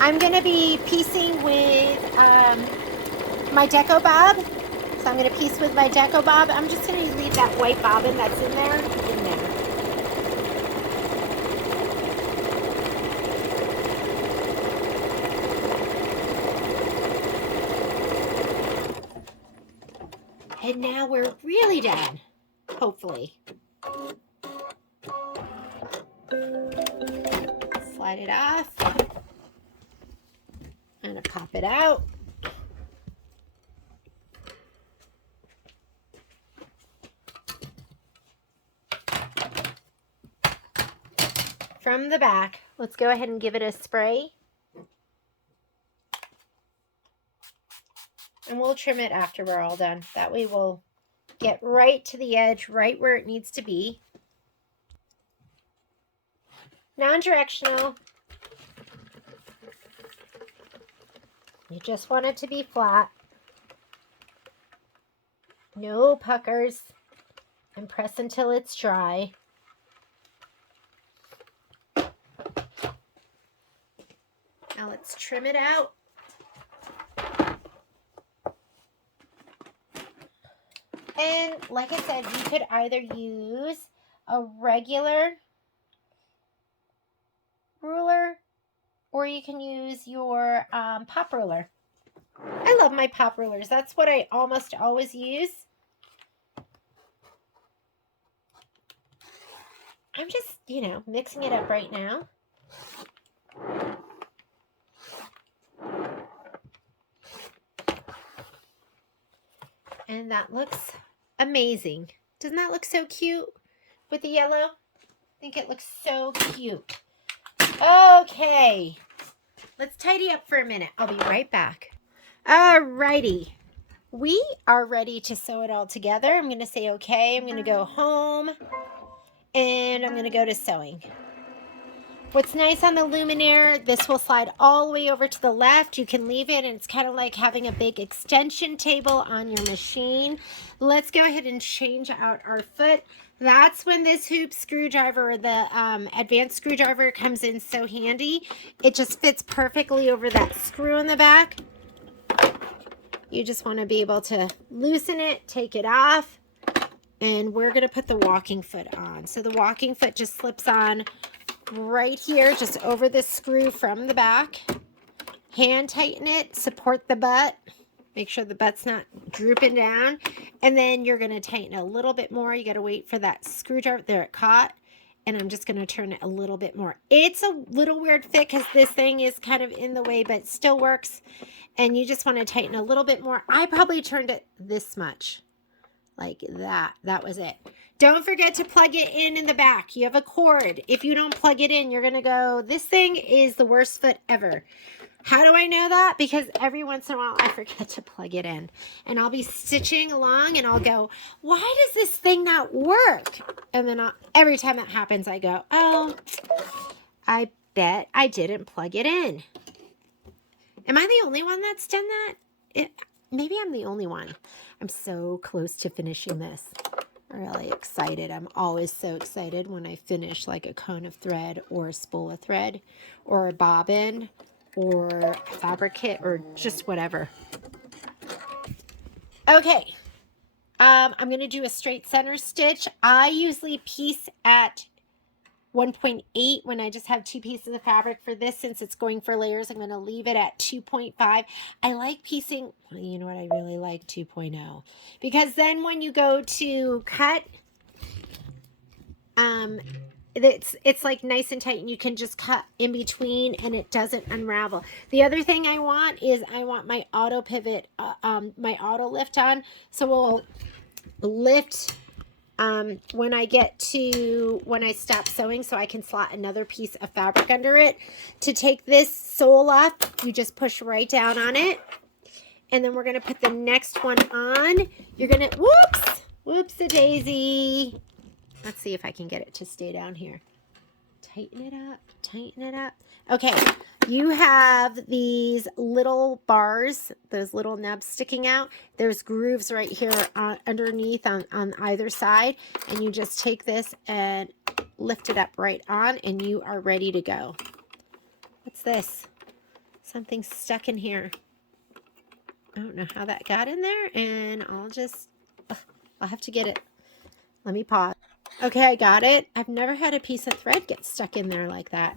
I'm going to be piecing with my Deco Bob. So I'm going to piece with my Deco Bob. I'm just going to leave that white bobbin that's in there. And now we're really done, hopefully. Slide it off. I'm going to pop it out. From the back, let's go ahead and give it a spray. And we'll trim it after we're all done. That way we'll get right to the edge, right where it needs to be. Non-directional. You just want it to be flat. No puckers. And press until it's dry. Now let's trim it out. And like I said, you could either use a regular ruler or you can use your pop ruler. I love my pop rulers. That's what I almost always use. I'm just, mixing it up right now. And that looks amazing. Doesn't that look so cute with the yellow? I think it looks so cute. Okay, let's tidy up for a minute. I'll be right back. Alrighty, we are ready to sew it all together. I'm going to say okay. I'm going to go home and I'm going to go to sewing. What's nice on the Luminaire, this will slide all the way over to the left. You can leave it, and it's kind of like having a big extension table on your machine. Let's go ahead and change out our foot. That's when this hoop screwdriver, or the advanced screwdriver, comes in so handy. It just fits perfectly over that screw in the back. You just want to be able to loosen it, take it off, and we're going to put the walking foot on. So the walking foot just slips on right here, just over the screw from the back. Hand tighten it, support the butt. Make sure the butt's not drooping down. And then you're going to tighten a little bit more. You got to wait for that screwdriver. There, it caught. And I'm just going to turn it a little bit more. It's a little weird fit because this thing is kind of in the way, but it still works. And you just want to tighten a little bit more. I probably turned it this much. Like that. That was it. Don't forget to plug it in the back. You have a cord. If you don't plug it in, you're going to go, this thing is the worst foot ever. How do I know that? Because every once in a while I forget to plug it in. And I'll be stitching along and I'll go, why does this thing not work? And then every time that happens, I go, oh, I bet I didn't plug it in. Am I the only one that's done that? Maybe I'm the only one. I'm so close to finishing this. I'm really excited. I'm always so excited when I finish like a cone of thread or a spool of thread or a bobbin or a fabric kit or just whatever. Okay. I'm going to do a straight center stitch. I usually piece at 1.8 when I just have 2 pieces of fabric. For this, since it's going for layers, I'm going to leave it at 2.5. I like piecing, well, you know what, I really like 2.0 because then when you go to cut, it's like nice and tight and you can just cut in between and it doesn't unravel. The other thing I want is I want my auto pivot, my auto lift on, so we'll lift when I stop sewing, so I can slot another piece of fabric under it. To take this sole off, you just push right down on it, and then we're going to put the next one on. You're going to, whoops-a-daisy. Let's see if I can get it to stay down here. Tighten it up, tighten it up. Okay, you have these little bars, those little nubs sticking out. There's grooves right here underneath on either side, and you just take this and lift it up right on, and you are ready to go. What's this? Something's stuck in here. I don't know how that got in there, and I'll have to get it. Let me pause. Okay, I got it. I've never had a piece of thread get stuck in there like that.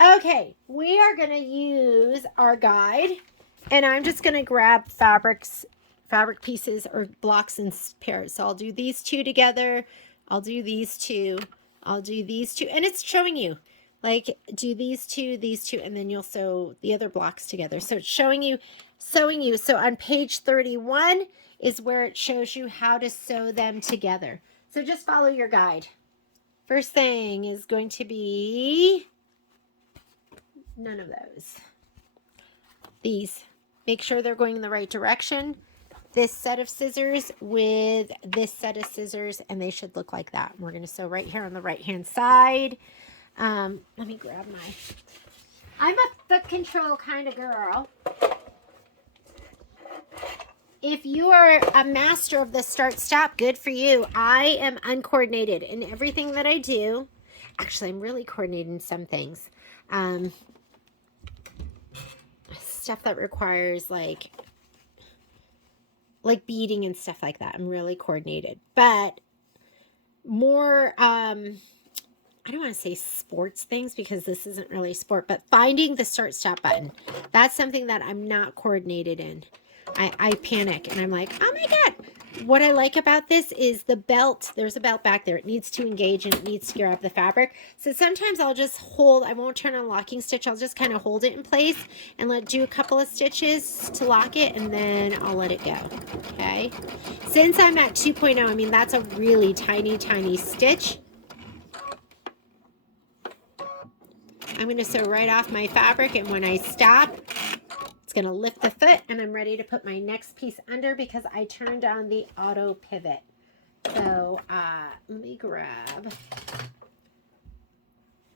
Okay, we are going to use our guide, and I'm just going to grab fabric pieces or blocks in pairs. So I'll do these 2 together. I'll do these 2. I'll do these 2, and it's showing you, like, do these 2, and then you'll sew the other blocks together. So it's showing you, sewing you. So on page 31 is where it shows you how to sew them together. So just follow your guide. First thing is going to be none of those. These. Make sure they're going in the right direction. This set of scissors with this set of scissors, and they should look like that. We're going to sew right here on the right-hand side. Let me grab I'm a foot control kind of girl. If you are a master of the start-stop, good for you. I am uncoordinated in everything that I do. Actually, I'm really coordinated in some things. Stuff that requires like beading and stuff like that. I'm really coordinated. But more, I don't want to say sports things because this isn't really sport, but finding the start-stop button. That's something that I'm not coordinated in. I panic and I'm like, oh my God. What I like about this is the belt. There's a belt back there. It needs to engage and it needs to grab the fabric. So sometimes I'll just hold, I won't turn on locking stitch. I'll just kind of hold it in place and do a couple of stitches to lock it, and then I'll let it go. Okay. Since I'm at 2.0, I mean, that's a really tiny, tiny stitch. I'm going to sew right off my fabric, and when I stop, it's going to lift the foot, and I'm ready to put my next piece under because I turned on the auto pivot. So let me grab,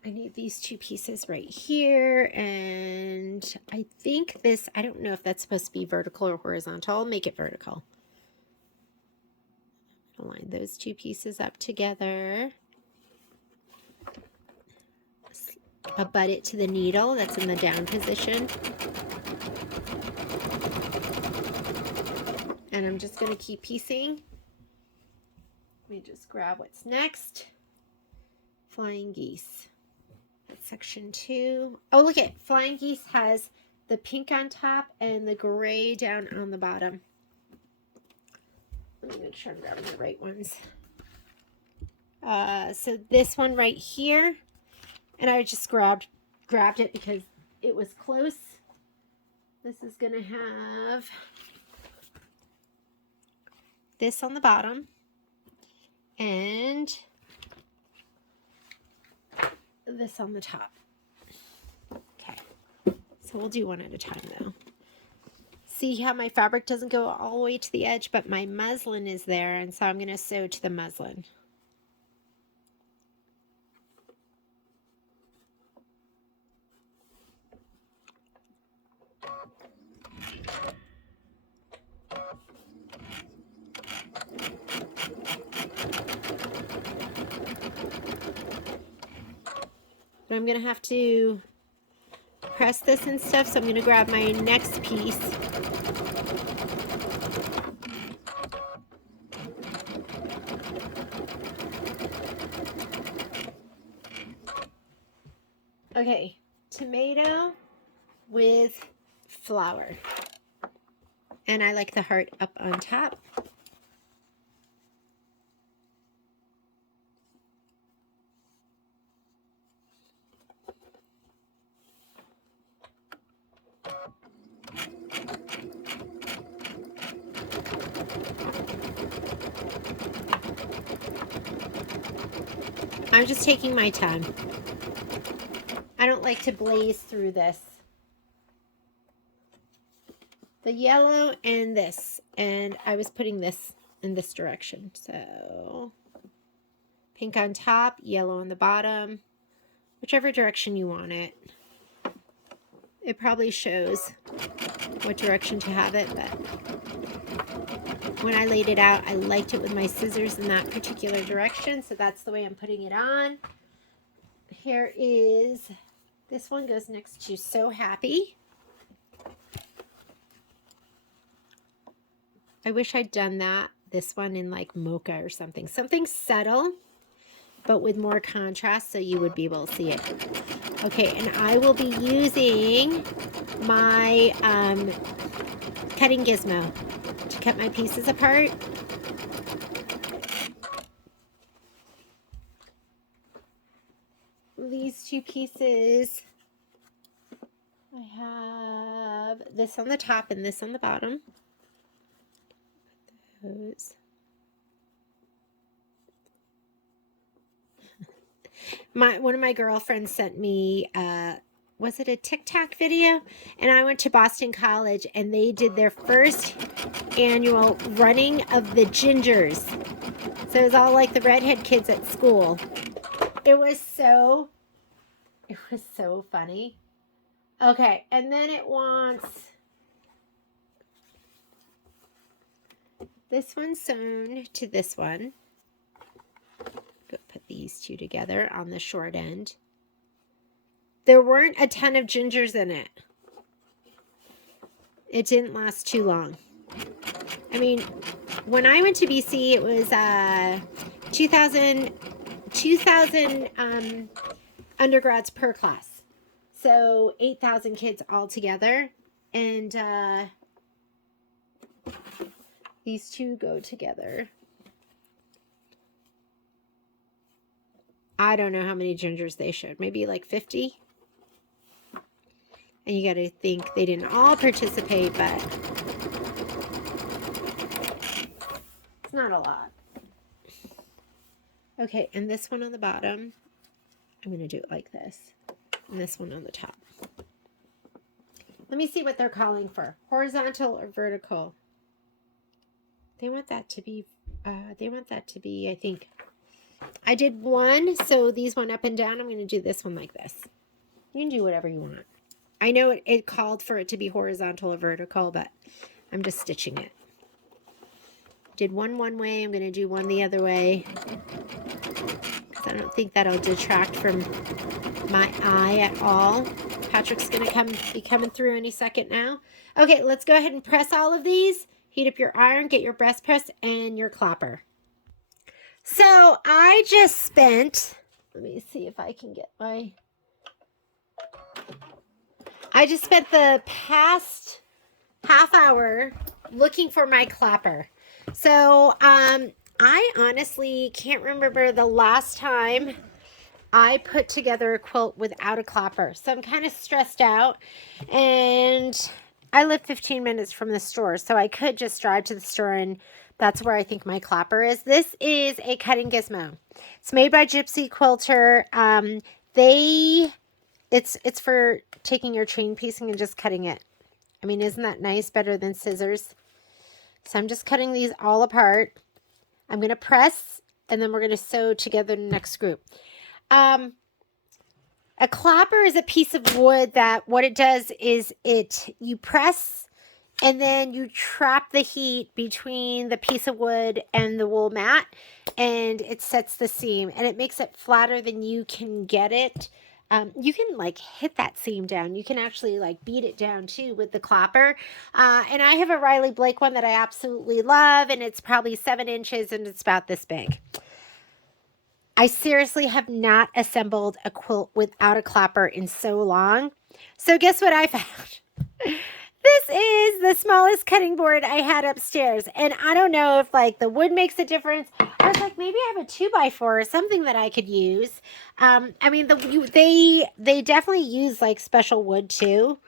I need these 2 pieces right here, and I think this, I don't know if that's supposed to be vertical or horizontal. I'll make it vertical. Line those 2 pieces up together. Abut it to the needle that's in the down position. And I'm just going to keep piecing. Let me just grab what's next. Flying geese. That's section 2. Oh, look at flying geese has the pink on top and the gray down on the bottom. Let me make sure I'm grabbing the right ones. So this one right here, and I just grabbed it because it was close. This is going to have this on the bottom and this on the top. Okay, So we'll do one at a time though. See how my fabric doesn't go all the way to the edge, but my muslin is there, and so I'm going to sew to the muslin. But I'm going to have to press this and stuff, so I'm going to grab my next piece. Okay, tomato with flower. And I like the heart up on top. I'm just taking my time. I don't like to blaze through this. The yellow and this, and I was putting this in this direction. So pink on top, yellow on the bottom, whichever direction you want it. It probably shows what direction to have it, but when I laid it out, I liked it with my scissors in that particular direction, so that's the way I'm putting it on. Here is, this one goes next to So Happy. I wish I'd done this one in like mocha or something. Something subtle, but with more contrast so you would be able to see it. Okay, and I will be using my cutting gizmo to cut my pieces apart. These two pieces, I have this on the top and this on the bottom. Those. One of my girlfriends sent me, was it a TikTok video? And I went to Boston College and they did their first annual running of the gingers. So it was all like the redhead kids at school. It was so funny. Okay, and then it wants this one sewn to this one. Go put these two together on the short end. There weren't a ton of gingers in it. It didn't last too long. I mean, when I went to BC, it was 2,000 undergrads per class. So 8,000 kids all together. And these two go together. I don't know how many gingers they showed. Maybe like 50. And you got to think they didn't all participate, but it's not a lot. Okay, and this one on the bottom, I'm going to do it like this. And this one on the top. Let me see what they're calling for. Horizontal or vertical? They want that to be, I think, I did one, so these went up and down. I'm going to do this one like this. You can do whatever you want. I know it called for it to be horizontal or vertical, but I'm just stitching it. Did one way, I'm going to do one the other way. Because I don't think that'll detract from my eye at all. Patrick's going to be coming through any second now. Okay, let's go ahead and press all of these. Heat up your iron, get your breast press, and your clapper. So I just spent, let me see if I can get I just spent the past half hour looking for my clapper. So I honestly can't remember the last time I put together a quilt without a clapper. So I'm kind of stressed out, and I live 15 minutes from the store, so I could just drive to the store, and that's where I think my clapper is. This is a cutting gizmo. It's made by Gypsy Quilter. They It's for taking your chain piecing and just cutting it. I mean, isn't that nice? Better than scissors. So I'm just cutting these all apart. I'm going to press, and then we're going to sew together the next group. A clapper is a piece of wood that what it does is you press, and then you trap the heat between the piece of wood and the wool mat, and it sets the seam, and it makes it flatter than you can get it. You can like hit that seam down. You can actually like beat it down too with the clapper. And I have a Riley Blake one that I absolutely love, and it's probably 7 inches and it's about this big. I seriously have not assembled a quilt without a clapper in so long. So guess what I found? This is the smallest cutting board I had upstairs. And I don't know if like the wood makes a difference. I was like, maybe I have a 2x4 or something that I could use. I mean, they definitely use like special wood too.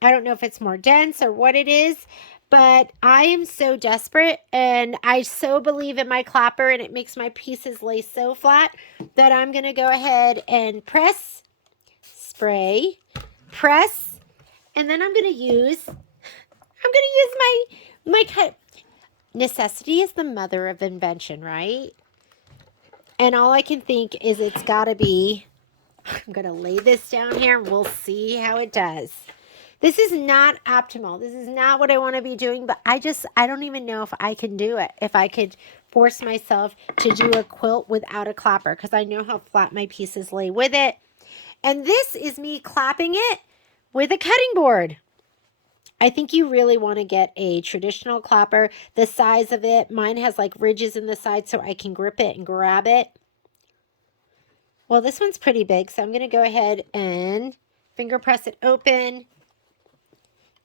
I don't know if it's more dense or what it is. But I am so desperate, and I so believe in my clapper, and it makes my pieces lay so flat that I'm going to go ahead and press, spray, press, and then I'm going to use my cut. Necessity is the mother of invention, right? And all I can think is it's got to be, I'm going to lay this down here, and we'll see how it does. This is not optimal. This is not what I want to be doing, but I don't even know if I can do it. If I could force myself to do a quilt without a clapper, because I know how flat my pieces lay with it. And this is me clapping it with a cutting board. I think you really want to get a traditional clapper. The size of it, mine has like ridges in the side so I can grip it and grab it. Well, this one's pretty big, so I'm going to go ahead and finger press it open.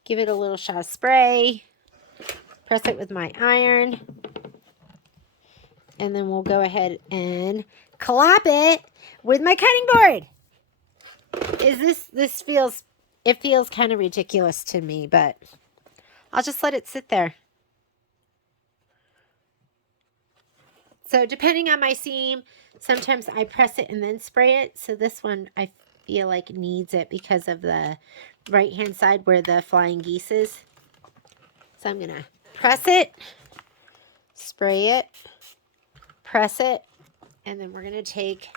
Give it a little shot of spray. Press it with my iron. And then we'll go ahead and clap it with my cutting board. It feels kind of ridiculous to me, but I'll just let it sit there. So depending on my seam, sometimes I press it and then spray it. So this one I feel like needs it because of the right hand side where the flying geese is. So I'm gonna press it, spray it, press it, and then we're gonna take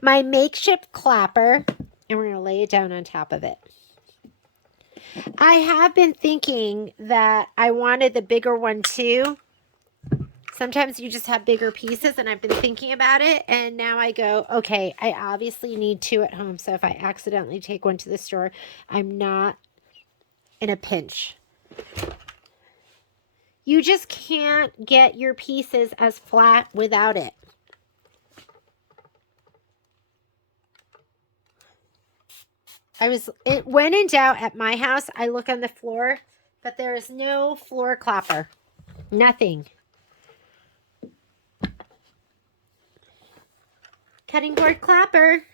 my makeshift clapper and we're gonna lay it down on top of it. I have been thinking that I wanted the bigger one too. Sometimes you just have bigger pieces, and I've been thinking about it, and now I go, okay, I obviously need 2 at home, so if I accidentally take one to the store, I'm not in a pinch. You just can't get your pieces as flat without it. When in doubt at my house, I look on the floor, but there is no floor clapper. Nothing. Cutting board clapper.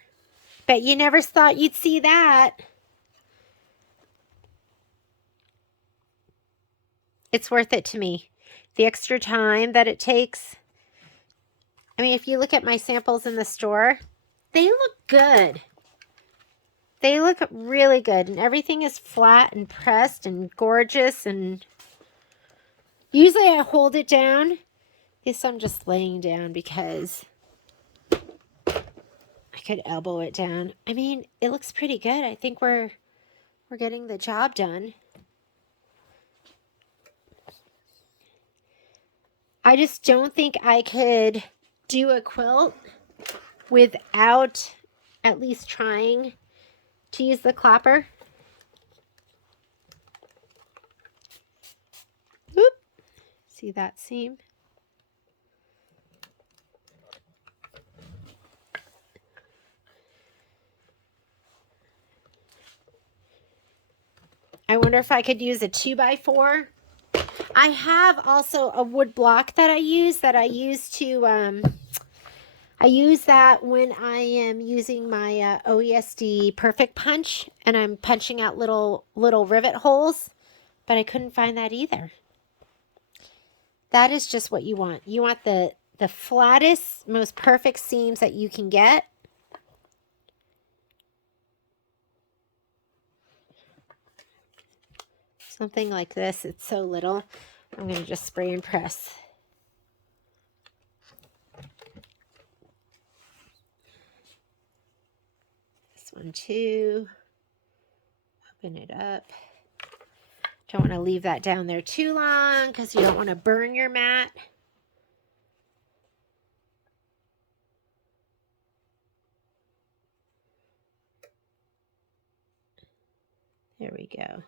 Bet you never thought you'd see that. It's worth it to me. The extra time that it takes. I mean, if you look at my samples in the store, they look good. They look really good. And everything is flat and pressed and gorgeous. And usually I hold it down. This I'm just laying down because I could elbow it down. I mean, it looks pretty good. I think we're getting the job done. I just don't think I could do a quilt without at least trying to use the clapper. Whoop. See that seam? I wonder if I could use a 2x4. I have also a wood block that I use to, I use that when I am using my OESD Perfect Punch and I'm punching out little rivet holes, but I couldn't find that either. That is just what you want. You want the flattest, most perfect seams that you can get. Something like this. It's so little. I'm going to just spray and press. This one too. Open it up. Don't want to leave that down there too long because you don't want to burn your mat. There we go.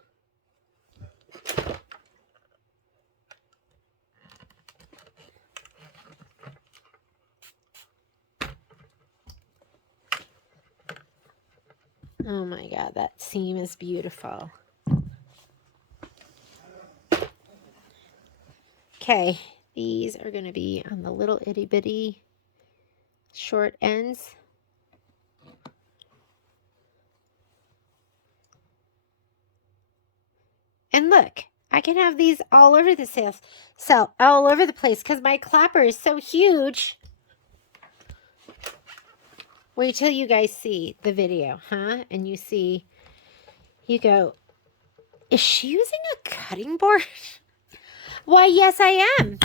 Oh my God, that seam is beautiful. Okay, these are going to be on the little itty bitty short ends. And look, I can have these all over the all over the place because my clapper is so huge. Wait till you guys see the video, huh? And you see, you go, is she using a cutting board? Why, yes, I am.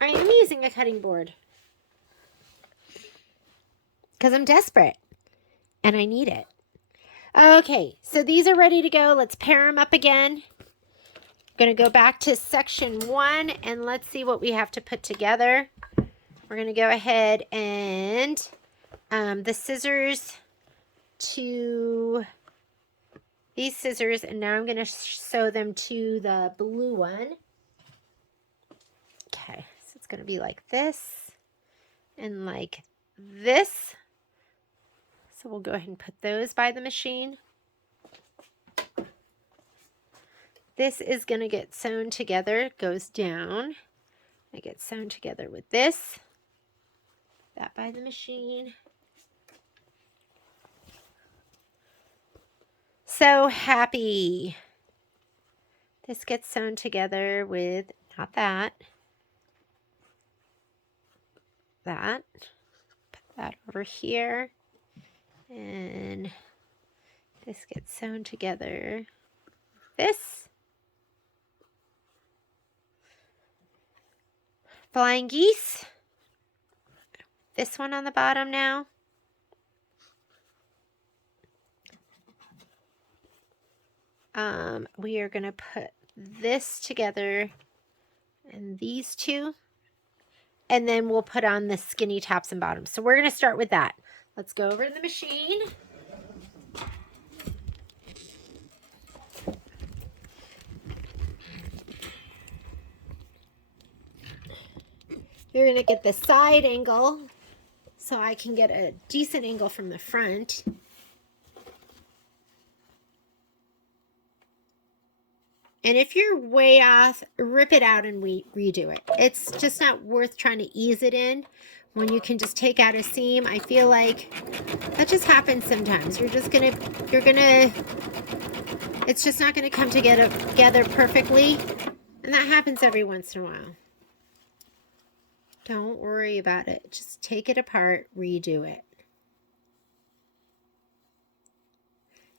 I am using a cutting board. Because I'm desperate. And I need it. Okay, so these are ready to go. Let's pair them up again. I'm going to go back to section 1 and let's see what we have to put together. We're going to go ahead and the scissors to these scissors, and now I'm going to sew them to the blue one. Okay, so it's going to be like this and like this. So we'll go ahead and put those by the machine. This is going to get sewn together. It goes down. It gets sewn together with this. That by the machine. So happy. This gets sewn together with, not that. That. Put that over here. And this gets sewn together. This. Flying geese. This one on the bottom now. We are going to put this together and these two. And then we'll put on the skinny tops and bottoms. So we're going to start with that. Let's go over to the machine. You're going to get the side angle so I can get a decent angle from the front. And if you're way off, rip it out and redo it. It's just not worth trying to ease it in when you can just take out a seam. I feel like that just happens sometimes. It's just not gonna come together perfectly. And that happens every once in a while. Don't worry about it. Just take it apart, redo it.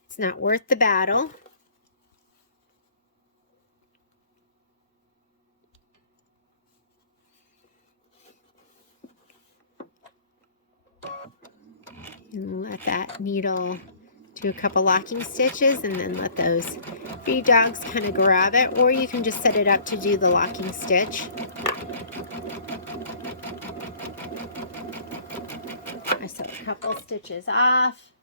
It's not worth the battle. And let that needle do a couple locking stitches and then let those feed dogs kind of grab it, or you can just set it up to do the locking stitch. I sew a couple stitches off.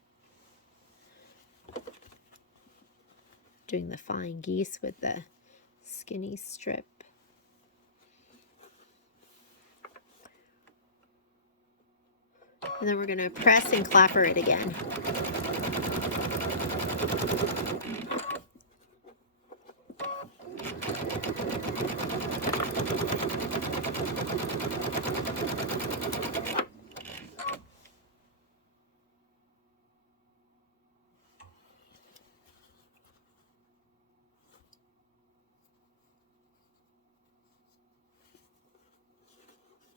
Doing the flying geese with the skinny strip. And then we're going to press and clapper it again.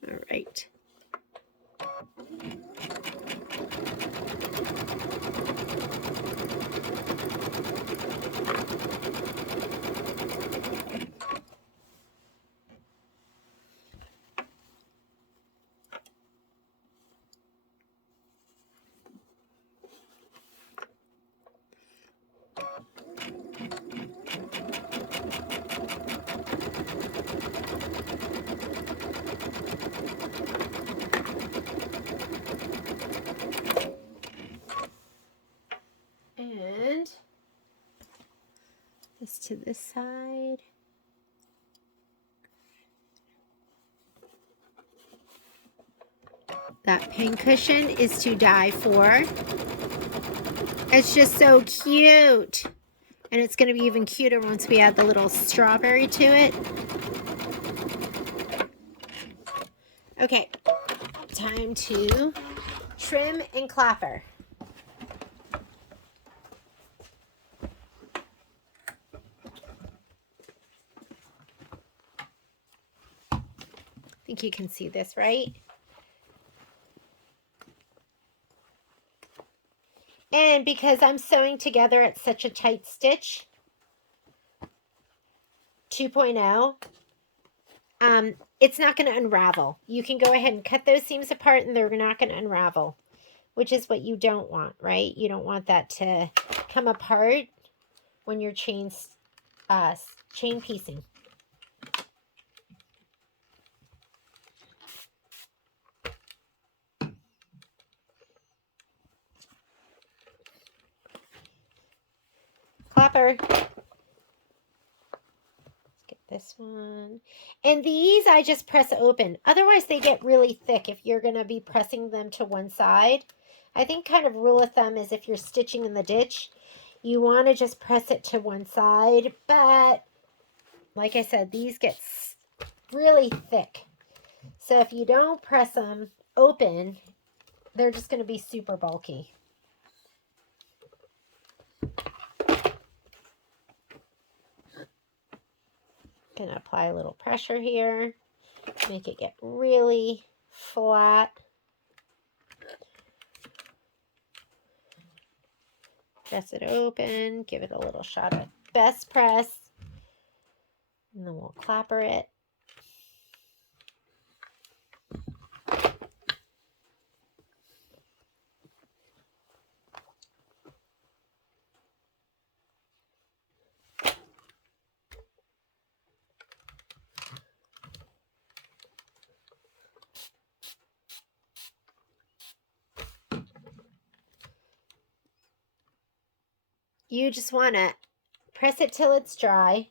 All right. this to this side. That pin cushion is to die for. It's just so cute. And it's going to be even cuter once we add the little strawberry to it. Okay, time to trim and clapper. I think you can see this, right? And because I'm sewing together at such a tight stitch, 2.0, it's not going to unravel. You can go ahead and cut those seams apart and they're not going to unravel, which is what you don't want, right? You don't want that to come apart when you're chain piecing. Clapper. Let's get this one. And these I just press open. Otherwise they get really thick if you're going to be pressing them to one side. I think kind of rule of thumb is if you're stitching in the ditch, you want to just press it to one side. But like I said, these get really thick. So if you don't press them open, they're just going to be super bulky. Gonna apply a little pressure here, make it get really flat. Press it open, give it a little shot of best press, and then we'll clapper it. You just want to press it till it's dry.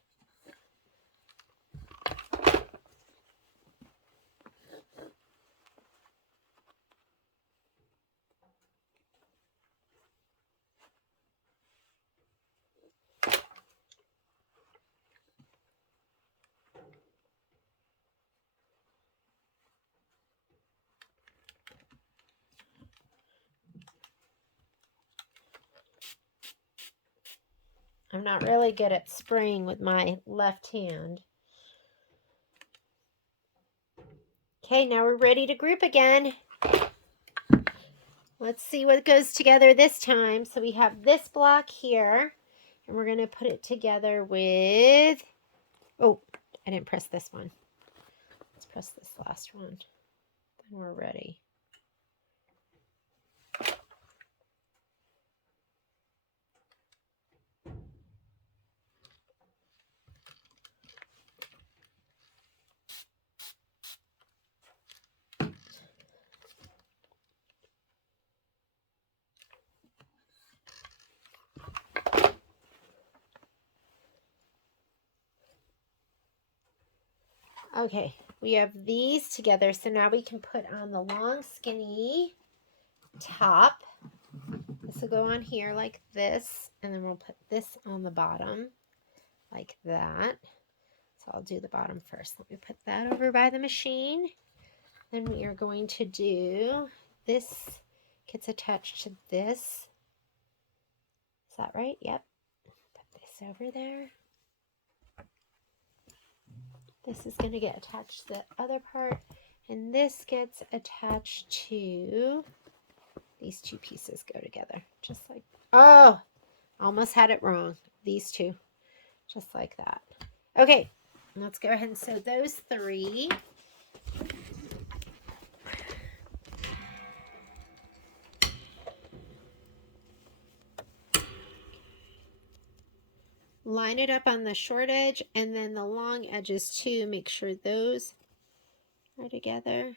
I'm not really good at spraying with my left hand. Okay, now we're ready to group again. Let's see what goes together this time. So we have this block here, and we're going to put it together with, oh, I didn't press this one. Let's press this last one. Then we're ready. Okay, we have these together, so now we can put on the long skinny top. This will go on here like this, and then we'll put this on the bottom like that. So I'll do the bottom first. Let me put that over by the machine. Then we are going to do this, gets attached to this. Is that right? Yep. Put this over there. This is going to get attached to the other part, and this gets attached to, these two pieces go together, just like, oh, almost had it wrong. These two, just like that. Okay, let's go ahead and sew those three. Line it up on the short edge and then the long edges too. Make sure those are together.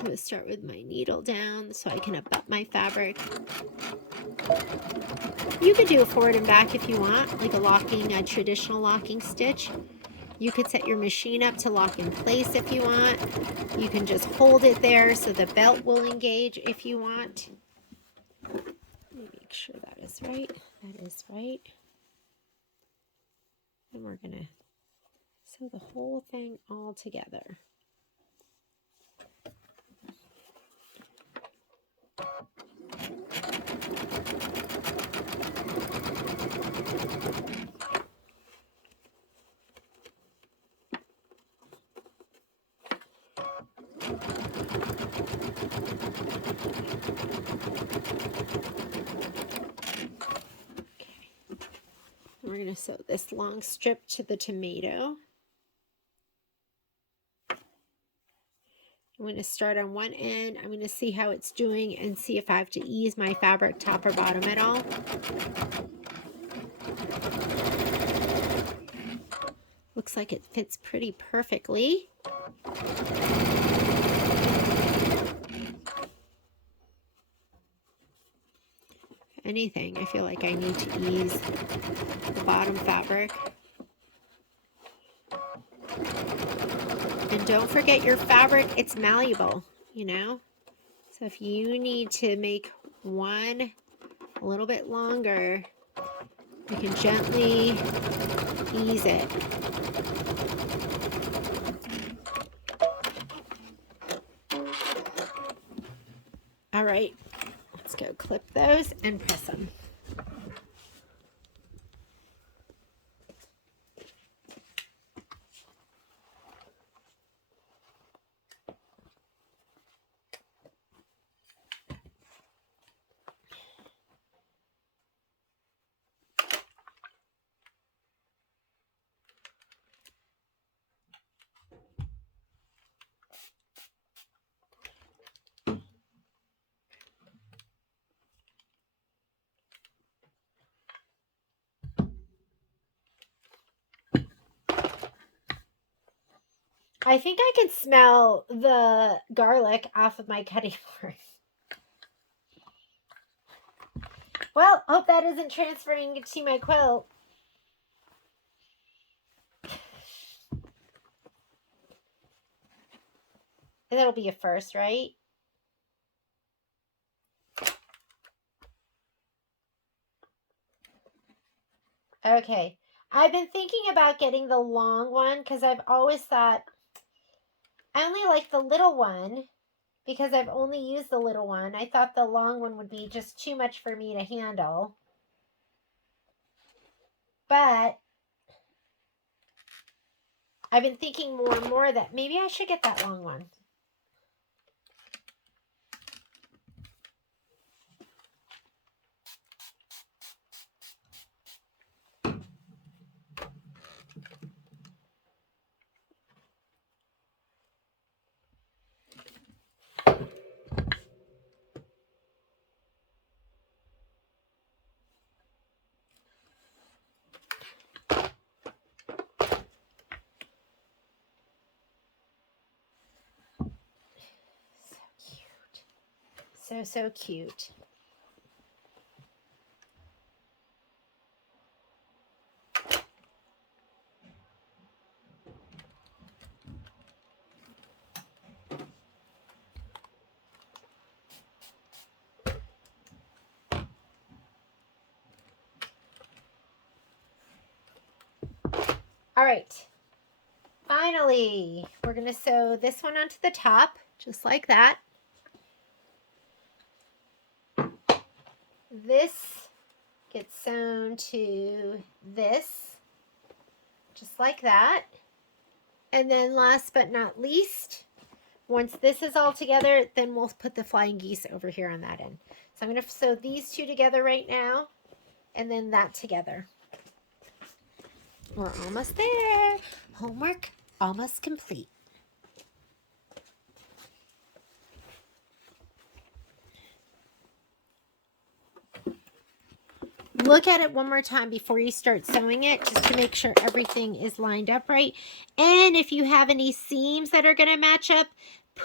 I'm going to start with my needle down so I can abut my fabric. You could do a forward and back if you want, like a traditional locking stitch. You could set your machine up to lock in place if you want. You can just hold it there so the belt will engage if you want. Let me make sure that is right. That is right. And we're going to sew the whole thing all together. We're going to sew this long strip to the tomato. I'm going to start on one end. I'm going to see how it's doing and see if I have to ease my fabric top or bottom at all. Looks like it fits pretty perfectly. If anything, I feel like I need to ease the bottom fabric. And don't forget your fabric, it's malleable, you know? So if you need to make one a little bit longer, you can gently ease it. All right, let's go clip those and press them. I think I can smell the garlic off of my cutting board. Well, hope that isn't transferring to my quilt. And that'll be a first, right? Okay. I've been thinking about getting the long one because I've always thought I only like the little one because I've only used the little one. I thought the long one would be just too much for me to handle. But I've been thinking more and more that maybe I should get that long one. So cute. All right. Finally, we're going to sew this one onto the top, just like that. This gets sewn to this, just like that. And then last but not least, once this is all together, then we'll put the flying geese over here on that end. So I'm going to sew these two together right now, and then that together. We're almost there. Homework almost complete. Look at it one more time before you start sewing it, just to make sure everything is lined up right. And if you have any seams that are going to match up,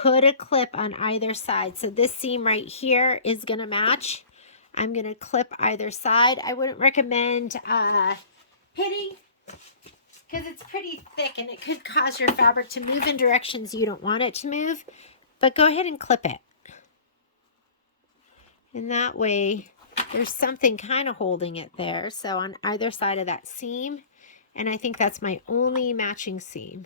put a clip on either side. So this seam right here is going to match. I'm going to clip either side. I wouldn't recommend pitting because it's pretty thick and it could cause your fabric to move in directions you don't want it to move. But go ahead and clip it. And that way there's something kind of holding it there. So on either side of that seam. And I think that's my only matching seam.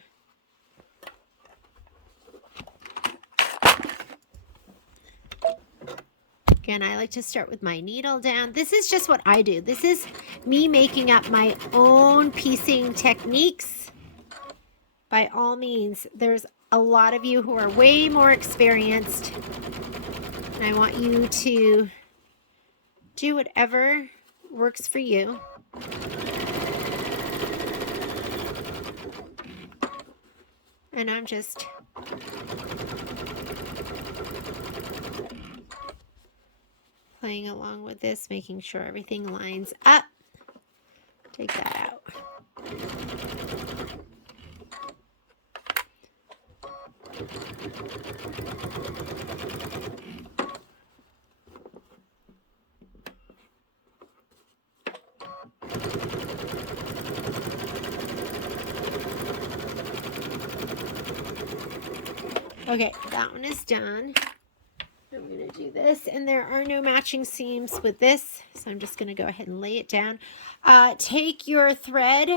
Again, I like to start with my needle down. This is just what I do. This is me making up my own piecing techniques. By all means, there's a lot of you who are way more experienced. And I want you to do whatever works for you. And I'm just playing along with this, making sure everything lines up. Take that out. Okay, that one is done. I'm going to do this, and there are no matching seams with this, so I'm just going to go ahead and lay it down. Take your thread,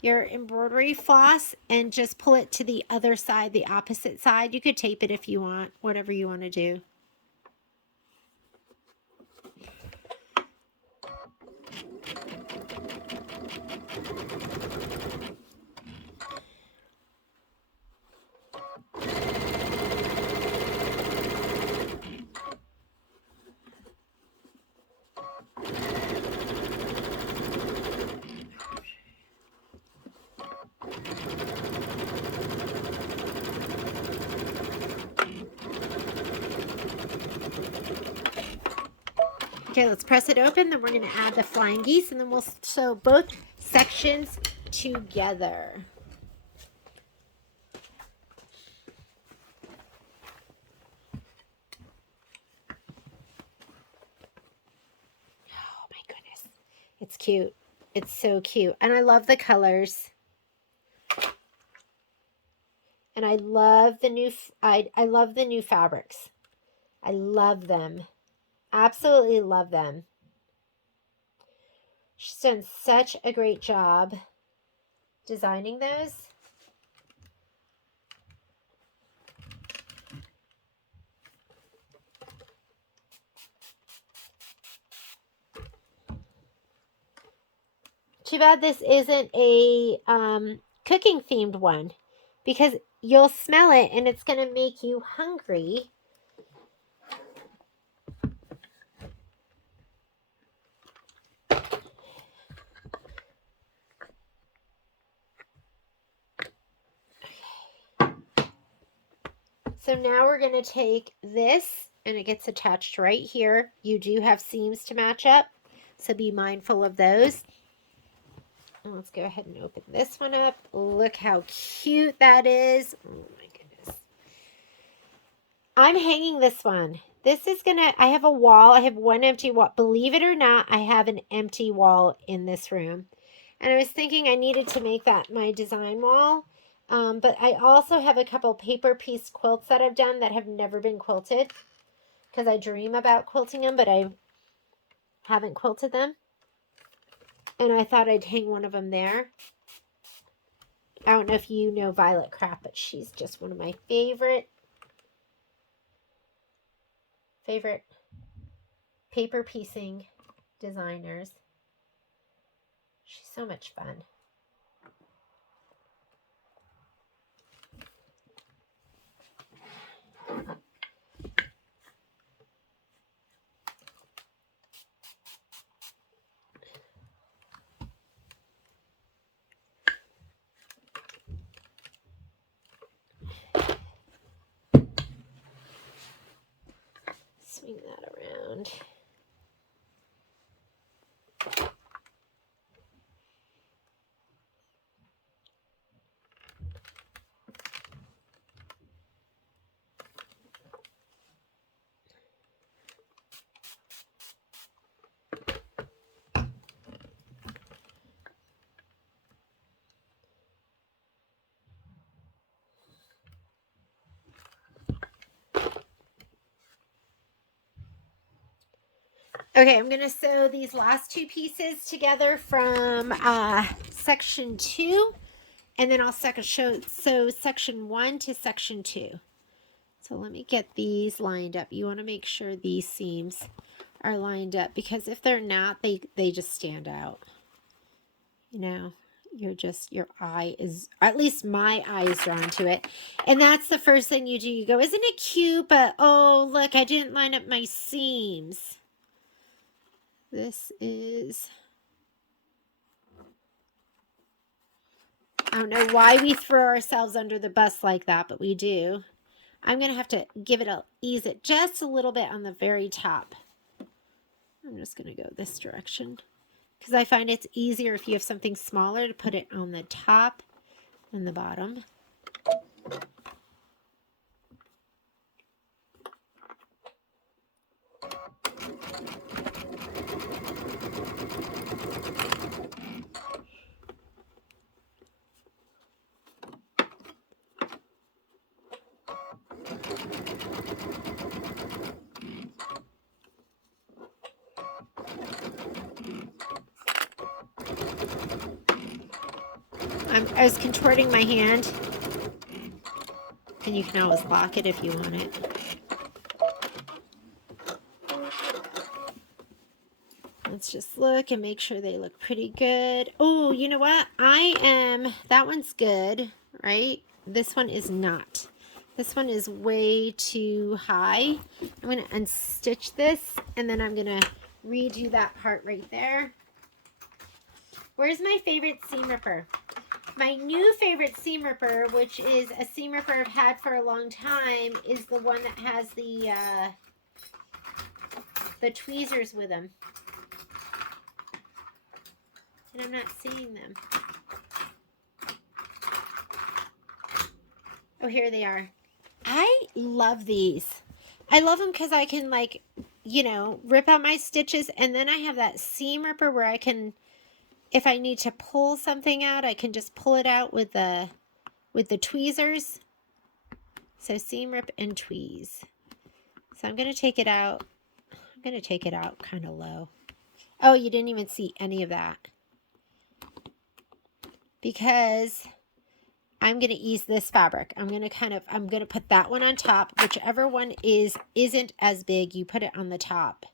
your embroidery floss, and just pull it to the other side, the opposite side. You could tape it if you want, whatever you want to do. Okay, let's press it open. Then we're going to add the flying geese, and then we'll sew both sections together. Oh my goodness. It's cute. It's so cute. And I love the colors. And I love the new I love the new fabrics. I love them. Absolutely love them. She's done such a great job designing those. Too bad this isn't a cooking themed one, because you'll smell it and it's going to make you hungry. So now we're going to take this, and it gets attached right here. You do have seams to match up, so be mindful of those. And let's go ahead and open this one up. Look how cute that is. Oh my goodness. I'm hanging this one. This is gonna, I have a wall. I have one empty wall. Believe it or not, I have an empty wall in this room. And I was thinking I needed to make that my design wall. But I also have a couple paper piece quilts that I've done that have never been quilted, because I dream about quilting them, but I haven't quilted them. And I thought I'd hang one of them there. I don't know if you know Violet Craft, but she's just one of my favorite paper piecing designers. She's so much fun. Swing that around. Okay, I'm going to sew these last two pieces together from section 2, and then I'll sew section 1 to section 2. So let me get these lined up. You want to make sure these seams are lined up, because if they're not, they just stand out. You know, your eye is, at least my eye is drawn to it. And that's the first thing you do. You go, isn't it cute? But oh, look, I didn't line up my seams. This is, I don't know why we throw ourselves under the bus like that, but we do. I'm going to have to ease it just a little bit on the very top. I'm just going to go this direction, because I find it's easier if you have something smaller to put it on the top than the bottom. I was contorting my hand, and you can always lock it if you want it. Let's just look and make sure they look pretty good. Oh, you know what? That one's good, right? This one is not. This one is way too high. I'm going to unstitch this, and then I'm going to redo that part right there. Where's my favorite seam ripper? My new favorite seam ripper, which is a seam ripper I've had for a long time, is the one that has the tweezers with them. And I'm not seeing them. Oh, here they are. I love these. I love them because I can, like, you know, rip out my stitches, and then I have that seam ripper where I can, if I need to pull something out, I can just pull it out with the tweezers. So seam rip and tweeze. So I'm going to take it out. I'm going to take it out kind of low. Oh, you didn't even see any of that. Because I'm going to ease this fabric. I'm going to put that one on top. Whichever one isn't as big, you put it on the top.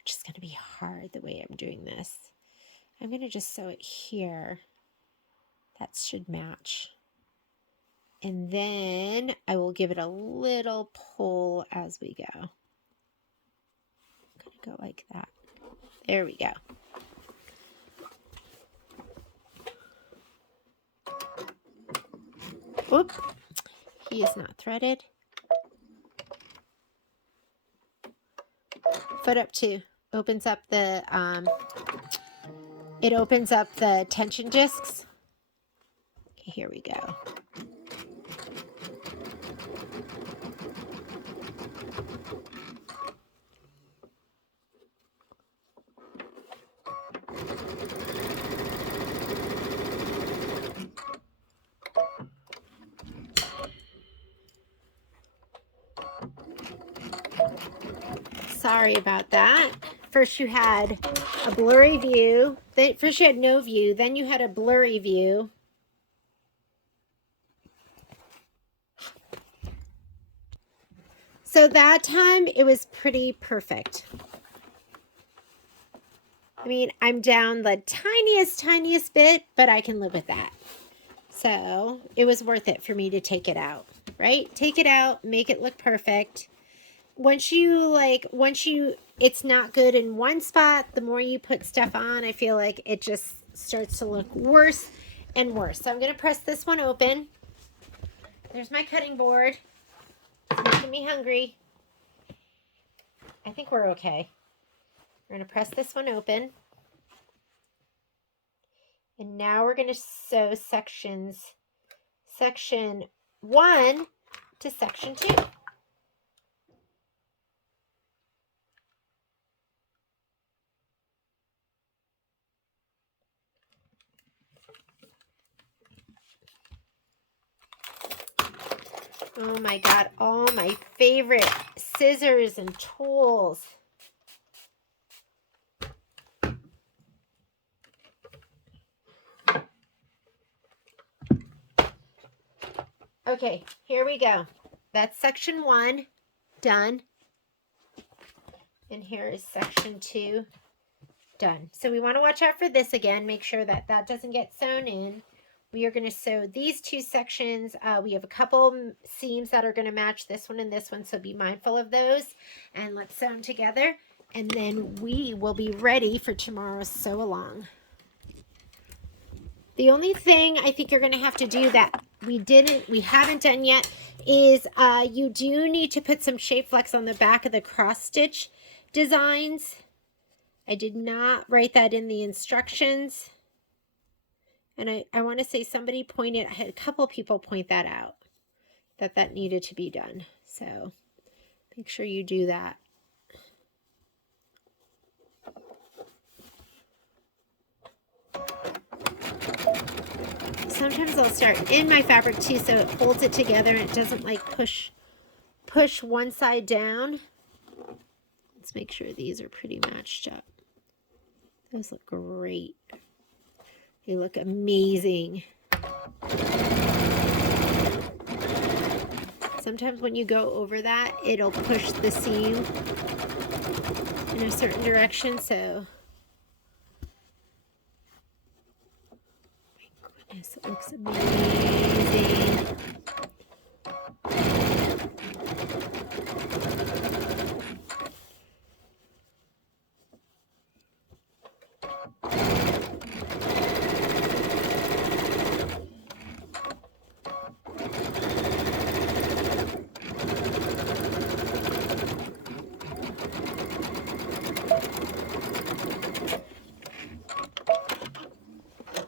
It's just going to be hard the way I'm doing this. I'm going to just sew it here. That should match. And then I will give it a little pull as we go. I'm going to go like that. There we go. Oop, he is not threaded. Foot up 2 opens up the it opens up the tension discs. Okay, here we go. Sorry about that. First you had a blurry view. First you had no view, then you had a blurry view. So that time it was pretty perfect. I mean, I'm down the tiniest bit, but I can live with that. So it was worth it for me to take it out, right? Take it out, make it look perfect. Once it's not good in one spot, the more you put stuff on, I feel like it just starts to look worse and worse. So I'm going to press this one open. There's my cutting board. It's making me hungry. I think we're okay. We're going to press this one open. And now we're going to sew section 1 to section 2. Oh my God, all my favorite scissors and tools. Okay, here we go. That's section 1 done. And here is section 2 done. So we want to watch out for this again. Make sure that that doesn't get sewn in. We are going to sew these 2 sections. We have a couple seams that are going to match this one and this one, so be mindful of those. And let's sew them together. And then we will be ready for tomorrow's sew along. The only thing I think you're going to have to do that we haven't done yet is you do need to put some shape flex on the back of the cross stitch designs. I did not write that in the instructions. And I want to say somebody pointed, I had a couple people point that out, that needed to be done. So make sure you do that. Sometimes I'll start in my fabric too, so it holds it together and it doesn't like push one side down. Let's make sure these are pretty matched up. Those look great. They look amazing. Sometimes when you go over that, it'll push the seam in a certain direction, so goodness, it looks amazing.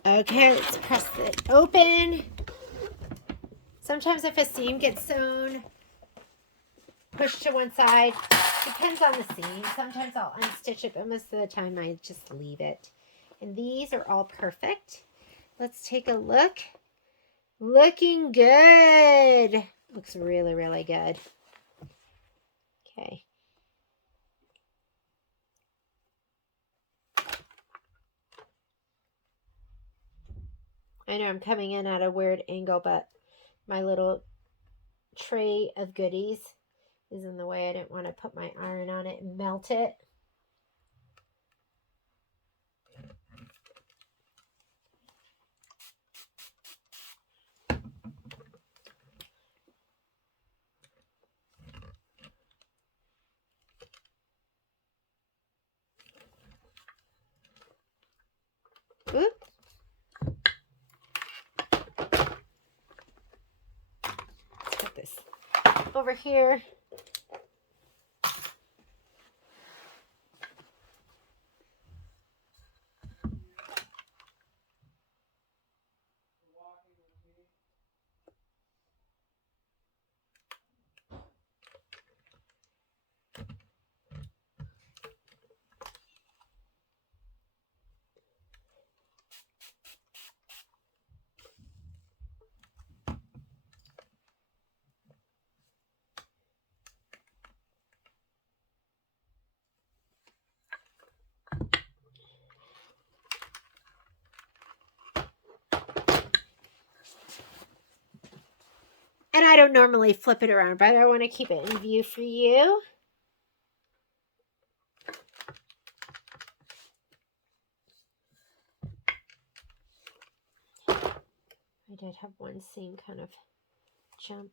Okay, let's press it open. Sometimes if a seam gets sewn, pushed to one side, depends on the seam. Sometimes I'll unstitch it, but most of the time I just leave it. And these are all perfect. Let's take a look. Looking good. Looks really, really good. Okay. I know I'm coming in at a weird angle, but my little tray of goodies is in the way. I didn't want to put my iron on it and melt it. Oop. Let's put this over here. And I don't normally flip it around, but I want to keep it in view for you. I did have one seam kind of jump.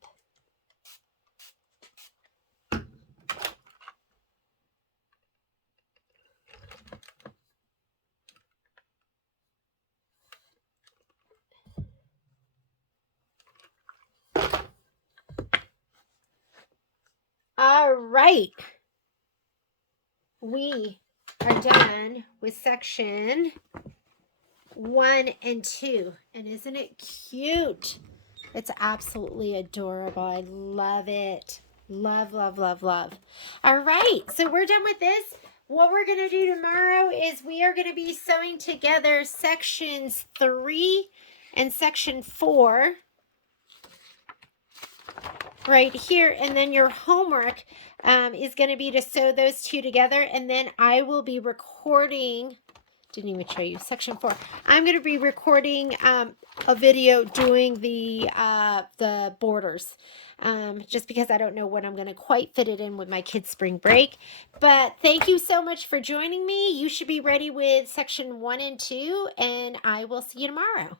All right. We are done with section 1 and 2. And isn't it cute? It's absolutely adorable. I love it. Love, love, love, love. All right. So we're done with this. What we're going to do tomorrow is we are going to be sewing together sections 3 and section 4. right here, and then your homework is going to be to sew those two together, and then I will be recording. Didn't even show you section 4. I'm going to be recording a video doing the borders, just because I don't know when I'm going to quite fit it in with my kids' spring break. But thank you so much for joining me. You should be ready with section 1 and 2, and I will see you tomorrow.